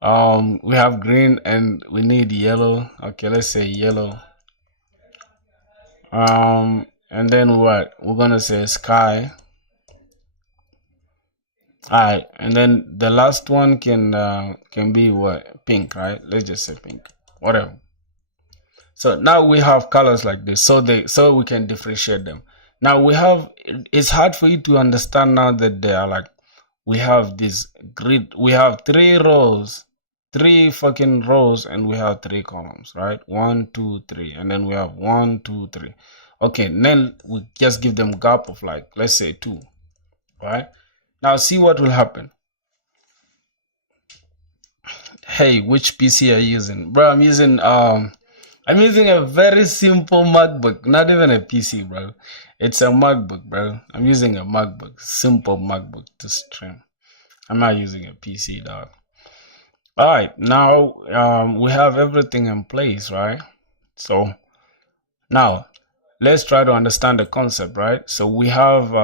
We have green, and we need yellow. Okay, let's say yellow. And then what? We're gonna say sky. Alright, and then the last one can be what? Pink, right? Let's just say pink. Whatever. So now we have colors like this, so we can differentiate them. Now it's hard for you to understand now that they are like, we have this grid, we have 3 rows, 3 fucking rows, and we have 3 columns, right? 1 2 3, and then we have 1 2 3. Okay, then we just give them gap of like, let's say 2, right? Now see what will happen. Hey, which PC are you using? Bro, I'm using a very simple MacBook, not even a PC, bro. It's a MacBook, bro. I'm using a MacBook, simple MacBook to stream. I'm not using a PC, dog. All right, now we have everything in place, right? So now let's try to understand the concept, right? So we have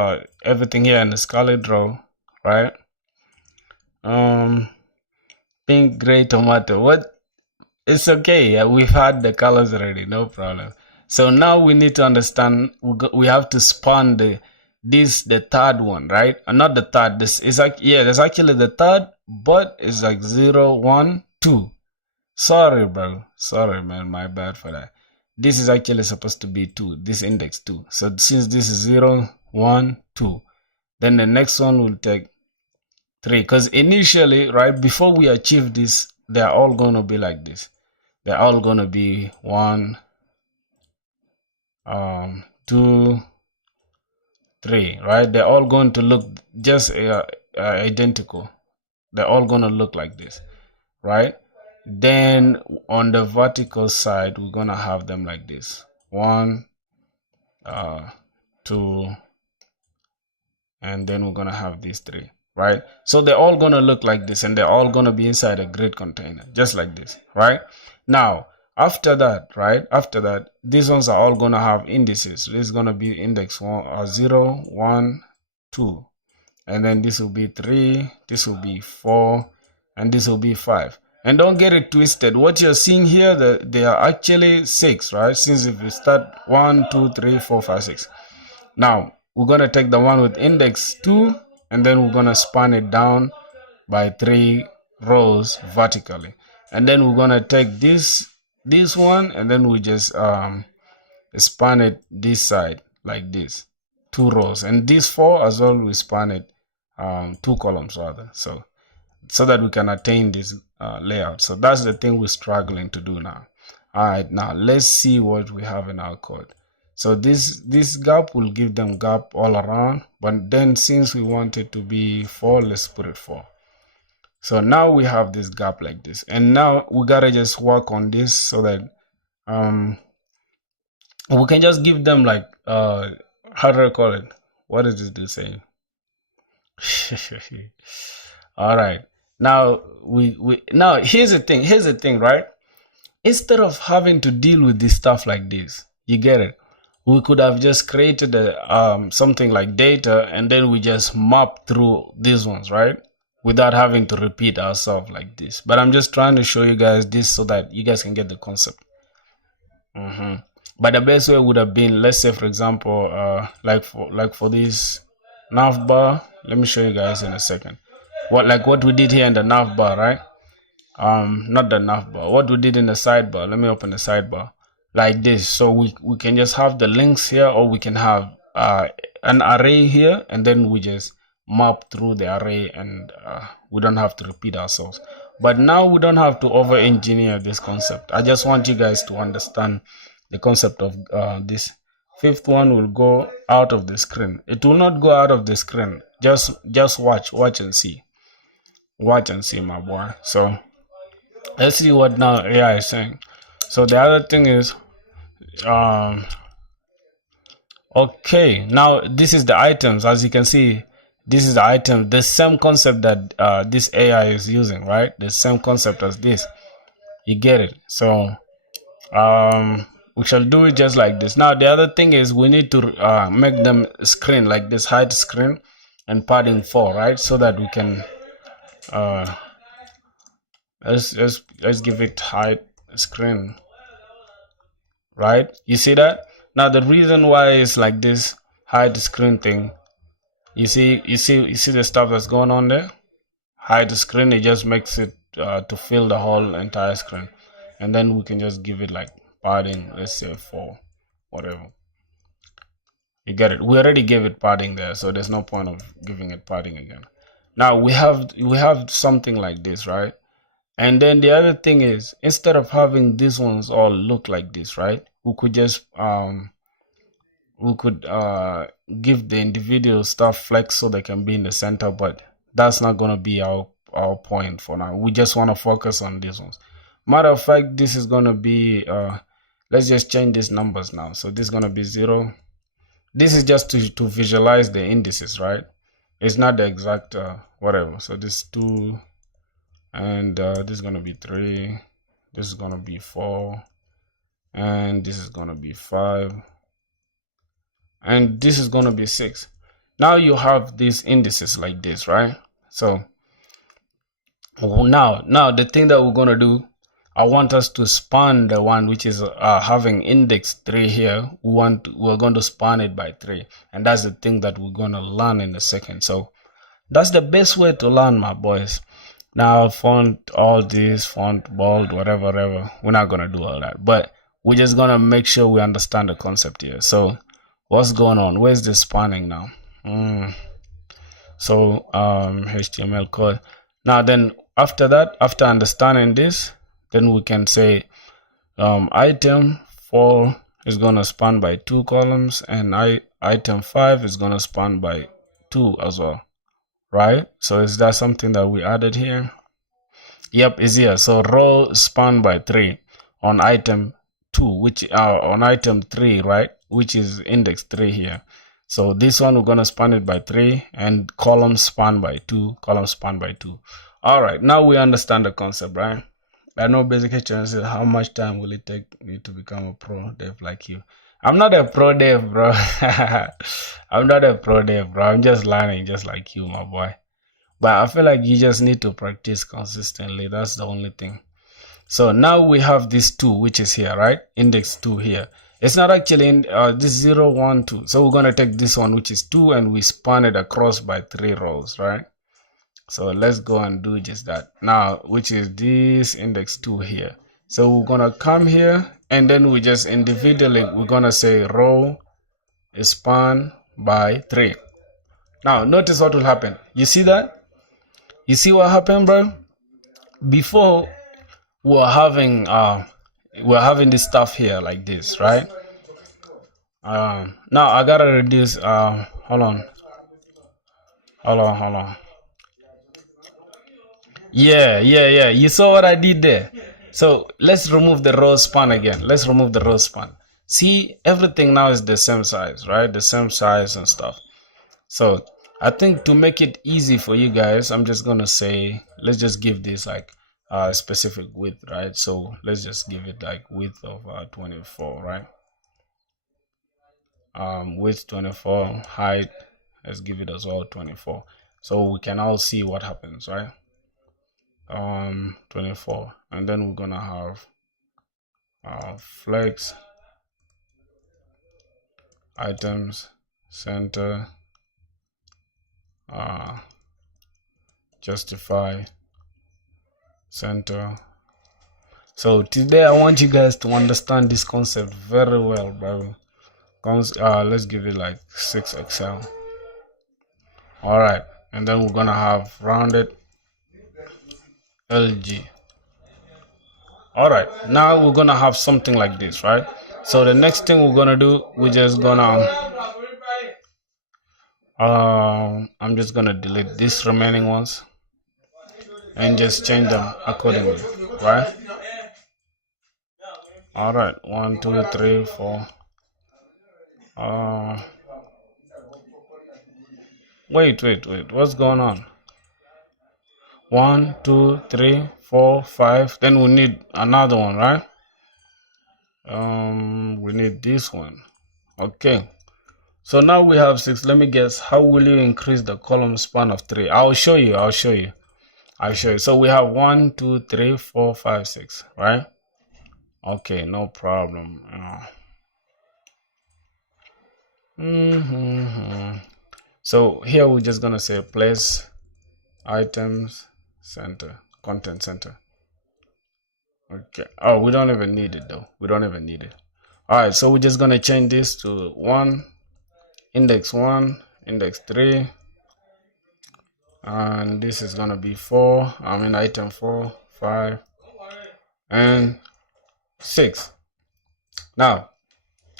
everything here in the Scarlet draw, right? Pink, gray, tomato. What? It's okay. We've had the colors already. No problem. So now we need to understand. We have to spawn the third one, right? Not the third. This is like, yeah, there's actually the third, but it's like 0, 1, 2. Sorry, bro. Sorry, man. My bad for that. This is actually supposed to be 2. This index 2. So since this is 0, 1, 2, then the next one will take 3. Because initially, right, before we achieve this, they're all going to be like this. They're all going to be 1, 2, 3, right? They're all going to look just identical. They're all going to look like this, right? Then on the vertical side, we're going to have them like this. 1, 2, and then we're going to have these 3, right? So they're all going to look like this, and they're all going to be inside a grid container, just like this, right? Now, after that, right? After that, these ones are all going to have indices. This is going to be index 1, 0, 1, 2. And then this will be 3, this will be 4, and this will be 5. And don't get it twisted. What you're seeing here, they are actually 6, right? Since if you start 1, 2, 3, 4, 5, 6. Now, we're going to take the one with index 2, and then we're going to span it down by 3 rows vertically. And then we're going to take this one, and then we just span it this side like this, 2 rows. And this 4 as well, we span it 2 columns rather, so that we can attain this layout. So that's the thing we're struggling to do now. All right, now let's see what we have in our code. So this gap will give them gap all around, but then since we want it to be 4, let's put it 4. So now we have this gap like this, and now we gotta just work on this so that we can just give them like how do I call it? What is this saying? All right. Now now here's the thing, right? Instead of having to deal with this stuff like this, you get it? We could have just created a something like data, and then we just map through these ones, right? Without having to repeat ourselves like this. But I'm just trying to show you guys this so that you guys can get the concept. But the best way would have been, let's say for example, like for this nav bar. Let me show you guys in a second. What we did here in the nav bar, right? Not the nav bar. What we did in the sidebar. Let me open the sidebar like this. So we can just have the links here, or we can have an array here, and then we just map through the array, and we don't have to repeat ourselves. But now we don't have to over engineer this concept. I just want you guys to understand the concept of this. Fifth one will go out of the screen. It will not go out of the screen. Just watch and see. Watch and see, my boy. So let's see what now AI is saying. So the other thing is okay, now this is the items. As you can see, this is the item, the same concept that this AI is using, right? The same concept as this. You get it? So we shall do it just like this. Now the other thing is we need to make them screen like this, height screen and padding 4, right? So that we can let's give it height screen, right? You see that? Now the reason why it's like this height screen thing, you see the stuff that's going on there. Hide the screen, it just makes it to fill the whole entire screen, and then we can just give it like padding, let's say 4, whatever. You get it? We already gave it padding there, so there's no point of giving it padding again. Now we have something like this, right? And then the other thing is, instead of having these ones all look like this, right? We could just give the individual stuff flex so they can be in the center, but that's not going to be our point for now. We just want to focus on these ones. Matter of fact, this is going to be let's just change these numbers now. So this is going to be 0. This is just to visualize the indices, right? It's not the exact whatever. So this is 2, and this is going to be 3, this is going to be 4, and this is going to be 5, and this is going to be 6. Now you have these indices like this, right? So Now the thing that we're gonna do, I want us to span the one which is having index 3 here. We're going to span it by 3, and that's the thing that we're gonna learn in a second. So that's the best way to learn, my boys. Now font, all this, font, bold, whatever, we're not gonna do all that, but we're just gonna make sure we understand the concept here. So what's going on? Where's the spanning now? So HTML code. Now then, after that, after understanding this, then we can say item 4 is gonna span by 2 columns, and item 5 is gonna span by 2 as well, right? So is that something that we added here? Yep, is here. So row span by 3 on item 2, which on item 3, right, which is index 3 here. So this one we're gonna span it by 3, and column span by 2, column span by 2. All right, now we understand the concept, right? I know basic HTML is how much time will it take you to become a pro dev like you? I'm not a pro dev, bro. I'm not a pro dev, bro. I'm just learning just like you, my boy. But I feel like you just need to practice consistently. That's the only thing. So now we have this 2, which is here, right? Index 2 here. It's not actually in this 0, 1, 2. So we're going to take this one, which is 2, and we span it across by 3 rows, right? So let's go and do just that. Now, which is this index 2 here. So we're going to come here, and then we just individually, we're going to say row is span by 3. Now, notice what will happen. You see that? You see what happened, bro? Before we're having this stuff here like this, right? Now I gotta reduce. Hold on. Yeah. You saw what I did there. So let's remove the row span again. Let's remove the row span. See, everything now is the same size, right? The same size and stuff. So I think to make it easy for you guys, I'm just gonna say, let's just give this like a specific width, right? So let's just give it like width of 24, right? Width 24, height, let's give it as well 24, so we can all see what happens, right? 24, and then we're gonna have flex, items, center, justify, center. So today I want you guys to understand this concept very well, bro. Let's give it like 6XL. All right, and then we're gonna have rounded LG. All right, now we're gonna have something like this, right? So the next thing we're gonna do, we're just gonna I'm just gonna delete these remaining ones and just change them accordingly, right? All right, 1, 2, 3, 4. Wait, what's going on? 1, 2, 3, 4, 5. Then we need another one, right? We need this one. Okay. So now we have 6. Let me guess. How will you increase the column span of 3? I'll show you. So we have 1, 2, 3, 4, 5, 6, right? Okay, no problem. So here we're just gonna say place items center, content center. Okay. Oh, we don't even need it though. All right, so we're just gonna change this to 1, index 3, and this is gonna be 4. Item 4, 5, and 6. Now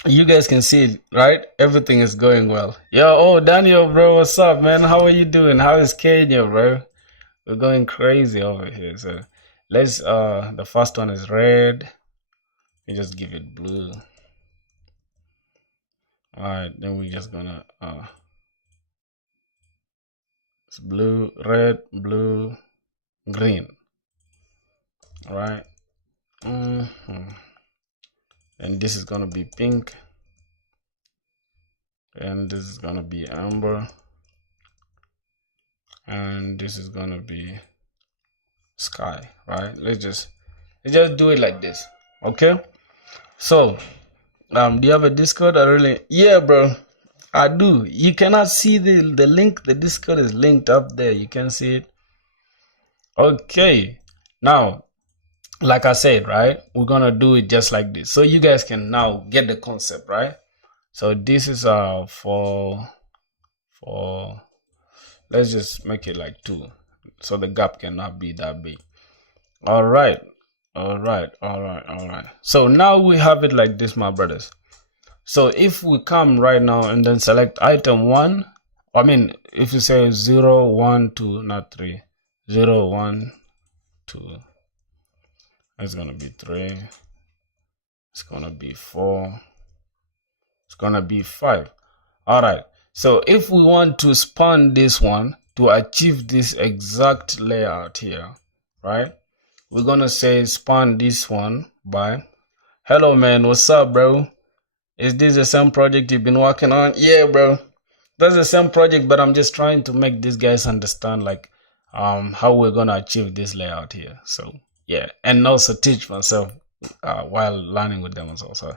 you guys can see it, right? Everything is going well. Daniel, bro, what's up, man? How are you doing? How is Kenya, bro? We're going crazy over here. So let's the first one is red. We just give it blue. All right, then we just gonna it's blue, red, blue, green. All right. And this is gonna be pink, and this is gonna be amber, and this is gonna be sky, right? Let's just do it like this. Okay. So do you have a Discord? Yeah, bro, I do. You cannot see the link. The Discord is linked up there. You can see it. Okay. Now, like I said, right, we're gonna do it just like this, so you guys can now get the concept, right? So this is for let's just make it like 2, so the gap cannot be that big. All right. So now we have it like this, my brothers. So if we come right now and then select item 1, I mean, if you say 0, 1, 2, not 3, 0, 1, 2, it's gonna be 3, it's gonna be 4, it's gonna be 5. All right. So if we want to spawn this one to achieve this exact layout here, right, we're gonna say spawn this one by hello man, what's up, bro? Is this the same project you've been working on? Yeah, bro, that's the same project, but I'm just trying to make these guys understand like how we're gonna achieve this layout here. So yeah, and also teach myself while learning with them as well. So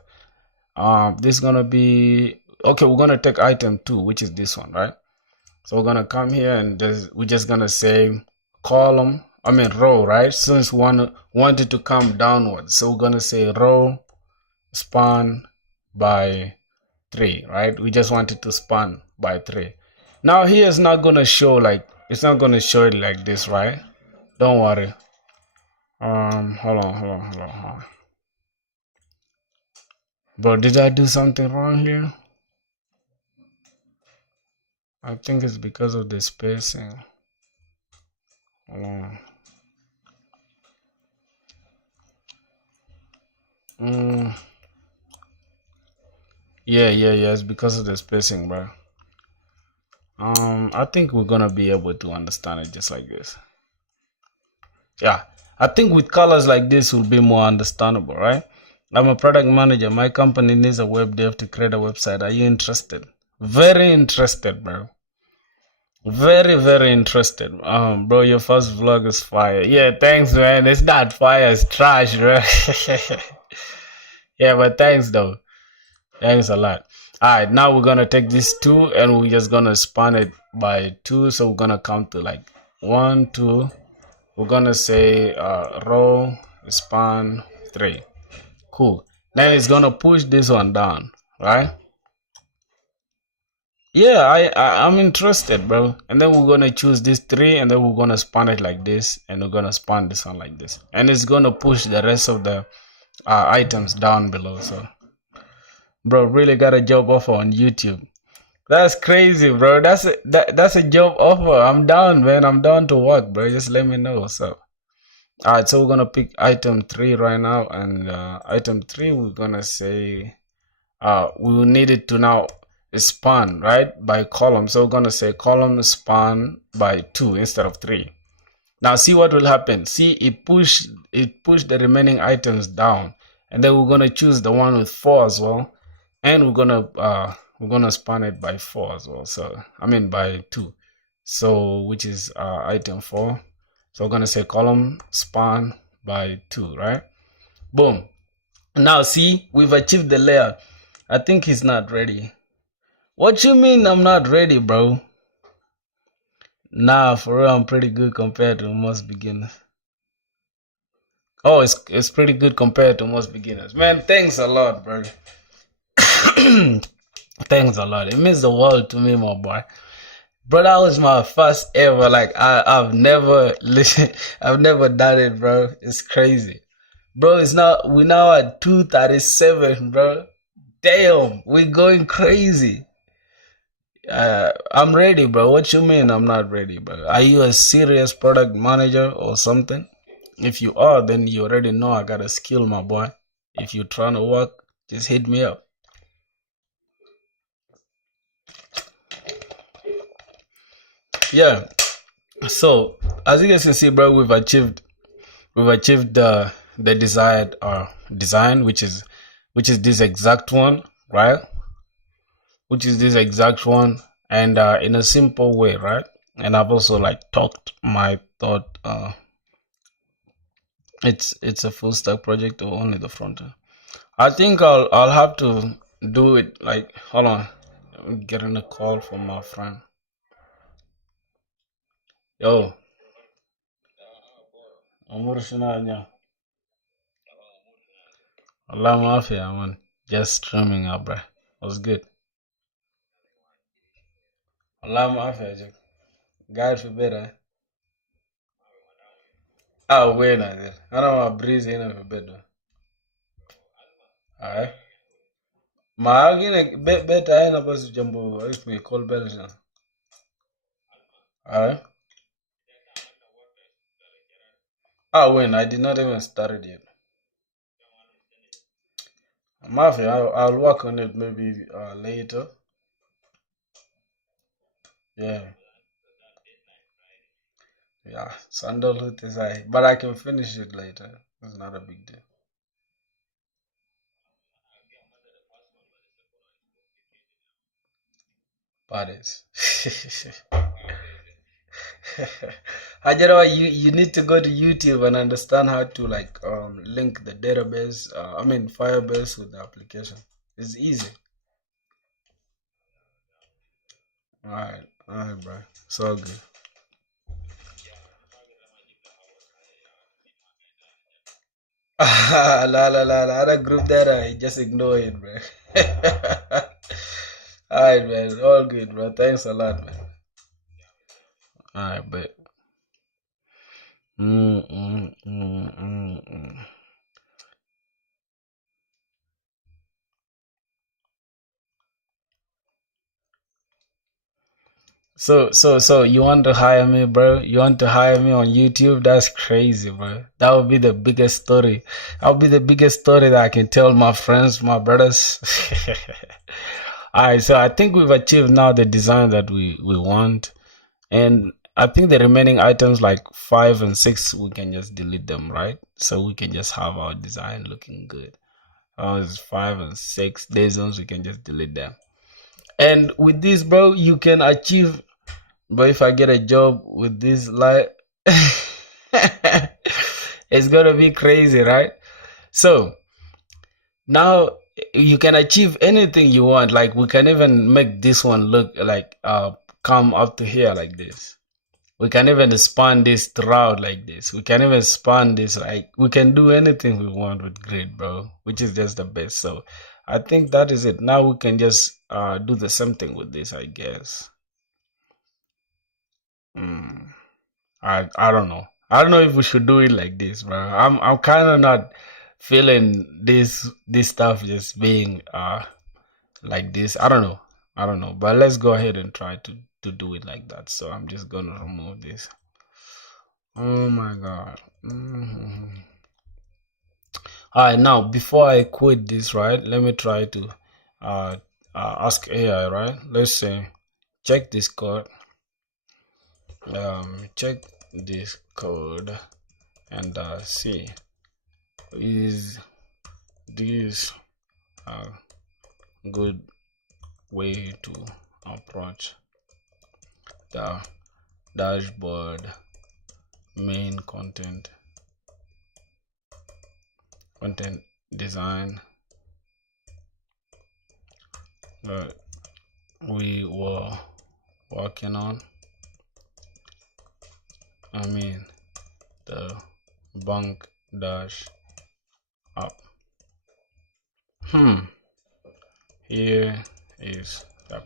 this is gonna be okay. We're gonna take item 2, which is this one, right? So we're gonna come here and we're just gonna say column, I mean row, right? Since we want it to come downwards, so we're gonna say row span by 3, right? We just want it to span by 3. Now here it's not gonna show like, it's not gonna show it like this, right? Don't worry. Hold on. Bro, did I do something wrong here? I think it's because of the spacing. Hold on. Yeah, it's because of the spacing, bro. I think we're gonna be able to understand it just like this. Yeah, I think with colors like this will be more understandable, right? I'm a product manager. My company needs a web dev to create a website. Are you interested? Very interested, bro. Very interested. Bro, your first vlog is fire. Yeah, thanks, man. It's not fire, it's trash, bro. Yeah, but thanks though. Thanks a lot. All right, now we're gonna take this 2 and we're just gonna span it by 2. So we're gonna count to like 1, 2. We're gonna say row span 3. Cool. Then it's gonna push this one down, right? Yeah, I'm interested, bro. And then we're gonna choose this 3 and then we're gonna span it like this and we're gonna span this one like this, and it's gonna push the rest of the items down below. So bro, really got a job offer on YouTube. That's crazy, bro. That's a job offer. I'm down, man. I'm down to work, bro. Just let me know what's up. All right, so we're gonna pick item 3 right now, and item 3 we're gonna say we will need it to now span, right, by column. So we're gonna say column span by 2 instead of 3. Now see what will happen. See, it pushed the remaining items down, and then we're gonna choose the one with 4 as well, and we're gonna span it by 4 as well. So I mean by 2, so which is item 4. So we're gonna say column span by 2, right? Boom. Now see, we've achieved the layer. I think he's not ready. What you mean I'm not ready, bro? Nah, for real, I'm pretty good compared to most beginners. Oh, it's pretty good compared to most beginners. Man, thanks a lot, bro. Thanks a lot. It means the world to me, my boy. Bro, that was my first ever. Like I've never I've never done it, bro. It's crazy. Bro, we now at 237, bro. Damn, we're going crazy. I'm ready, bro. What you mean I'm not ready, bro? Are you a serious product manager or something? If you are, then you already know I got a skill, my boy. If you're trying to work, just hit me up. Yeah. So as you guys can see, bro, we've achieved the desired design, which is this exact one, right? Which is this exact one, and in a simple way, right? And I've also like talked my thought It's a full stack project or only the front end? I think I'll have to do it like, hold on. I'm getting a call from my friend. Yo, Amur Shinanya. Allah Mafia, man. Just streaming up, bruh. Was good. Allah Mafia, Jack. God forbid, eh? Ah, wait, I did. I don't want to breeze in a bit, though. Alright. Ma, again, bet I ain't supposed to jump over. If me call bells now. Alright. Ah, wait, I did not even start it yet. Mafia, I'll work on it maybe later. Yeah. Yeah, sandalwood is I, but I can finish it later. It's not a big deal. But it's I don't know. You need to go to YouTube and understand how to like link the database. I mean Firebase with the application. It's easy. All right, bro. It's all good. La la la la. Other group that I just ignore it, bro. All right, man. All good, bro. Thanks a lot, man. All right, but. Mm, mm, mm, mm, mm. So you want to hire me, bro? You want to hire me on YouTube? That's crazy, bro. That would be the biggest story. That would be the biggest story that I can tell my friends, my brothers. All right, so I think we've achieved now the design that we want, and I think the remaining items like 5 and 6 we can just delete them, right? So we can just have our design looking good. It's 5 and 6 days zones, we can just delete them. And with this, bro, you can achieve. But if I get a job with this light, it's gonna be crazy, right? So now you can achieve anything you want. Like we can even make this one look like come up to here like this. We can even span this throughout like this. We can even span this like we can do anything we want with grid, bro, which is just the best. So I think that is it. Now we can just do the same thing with this, I guess. Hmm. I don't know. I don't know if we should do it like this, bro. I'm kind of not feeling this stuff just being like this. I don't know. I don't know. But let's go ahead and try to do it like that. So I'm just gonna remove this. Oh my god. All right, now before I quit this, right? Let me try to uh, ask AI, right? Let's say check this code. Check this code and see is this a good way to approach the dashboard main content design that we were working on. I mean the bank dash up. Here is the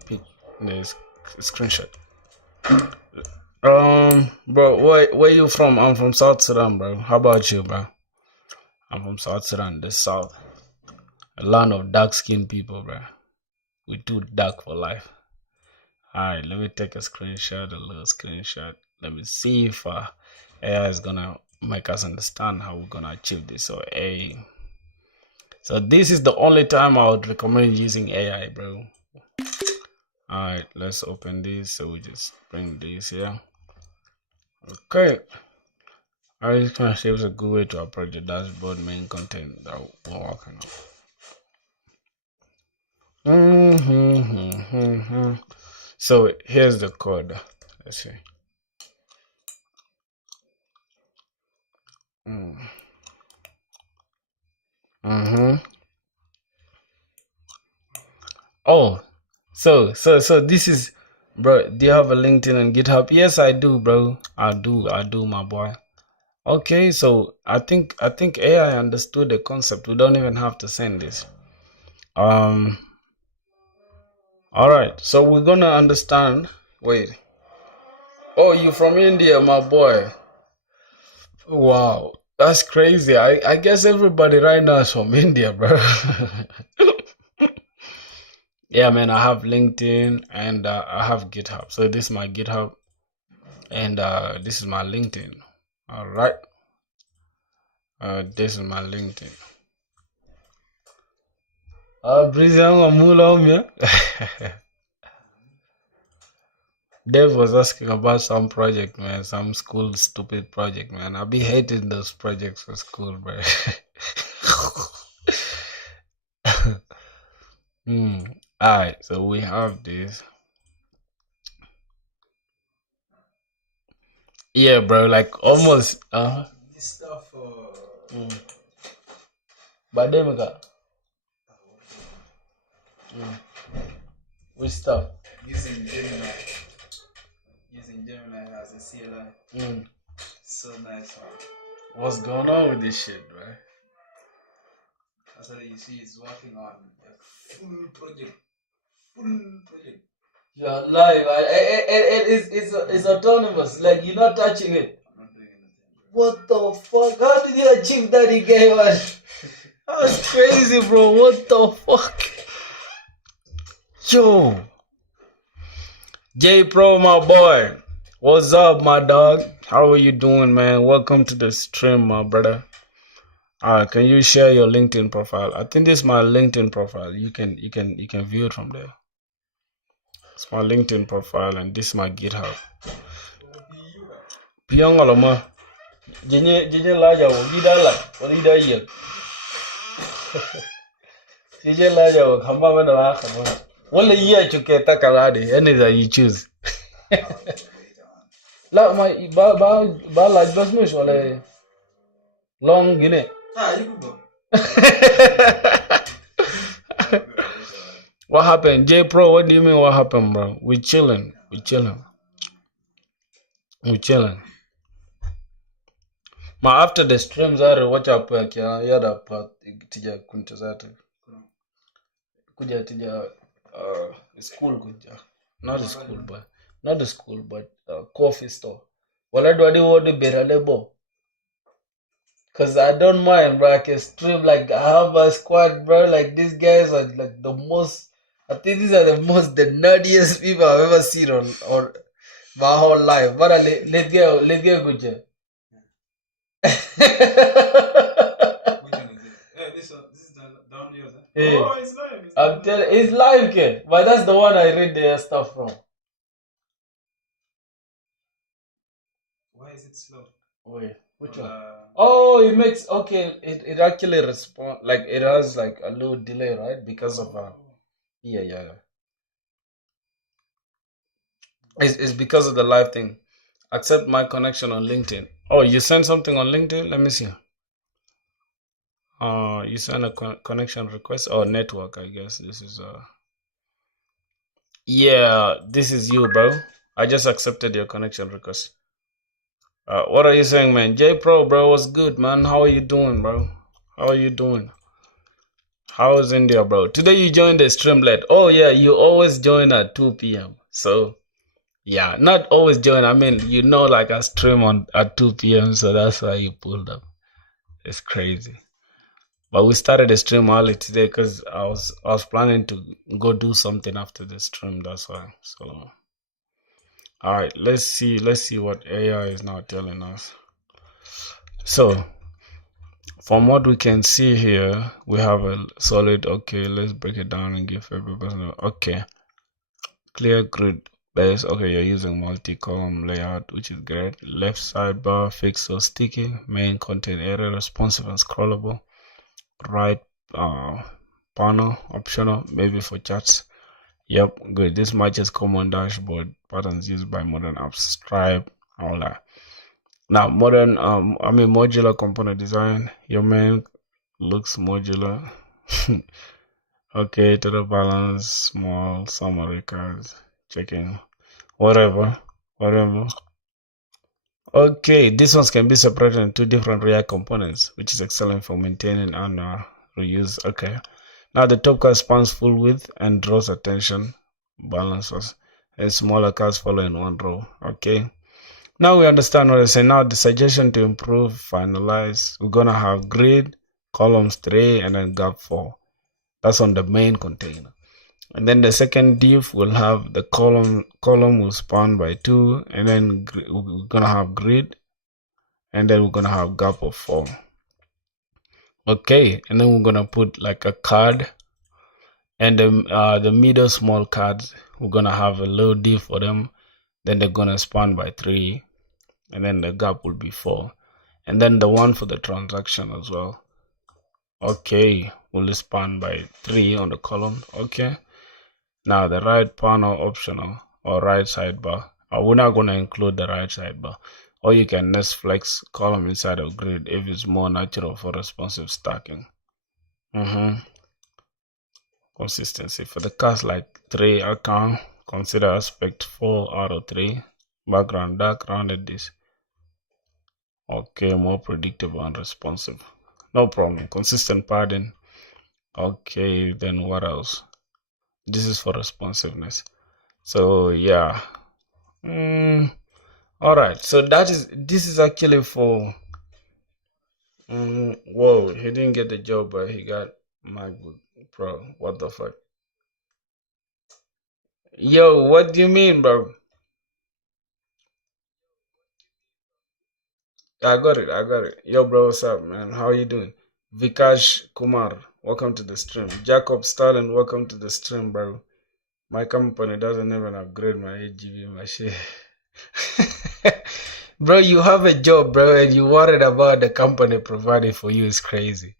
screenshot. Bro, where you from? I'm from South Sudan, bro. How about you, bro? I'm from South Sudan, the South, a land of dark-skinned people, bro. We too dark for life. All right, let me take a screenshot, a little screenshot. Let me see if AI is gonna make us understand how we're gonna achieve this. So this is the only time I would recommend using AI, bro. All right, let's open this. So we just bring this here. Okay. I just kind of saves a good way to approach the dashboard main content that we're working on. So here's the code. Let's see. Oh, so this is, bro. Do you have a LinkedIn and GitHub? Yes, I do, bro. I do, my boy. Okay, so I think AI understood the concept. We don't even have to send this. All right. So we're gonna understand. Wait. Oh, you from India, my boy. Wow, that's crazy. I guess everybody right now is from India, bro. Yeah, man. I have LinkedIn and I have GitHub. So this is my GitHub and this is my LinkedIn. All right. This is my LinkedIn. Breezy, yeah. Dave was asking about some project, man. Some school stupid project, man. I be hating those projects for school, bro. Alright, so we have this. Yeah, bro, like almost This stuff but then we got which stuff? using Gemini. Using Gemini as a CLI. So nice, man. What's going on with this shit, bro? That's what you see is working on a full project. Full project. You're live. It's autonomous. Like you're not touching it. I'm not doing anything. What the fuck? How did you achieve that again, man? That's crazy, bro. What the fuck? Yo. J Pro, my boy. What's up, my dog? How are you doing, man? Welcome to the stream, my brother. Can you share your LinkedIn profile? I think this is my LinkedIn profile. You can view it from there. It's my LinkedIn profile and this is my GitHub. Piyangoloma. Jenye laja wo gidala. Walida yek. Jenye laja wo kamba mena wa kamba. Wala iya chuke takaladi. Any that you choose. La my ba large business wala long gine. You could go. What happened? J Pro, what do you mean what happened, bro? We chilling. Ma after the streams are watch up yada part tija kunta zatu. Kuja tija school kuja. Not the school but coffee store. Wala do adi wodi beralebo. Cause I don't mind, bro. I can stream like I have a squad, bro. Like these guys are like the most. I think these are the nerdiest people I've ever seen on my whole life. But let's go, good job. Which one is it? Yeah, this is down here. Hey, oh, it's live. I'm telling it's live, kid. But that's the one I read their stuff from. Why is it slow? Wait, which one? Oh, it makes okay. It actually respond like it has like a little delay, right? Because of yeah. It's because of the live thing. Accept my connection on LinkedIn. Oh, you sent something on LinkedIn? Let me see. You sent a connection request or network, I guess. This is yeah, this is you, bro. I just accepted your connection request. What are you saying, man? J Pro, bro, what's good, man? How are you doing, bro? How are you doing? How is India, bro? Today you joined the stream late. Oh yeah, you always join at 2 p.m. So yeah, not always join. I mean, like I stream on at 2 p.m. So that's why you pulled up. It's crazy. But we started the stream early today because I was planning to go do something after the stream. That's why. So all right, let's see what AI is now telling us. So from what we can see here, we have a solid. Okay, let's break it down and give every person. Okay, clear grid base. Okay, you're using multi-column layout, which is great. Left sidebar fixed or sticky. Main content area responsive and scrollable. Right panel optional, maybe for chats. Yep, good. This matches common dashboard patterns used by modern apps. Stripe, all that. Now, modern modular component design. Your main looks modular. Okay, total balance, small, summary cards, checking, whatever, whatever. Okay, these ones can be separated into different React components, which is excellent for maintaining and reuse. Okay, now the top card spans full width and draws attention, balances, and smaller cards follow in one row. Okay, now we understand what I say. Now the suggestion to improve, finalize, we're gonna have grid, columns 3, and then gap 4. That's on the main container. And then the second div will have the column will span by 2, and then we're gonna have grid, and then we're gonna have gap of 4. Okay, and then we're gonna put like a card, and the middle small cards, we're gonna have a little div for them. Then they're gonna span by 3, and then the gap will be 4, and then the one for the transaction as well. Okay, will span by 3 on the column. Okay, now the right panel optional or right sidebar. We're not going to include the right sidebar, or you can nest flex column inside of grid if it's more natural for responsive stacking. Consistency for the cast like 3 account, consider aspect 4 out of 3. Background dark, rounded this. Okay, more predictable and responsive. No problem. Consistent padding. Okay, then what else? This is for responsiveness. So yeah. All right. So this is actually for. Whoa, he didn't get the job, but he got MacBook Pro. What the fuck? Yo, what do you mean, bro? I got it. I got it. Yo, bro, what's up, man? How you doing? Vikash Kumar, welcome to the stream. Jacob Stalin, welcome to the stream, bro. My company doesn't even upgrade my 8 GB machine. Bro, you have a job, bro, and you worried about the company providing for you is crazy.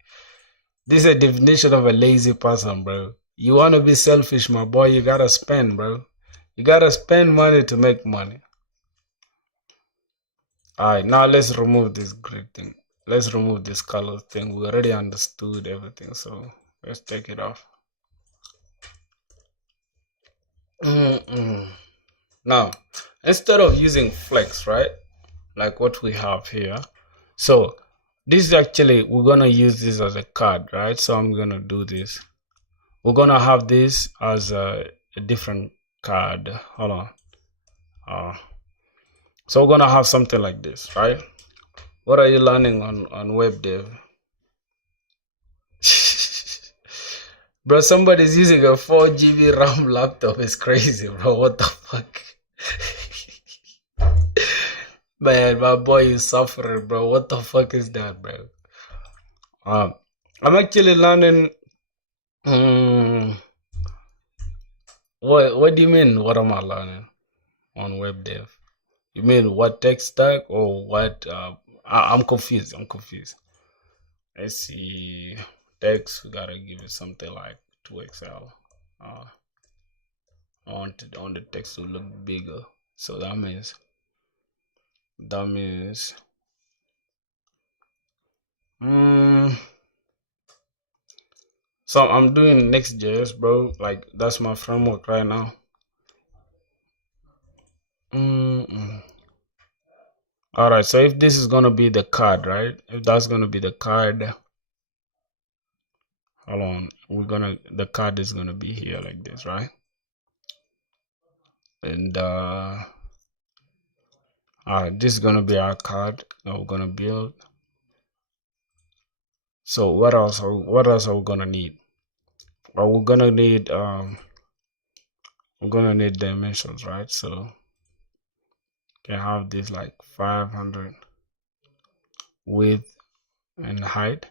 This is a definition of a lazy person, bro. You want to be selfish, my boy, you gotta spend, bro. You gotta spend money to make money. Alright, now let's remove this grid thing. Let's remove this color thing. We already understood everything, so let's take it off. Now, instead of using flex, right? Like what we have here. So this is actually, we're gonna use this as a card, right? So I'm gonna do this. We're gonna have this as a different card. Hold on. So we're gonna have something like this, right? What are you learning on web dev? Bro, somebody's using a 4 GB RAM laptop. It's crazy, bro. What the fuck? Man, my boy is suffering, bro. What the fuck is that, bro? I'm actually learning. What do you mean? What am I learning on web dev? You mean what tech stack or what? I'm confused. I'm confused. Let's see. Text, we gotta give it something like 2XL. I want the text to look bigger. So that means so I'm doing Next.js, bro. Like that's my framework right now. All right, so if this is gonna be the card, right? If that's gonna be the card, hold on, the card is gonna be here like this, right? And this is gonna be our card that we're gonna build. So what else are we gonna need? Well, we're gonna need dimensions, right? So can have this like 500 width and height.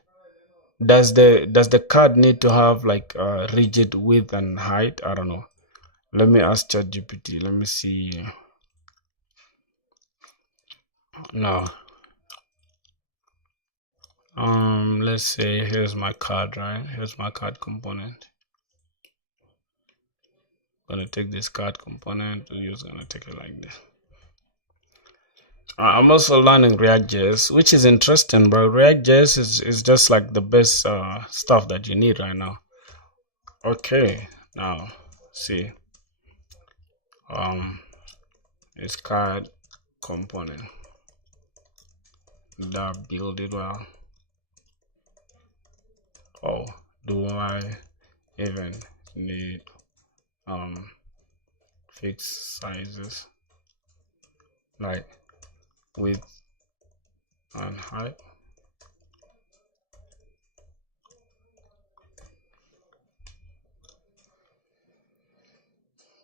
Does the card need to have like rigid width and height? I don't know. Let me ask ChatGPT. Let me see. No. Let's say here's my card, right? Here's my card component. Gonna take this card component. We're just gonna take it like this. I'm also learning React.js, which is interesting, bro. React.js is just like the best stuff that you need right now. Okay, now see, it's card component that build it well. Oh, do I even need fixed sizes like width and height?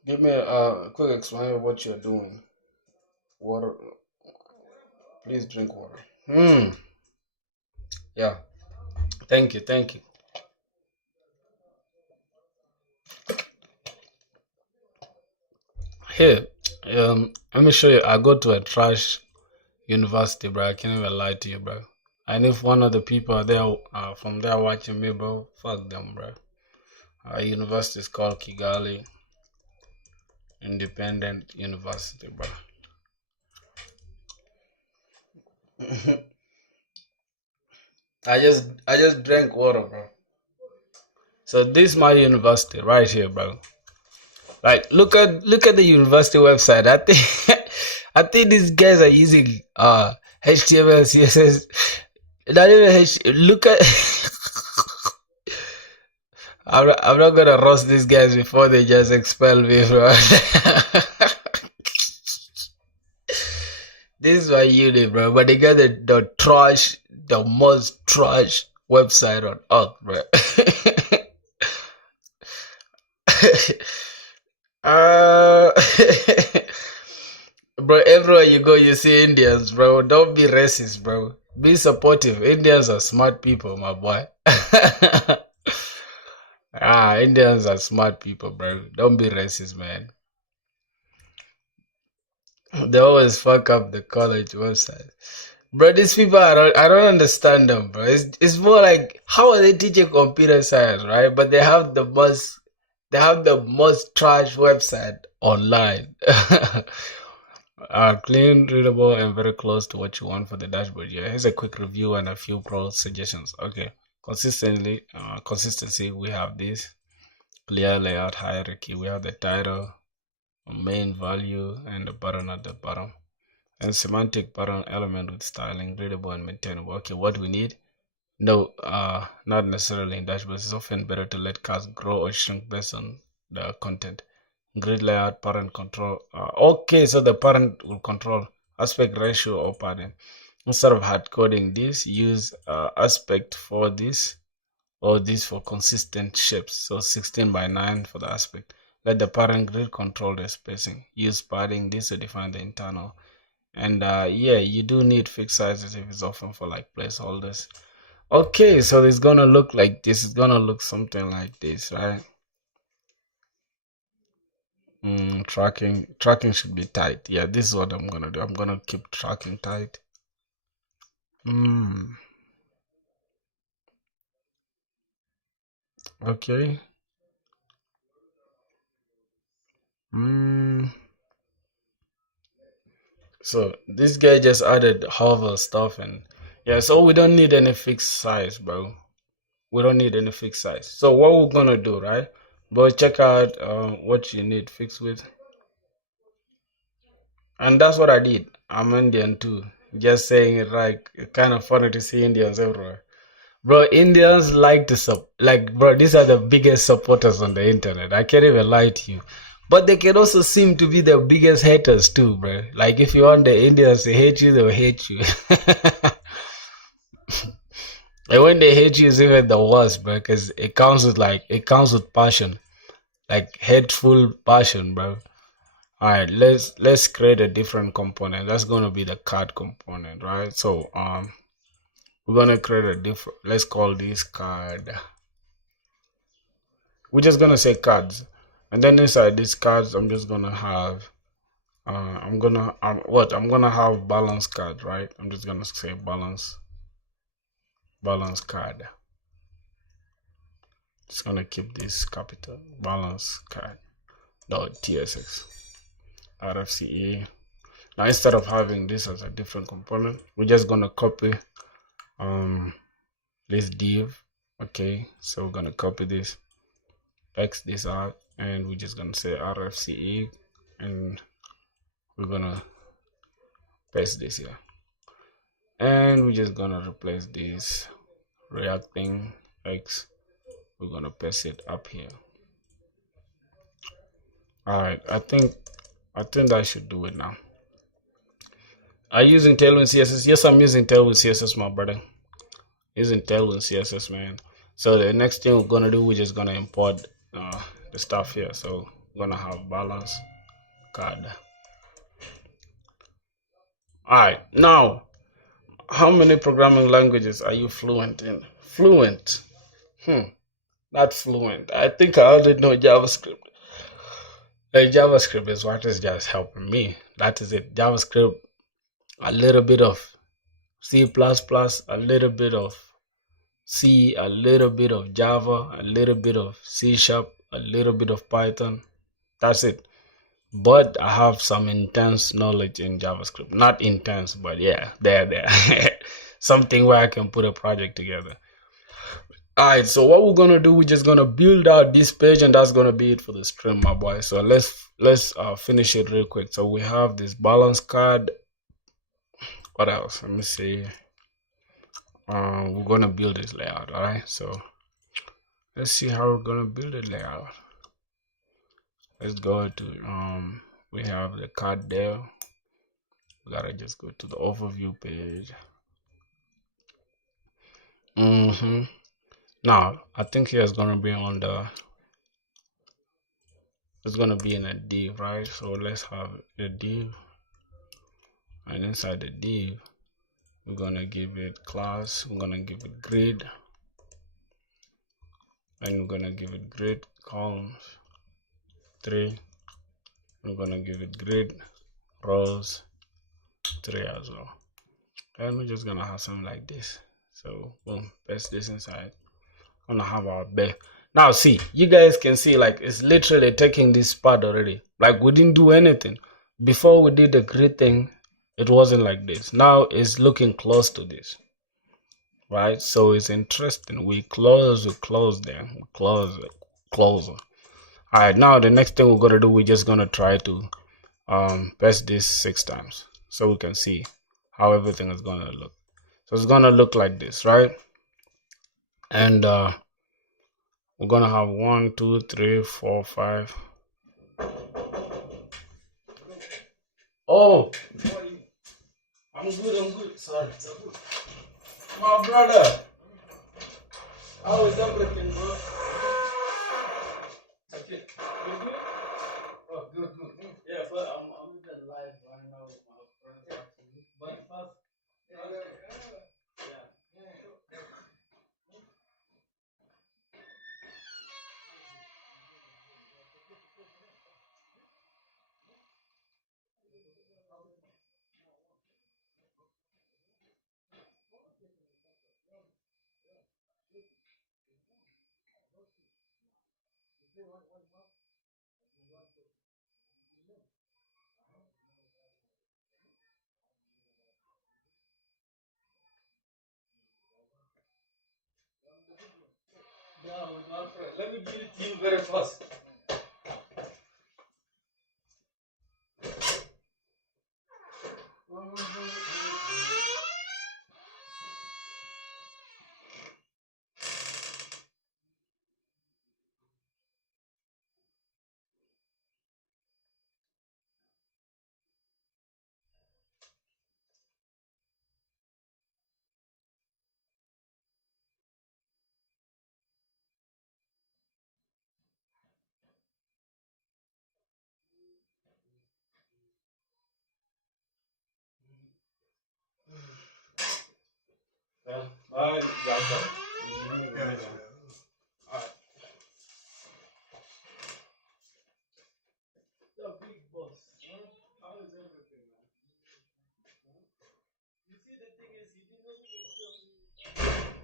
Give me a quick explanation of what you're doing. Water, please drink water. Yeah, thank you, thank you. Here, let me show you. I go to a trash university, bro. I can't even lie to you, bro. And if one of the people are there from there watching me, bro, fuck them, bro. Our university is called Kigali Independent University, bro. I just drank water, bro. So this is my university right here, bro. Like look at the university website. I think I think these guys are using HTML, CSS. Not even look at I'm not gonna roast these guys before they just expel me, bro. This is my unit, bro. But they got the most trash website on earth, bro. uh, bro, everywhere you go, you see Indians, bro. Don't be racist, bro. Be supportive. Indians are smart people, my boy. Indians are smart people, bro. Don't be racist, man. They always fuck up the college website. Bro, these people, I don't understand them, bro. It's more like, how are they teaching computer science, right? But they have the most trash website online. Clean, readable, and very close to what you want for the dashboard. Yeah, here's a quick review and a few pro suggestions. Okay, consistency. We have this clear layout hierarchy. We have the title, main value, and the button at the bottom. And semantic button element with styling, readable and maintainable. Okay, what we need? No, not necessarily in dashboards. It's often better to let cards grow or shrink based on the content. Grid layout, parent control. Okay, so the parent will control aspect ratio or padding. Instead of hard coding this, use aspect for this or this for consistent shapes. So 16 by 9 for the aspect. Let the parent grid control the spacing. Use padding this to define the internal. And yeah, you do need fixed sizes if it's often for like placeholders. Okay, so it's gonna look like this. It's gonna look something like this, right? Tracking should be tight. Yeah, this is what I'm gonna do. I'm gonna keep tracking tight. Okay. So this guy just added hover stuff, and yeah, so we don't need any fixed size, bro. We don't need any fixed size. So what we're gonna do, right? But check out what you need fixed with. And that's what I did. I'm Indian too. Just saying it, like, it's kind of funny to see Indians everywhere. Bro, Indians like to bro, these are the biggest supporters on the internet. I can't even lie to you. But they can also seem to be the biggest haters too, bro. Like, if you want the Indians to hate you, they'll hate you. And when they hate you, it's even the worst, bro, because it comes with passion, like hateful passion, bro. All right, let's create a different component. That's gonna be the card component, right? So we're gonna create a different. Let's call this card. We're just gonna say cards, and then inside these cards, I'm just gonna have. I'm gonna have balance card, right? I'm just gonna say balance card. Just gonna keep this capital balance card dot tsx rfce. Now instead of having this as a different component, we're just gonna copy this div. Okay, so we're gonna copy this, X this out, and we're just gonna say RFCE, and we're gonna paste this here, and we're just gonna replace this React thing X. We're gonna paste it up here. All right, I think that should do it now. Are you using Tailwind CSS? Yes, I'm using Tailwind CSS, my brother. Using Tailwind CSS, man. So the next thing we're gonna do, we're just gonna import the stuff here. So we're gonna have balance card. All right, now how many programming languages are you fluent in? Fluent? Not fluent. I think I only know JavaScript. Like JavaScript is what is just helping me. That is it. JavaScript, a little bit of C++, a little bit of C, a little bit of Java, a little bit of C Sharp, a little bit of Python. That's it. But I have some intense knowledge in JavaScript. Not intense, but yeah, there. Something where I can put a project together. Alright, so what we're gonna do, we're just gonna build out this page, and that's gonna be it for the stream, my boy. So let's finish it real quick. So we have this balance card. What else? Let me see. We're gonna build this layout. All right, so let's see how we're gonna build it layout. Let's go to we have the card there. We gotta just go to the overview page. Now I think here's gonna be on the, it's gonna be in a div, right? So let's have a div, and inside the div we're gonna give it class, we're gonna give it grid, and we're gonna give it grid columns 3, we're gonna give it grid rows 3 as well, and we're just gonna have something like this. So boom, paste this inside. Gonna have our bed. Now see, you guys can see like it's literally taking this part already. Like we didn't do anything. Before we did the grid thing, it wasn't like this. Now it's looking close to this. Right? So it's interesting. We close there. We close. Alright, now the next thing we're gonna do, we're just gonna try to paste this 6 times so we can see how everything is gonna look. So it's gonna look like this, right? And we're gonna have 1, 2, 3, 4, 5. Oh, I'm good. Sorry. My brother, how is everything, bro? Okay. You good? Oh, good. Yeah, but I'm even live right now with my friends actually. But first, yeah. Yeah, with my friend. Let me give it to you very fast. Yeah. Bye. Yeah. Alright. The big boss. Huh? How is everything, man? You see, the thing is, he didn't even tell me.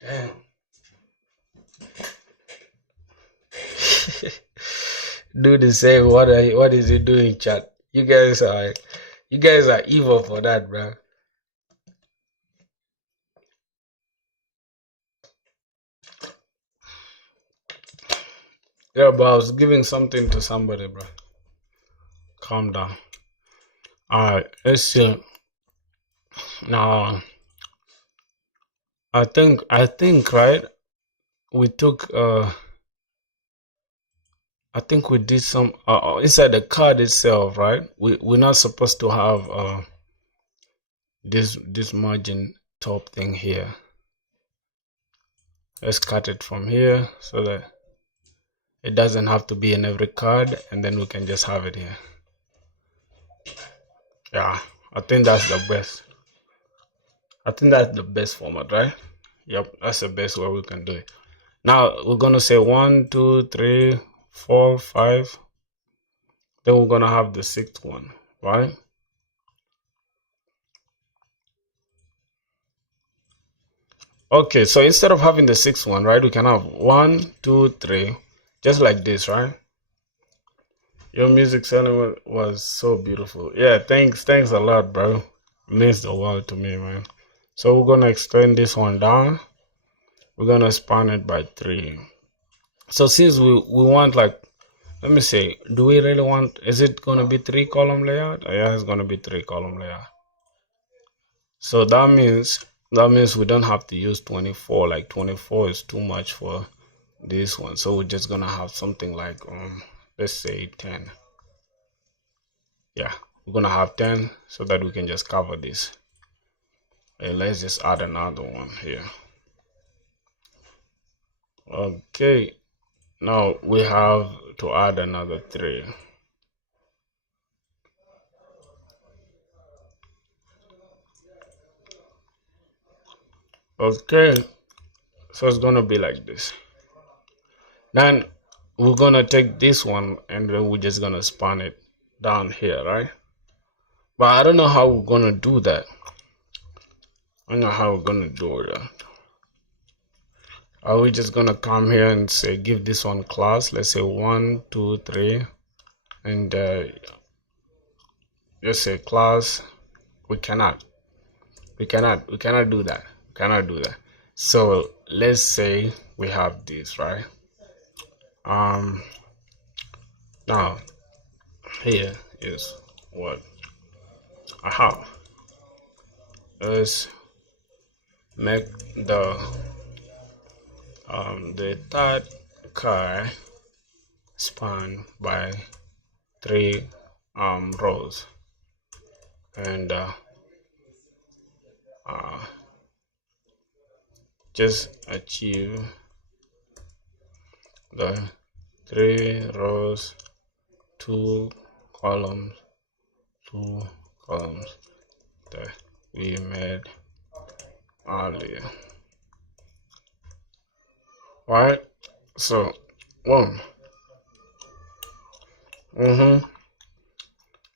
Damn. Do the same. What is he doing, chat? You guys are evil for that, bro. Yeah, but I was giving something to somebody, bro. Calm down. Alright, let's see. Now I think right, we took I think we did some inside the card itself, right? We're not supposed to have this margin top thing here. Let's cut it from here so that it doesn't have to be in every card, and then we can just have it here. Yeah, I think that's the best. I think that's the best format, right? Yep, that's the best way we can do it. Now we're gonna say 1, 2, 3, 4, 5. Then we're gonna have the sixth one, right? Okay, so instead of having the sixth one, right, we can have 1, 2, 3, just like this, right? Your music sounding was so beautiful. Yeah, thanks a lot, bro. Means the world to me, man. So we're gonna extend this one down. We're gonna span it by 3. So since we want, like, let me see, do we really want, is it gonna be 3-column layout? Yeah, it's gonna be 3-column layout. So that means we don't have to use 24. Like 24 is too much for this one. So we're just gonna have something like let's say 10. Yeah, we're gonna have 10 so that we can just cover this. And let's just add another one here. Okay, now we have to add another 3. Okay, so it's gonna be like this. Then we're gonna take this one and then we're just gonna span it down here, right? But I don't know how we're gonna do that. I don't know how we're gonna do that. Are we just gonna come here and say give this one class? Let's say 1, 2, 3, and just say class. We cannot. We cannot do that. We cannot do that. So let's say we have this, right? Now here is what I have. Let's make the third car span by 3 rows, and just achieve the 3 rows, 2 columns, 2 columns that we made earlier. right? So, one.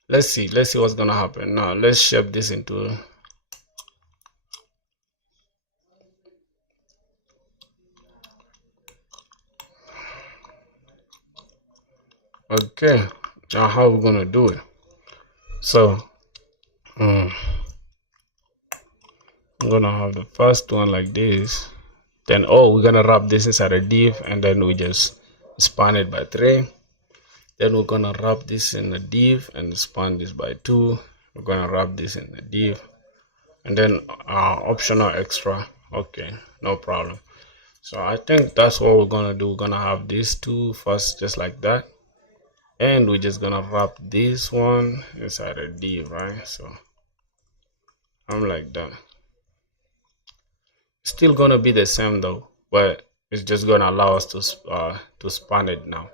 Let's see what's gonna happen now. Let's shape this into. Okay, now how we're gonna do it? So, I'm gonna have the first one like this. Then, we're gonna wrap this inside a div, and then we just span it by 3. Then we're gonna wrap this in a div and span this by 2. We're gonna wrap this in a div, and then optional extra. Okay, no problem. So I think that's what we're gonna do. We're gonna have these two first, just like that, and we're just gonna wrap this one inside a div, right? So I'm like that. Still gonna be the same though, but it's just gonna allow us to span it now.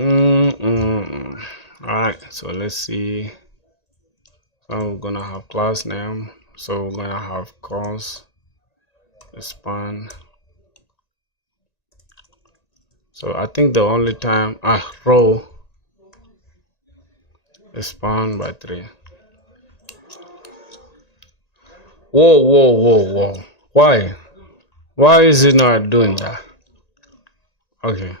All right, so let's see. So we're gonna have class name. So we're gonna have cos span. So I think the only time row span by 3. Whoa. Why is it not doing that? Okay.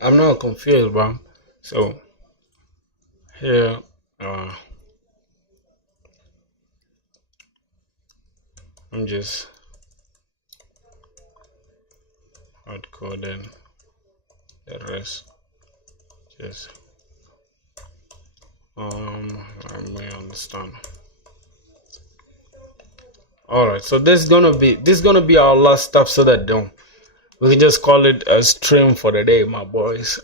I'm not confused, bro. So here, I'm just hard coding the rest. Just I may understand. All right, so this is gonna be our last step, so that we can just call it a stream for the day, my boys.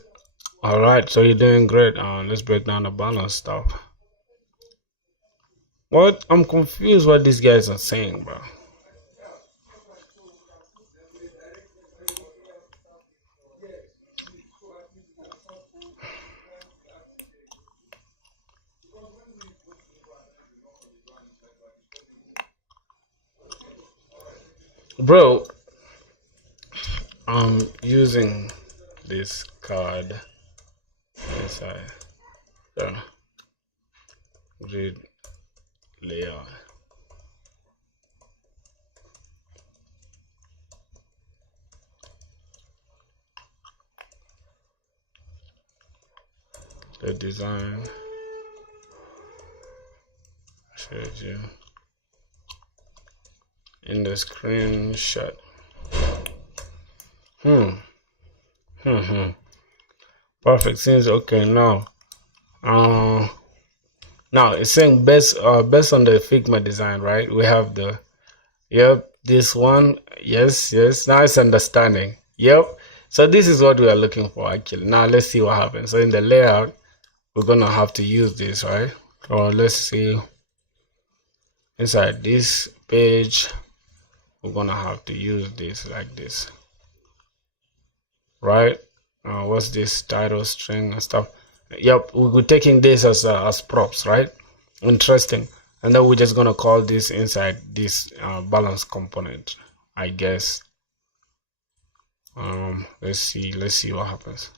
All right, so you're doing great. Let's break down the balance stuff. What? I'm confused what these guys are saying, bro. Bro, I'm using this card inside the grid layout. The design showed you in the screenshot. Perfect. Since okay now, now it's saying based on the Figma design, right? We have the this one. Yes. Now it's understanding. Yep. So this is what we are looking for actually. Now let's see what happens. So in the layout, we're gonna have to use this, right? Or let's see, inside this page, we're gonna have to use this like this, right? What's this title string and stuff? Yep, we're taking this as props, right? Interesting. And then we're just gonna call this inside this balance component, I guess. Let's see what happens.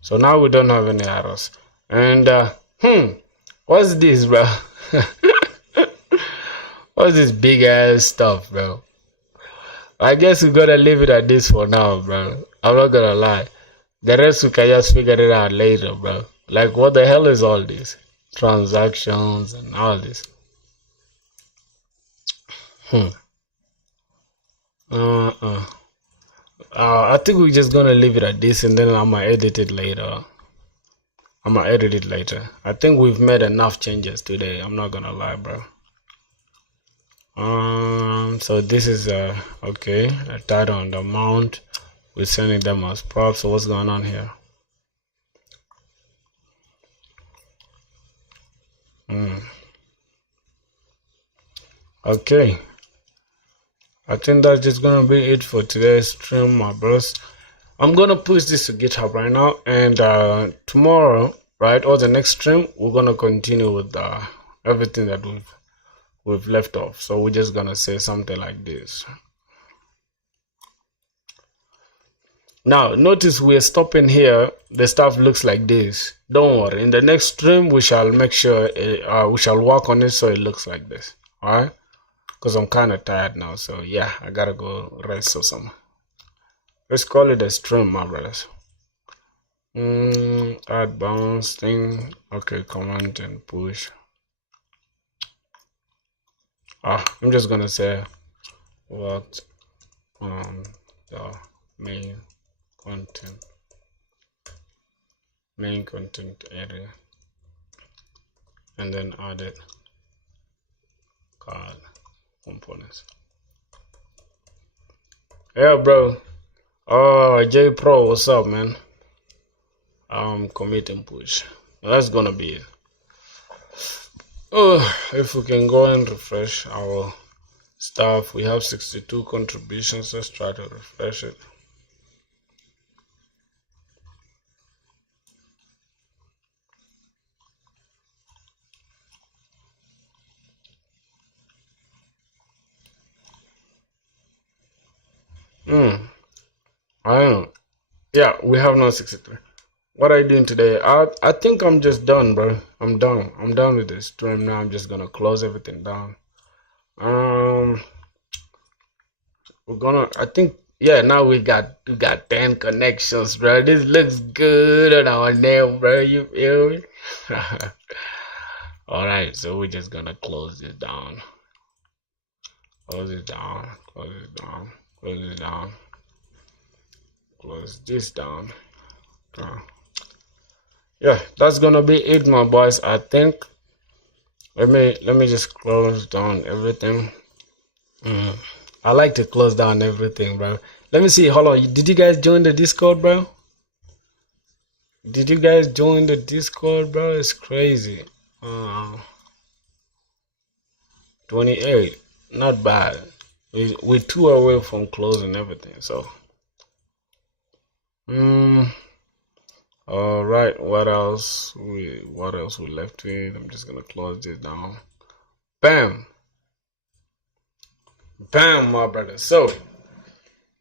So now we don't have any arrows. And what's this, bro? What's this big ass stuff, bro? I guess we gotta leave it at this for now, bro. I'm not gonna lie. The rest we can just figure it out later, bro. Like, what the hell is all this? Transactions and all this. I think we're just gonna leave it at this, and then I'm gonna edit it later. I think we've made enough changes today. I'm not gonna lie, bro. So this is okay, a title on the amount. We're sending them as props. So what's going on here? Okay, I think that's just gonna be it for today's stream, my bros. I'm gonna push this to GitHub right now, and tomorrow, right, or the next stream, we're gonna continue with everything that we've left off. So we're just gonna say something like this. Now, notice we're stopping here. The stuff looks like this. Don't worry. In the next stream, we shall make sure we shall work on it so it looks like this. All right? Because I'm kind of tired now. So yeah, I gotta go rest or something. Let's call it a stream, my brothers. Add bounce thing. Okay, command and push. I'm just gonna say what on the main content area, and then add it card components. Yeah, bro. J Pro, what's up, man? Commit and push. That's gonna be it. If we can go and refresh our stuff, we have 62 contributions. Let's try to refresh it. I don't know. Yeah, we have now 63. What are you doing today? I think I'm just done, bro. I'm done with this stream now. I'm just gonna close everything down. We're gonna, I think, yeah, now we got 10 connections, bro. This looks good on our name, bro. You feel me? Alright, so we're just gonna close this down. Close it down, close it down, close it down, close this down. Yeah, that's gonna be it, my boys. I think let me just close down everything. I like to close down everything, bro. Let me see. Hold on. Did you guys join the Discord, bro? Did you guys join the Discord, bro? It's crazy. 28. Not bad. We're 2 away from closing everything, so. All right. What else we left with? I'm just gonna close this down. Bam. Bam, my brother. So,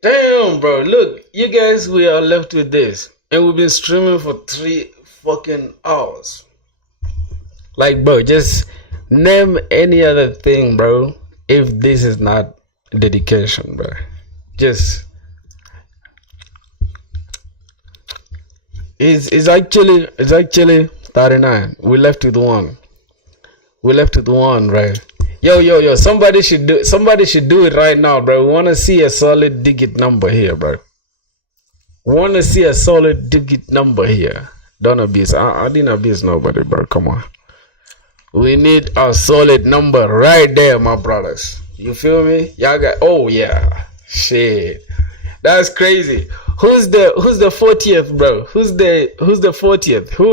damn, bro. Look, you guys, we are left with this, and we've been streaming for 3 fucking hours. Like, bro, just name any other thing, bro, if this is not dedication, bro. Just it's actually 39. We left with 1. We left with 1, right? Yo, somebody should do it right now, bro. We want to see a solid digit number here, bro. We want to see a solid digit number here. Don't abuse. I didn't abuse nobody, bro. Come on. We need a solid number right there, my brothers. You feel me? Y'all got, oh yeah. Shit. That's crazy. Who's the 40th, bro? Who's the 40th? Who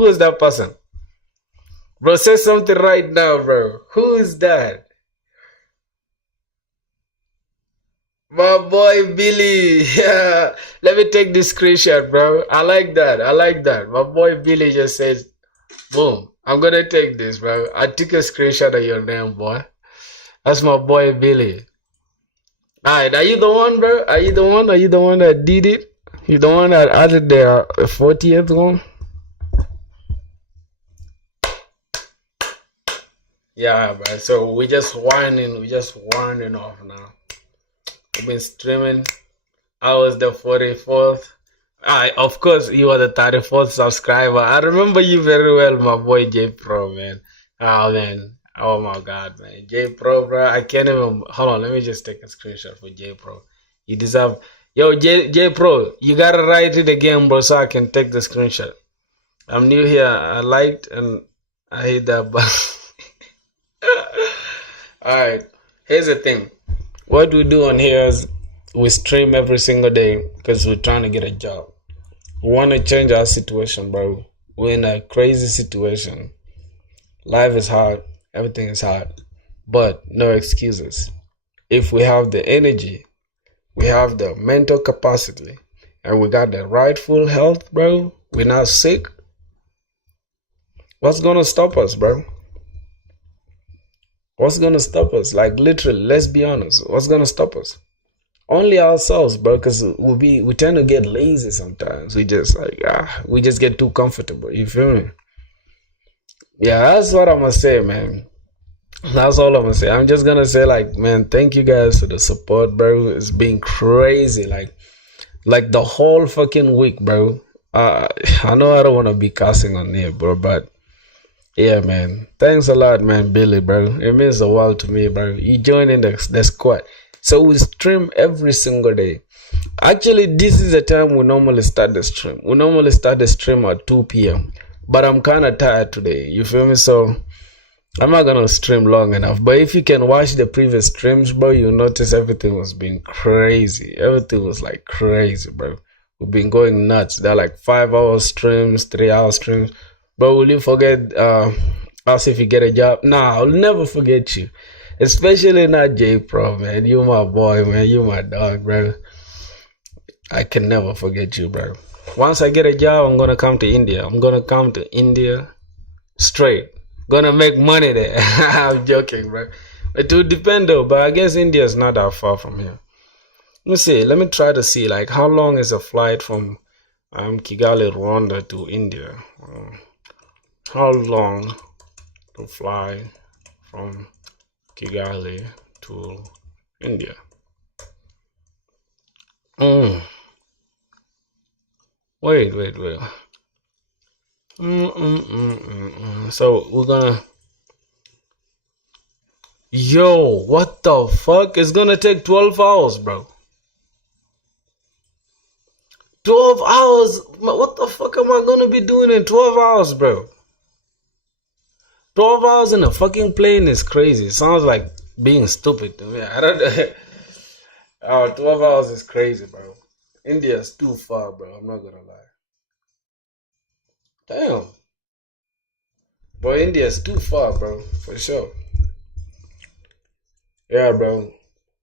was that person? Bro, say something right now, bro. Who is that? My boy Billy. Yeah. Let me take this screenshot, bro. I like that. My boy Billy just says, boom. I'm gonna take this, bro. I took a screenshot of your name, boy. That's my boy Billy. Alright, are you the one, bro? Are you the one that did it? You the one that added the 40th one? Yeah, bro. So we just winding off now. We've been streaming. I was the 44th. Of course, you are the 34th subscriber. I remember you very well, my boy J Pro, man. Oh, man. Oh, my God, man. J Pro, bro. I can't even. Hold on. Let me just take a screenshot for J Pro. You deserve. Yo, J Pro, you gotta write it again, bro, so I can take the screenshot. I'm new here. I liked and I hate that button. Alright. Here's the thing. What we do on here is we stream every single day because we're trying to get a job. We want to change our situation, bro. We're in a crazy situation. Life is hard. Everything is hard. But no excuses. If we have the energy, we have the mental capacity, and we got the rightful health, bro. We're not sick. What's gonna stop us, bro? What's gonna stop us? Like literally, let's be honest. What's gonna stop us? Only ourselves, bro. Cause we tend to get lazy sometimes. We just we just get too comfortable. You feel me? Yeah, that's what I'm gonna say, man. That's all I'm gonna say. I'm just gonna say, like, man, thank you guys for the support, bro. It's been crazy, like the whole fucking week, bro. I know I don't wanna be cussing on here, bro, but yeah, man. Thanks a lot, man, Billy, bro. It means the world to me, bro. You joining the squad. So we stream every single day. Actually, this is the time we normally start the stream. We normally start the stream at 2 p.m. But I'm kind of tired today. You feel me? So I'm not gonna stream long enough. But if you can watch the previous streams, bro, you'll notice everything was being crazy. Everything was like crazy, bro. We've been going nuts. They're like 5-hour streams, 3-hour streams. But will you forget us if you get a job? Nah, I'll never forget you. Especially not J Pro, man. You my boy, man. You my dog, bro. I can never forget you, bro. Once I get a job, I'm gonna come to India. I'm gonna come to India straight. Gonna make money there. I'm joking, bro. It will depend though, but I guess India is not that far from here. Let me see. Let me try to see like how long is a flight from Kigali, Rwanda to India. How long to fly from Kigali to India? Wait. So we're gonna. Yo, what the fuck? It's gonna take 12 hours, bro. 12 hours? What the fuck am I gonna be doing in 12 hours, bro? 12 hours in a fucking plane is crazy. It sounds like being stupid to me. I don't know. 12 hours is crazy, bro. India's too far, bro. I'm not gonna lie. Damn. Bro, India's too far, bro. For sure. Yeah, bro.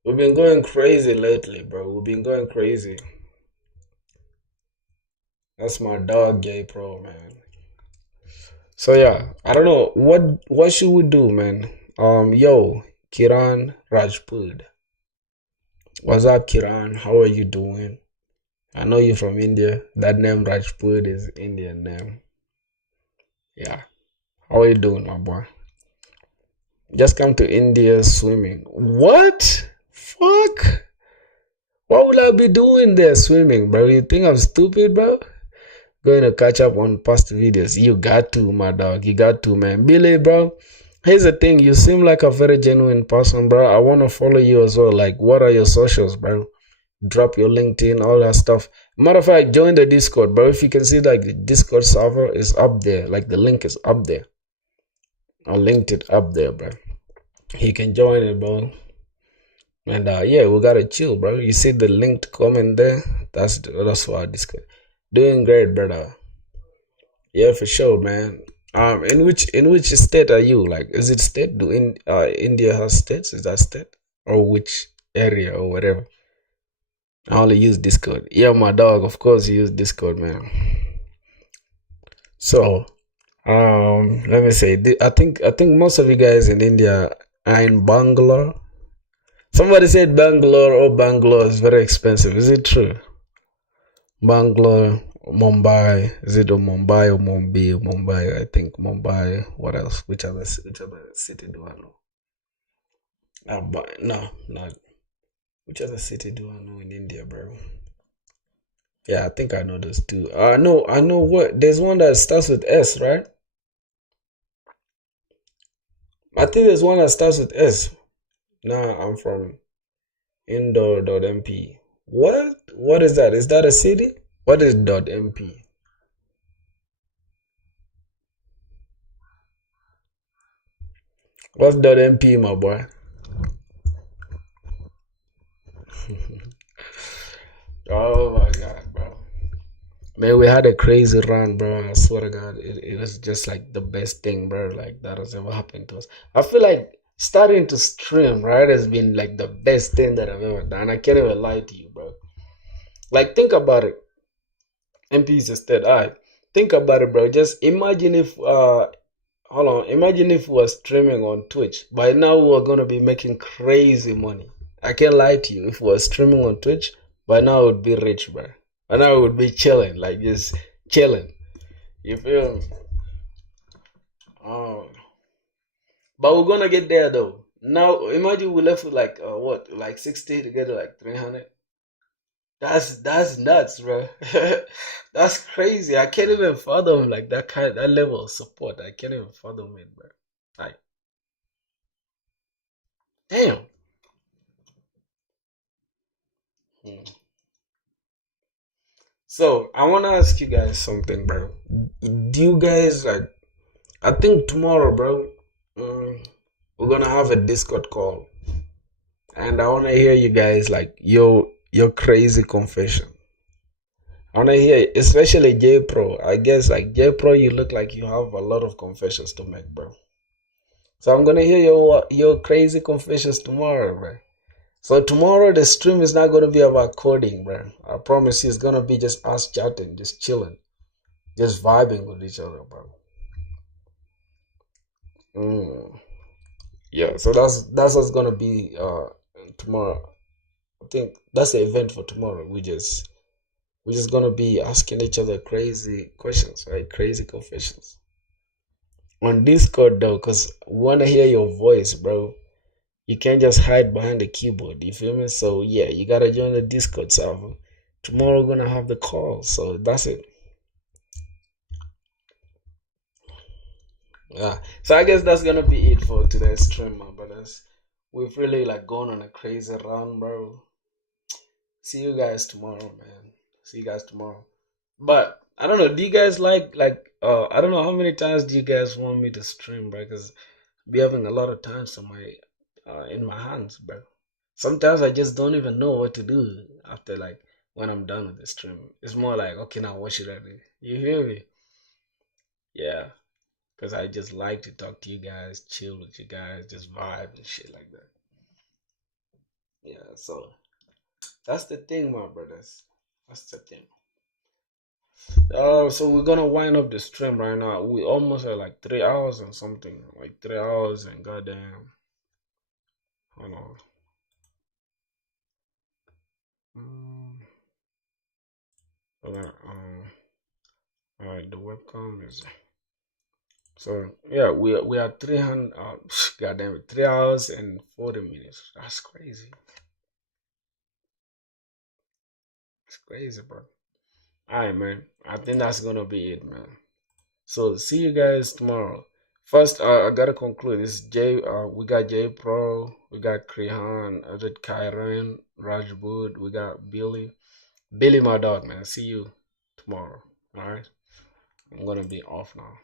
We've been going crazy lately, bro. We've been going crazy. That's my dog, Gay Pro, man. So yeah, I don't know what should we do, man. Yo, Kiran Rajput. What's up, Kiran? How are you doing? I know you're from India. That name Rajput is Indian name. Yeah. How are you doing, my boy? Just come to India swimming. What? Fuck? What would I be doing there swimming, bro? You think I'm stupid, bro? Going to catch up on past videos. You got to, my dog. You got to, man. Billy, bro. Here's the thing. You seem like a very genuine person, bro. I want to follow you as well. Like, what are your socials, bro? Drop your LinkedIn, all that stuff. Matter of fact, join the Discord, bro. If you can see, like, the Discord server is up there. Like, the link is up there. I linked it up there, bro. You can join it, bro. And yeah, we gotta chill, bro. You see the linked comment there? That's for our Discord. Doing great, brother. Yeah, for sure, man. In which state are you? Like, is it state? India has states? Is that state or which area or whatever? I only use Discord. Yeah, my dog. Of course, you use Discord, man. So, let me say. I think most of you guys in India are in Bangalore. Somebody said Bangalore or Bangalore is very expensive. Is it true? Bangalore, Mumbai. Is it Mumbai or Mumbai? Mumbai, I think Mumbai. What else? Which other city do I know? No, not. Which other city do I know in India, bro? Yeah, I think I know those two. I know what. There's one that starts with S, right? I think there's one that starts with S. Nah, I'm from Indoor.mp. What? What is that? Is that a city? What is .mp? What's .mp, my boy? Oh my god, bro. Man, we had a crazy run, bro. I swear to God, it was just like the best thing, bro, like that has ever happened to us. I feel like starting to stream, right, has been like the best thing that I've ever done. I can't even lie to you, bro. Like, think about it. MPs instead. Alright. Think about it, bro. Just imagine if hold on, imagine if we were streaming on Twitch. By now we're gonna be making crazy money. I can't lie to you. If we were streaming on Twitch, by now I would be rich, bro. By now I would be chilling, like just chilling. You feel me? Um, but we're gonna get there though. Now imagine we left with like what, like 60 to get to like 300. That's nuts, bro. That's crazy. I can't even fathom like that level of support. I can't even fathom it, bro. Like, damn. Hmm. So I wanna ask you guys something, bro. Do you guys like? I think tomorrow, bro, we're gonna have a Discord call, and I wanna hear you guys like your crazy confession. I wanna hear, especially J Pro. I guess like J Pro, you look like you have a lot of confessions to make, bro. So I'm gonna hear your crazy confessions tomorrow, bro. So tomorrow the stream is not gonna be about coding, bro. I promise you, it's gonna be just us chatting, just chilling, just vibing with each other, bro. Mm. Yeah, so that's what's gonna be tomorrow. I think that's the event for tomorrow. We're just gonna be asking each other crazy questions, right? Crazy confessions on Discord though, cause we wanna hear your voice, bro. You can't just hide behind the keyboard. You feel me? So yeah, you gotta join the Discord server. Tomorrow we're gonna have the call. So that's it. Yeah. So I guess that's gonna be it for today's stream, my brothers. We've really like gone on a crazy run, bro. See you guys tomorrow, man. See you guys tomorrow. But I don't know. Do you guys like I don't know how many times do you guys want me to stream, bro? Because be having a lot of times on my in my hands, bro. Sometimes I just don't even know what to do after like when I'm done with the stream. It's more like, okay, now what should I do? You hear me? Yeah, because I just like to talk to you guys, chill with you guys, just vibe and shit like that. Yeah, so that's the thing, my brothers. That's the thing. So we're gonna wind up the stream right now. We almost at like 3 hours and something, like 3 hours and goddamn. Hold on. Mm, hold on. All right, the webcam is. So yeah, we are 300. Goddamn it, 3 hours and 40 minutes. That's crazy. It's crazy, bro. All right, man. I think that's gonna be it, man. So see you guys tomorrow. First, I gotta conclude. This is J. We got J Pro. We got Krihan. I did Kyron, Rajbud. We got Billy. Billy, my dog, man. See you tomorrow. All right. I'm gonna be off now.